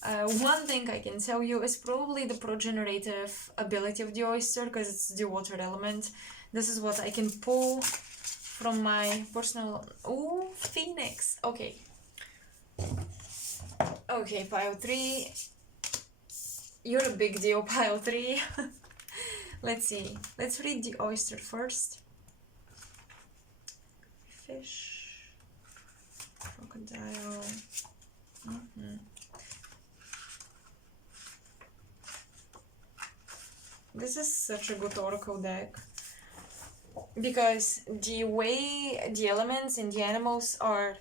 one thing I can tell you is probably the progenerative ability of the oyster, because it's the water element. This is what I can pull from my personal... Ooh, Phoenix! Okay. Okay, pile 3. You're a big deal, pile 3. Let's see. Let's read the oyster first. Fish. Crocodile. This is such a good oracle deck, because the way the elements and the animals are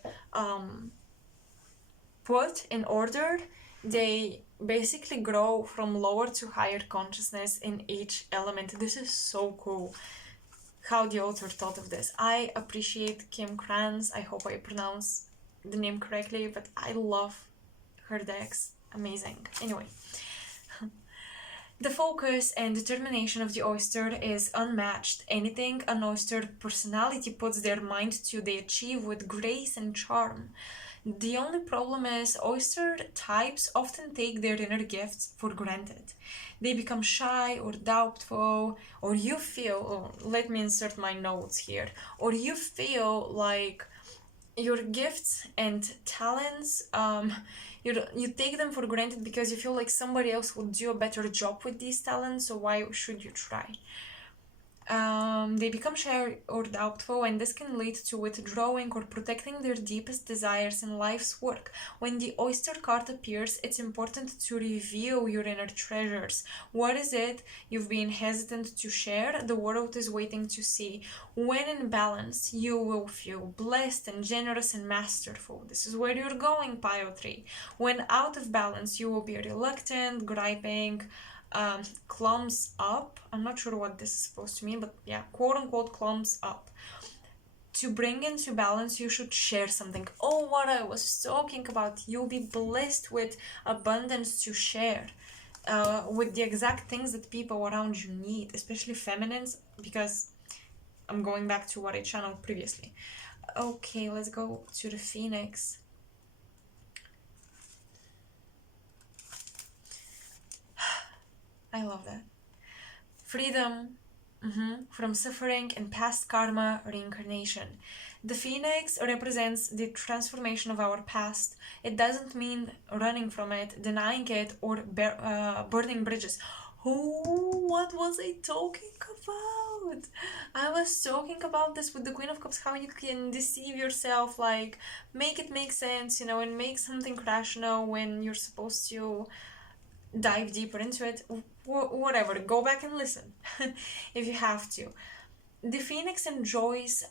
put in order, they basically grow from lower to higher consciousness in each element. This is so cool how the author thought of this. I appreciate Kim Kranz. I hope I pronounce the name correctly, but I love her decks. Amazing. Anyway, the focus and determination of the oyster is unmatched. Anything an oyster personality puts their mind to, they achieve with grace and charm. The only problem is oyster types often take their inner gifts for granted. They become shy or doubtful, or you feel, let me insert my notes here, or you feel like your gifts and talents, you take them for granted because you feel like somebody else would do a better job with these talents, so why should you try? They become shy or doubtful, and this can lead to withdrawing or protecting their deepest desires in life's work. When the oyster card appears, it's important to reveal your inner treasures. What is it you've been hesitant to share? The world is waiting to see. When in balance, you will feel blessed and generous and masterful. This is where you're going, Pile 3. When out of balance, you will be reluctant, griping, clumps up. I'm not sure what this is supposed to mean, but yeah, quote unquote clumps up. To bring into balance, you should share something. Oh, what I was talking about. You'll be blessed with abundance to share, with the exact things that people around you need, especially feminines, because I'm going back to what I channeled previously. Okay, let's go to the Phoenix. I love that. Freedom from suffering and past karma reincarnation. The Phoenix represents the transformation of our past. It doesn't mean running from it, denying it, or burning bridges. What was I talking about? I was talking about this with the Queen of Cups, how you can deceive yourself, like make it make sense, and make something rational when you're supposed to dive deeper into it. Whatever, go back and listen if you have to. The Phoenix employs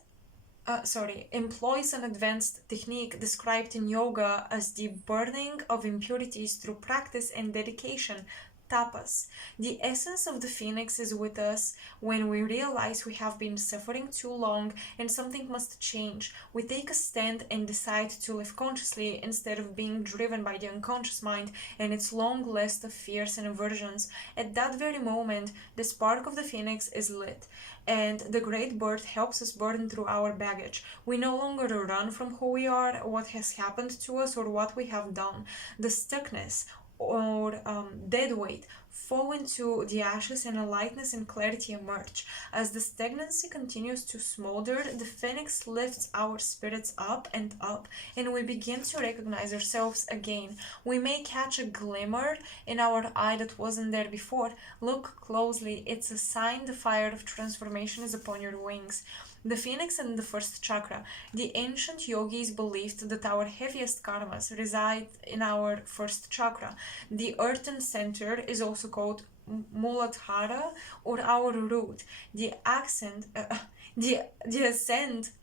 an advanced technique described in yoga as the burning of impurities through practice and dedication, tapas. The essence of the Phoenix is with us when we realize we have been suffering too long and something must change. We take a stand and decide to live consciously instead of being driven by the unconscious mind and its long list of fears and aversions. At that very moment, the spark of the Phoenix is lit, and the great bird helps us burn through our baggage. We no longer run from who we are, what has happened to us, or what we have done. The stuckness or dead weight fall into the ashes and a lightness and clarity emerge. As the stagnancy continues to smolder, the Phoenix lifts our spirits up, and we begin to recognize ourselves again. We may catch a glimmer in our eye that wasn't there before. Look closely, it's a sign the fire of transformation is upon your wings. The Phoenix and the first chakra. The ancient yogis believed that our heaviest karmas reside in our first chakra. The earthen center is also called Muladhara, or our root. The ascent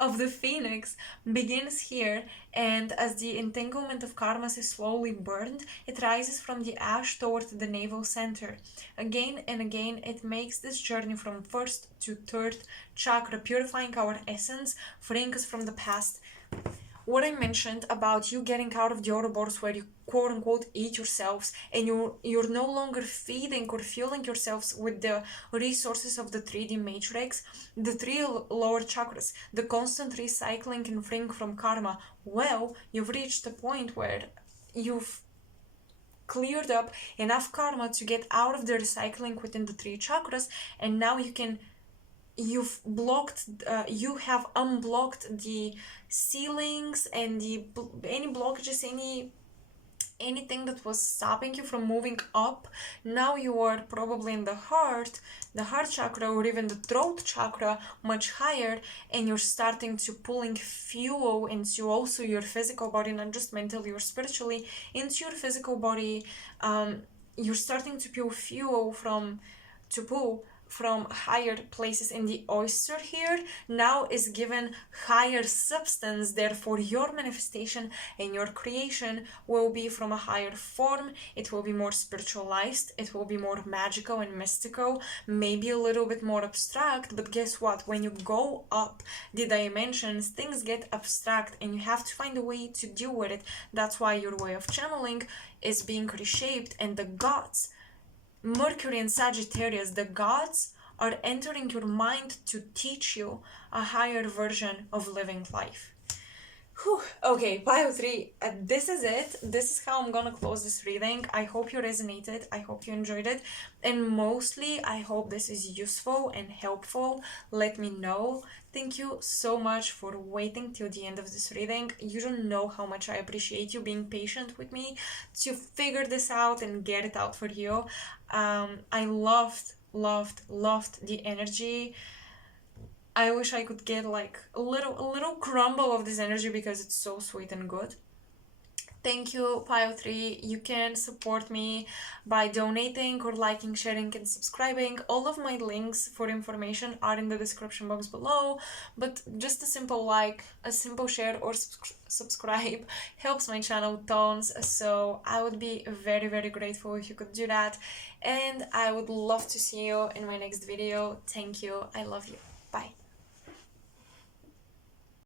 of the Phoenix begins here, and as the entanglement of karmas is slowly burned, it rises from the ash toward the navel center. Again and again, it makes this journey from first to third chakra, purifying our essence, freeing us from the past. What I mentioned about you getting out of the Ouroboros where you quote unquote eat yourselves, and you're no longer feeding or fueling yourselves with the resources of the 3D matrix, the three lower chakras, the constant recycling and freeing from karma. Well, you've reached a point where you've cleared up enough karma to get out of the recycling within the three chakras, and now you have unblocked the ceilings and any blockages, anything that was stopping you from moving up. Now you are probably in the heart chakra, or even the throat chakra, much higher, and you're starting to pulling fuel into also your physical body, not just mentally or spiritually, into your physical body. You're starting to pull fuel from higher places, and the oyster here now is given higher substance. Therefore, your manifestation and your creation will be from a higher form. It will be more spiritualized, it will be more magical and mystical, maybe a little bit more abstract. But guess what? When you go up the dimensions, things get abstract, and you have to find a way to deal with it. That's why your way of channeling is being reshaped, and the gods, Mercury and Sagittarius, the gods are entering your mind to teach you a higher version of living life. Whew. Okay, pile 3. This is it. This is how I'm gonna close this reading. I hope you resonated. I hope you enjoyed it. And mostly, I hope this is useful and helpful. Let me know. Thank you so much for waiting till the end of this reading. You don't know how much I appreciate you being patient with me to figure this out and get it out for you. I loved the energy. I wish I could get like a little crumble of this energy because it's so sweet and good. Thank you, Pile 3. You can support me by donating or liking, sharing, and subscribing. All of my links for information are in the description box below, but just a simple like, a simple share, or subscribe helps my channel tons. So I would be very, very grateful if you could do that. And I would love to see you in my next video. Thank you. I love you.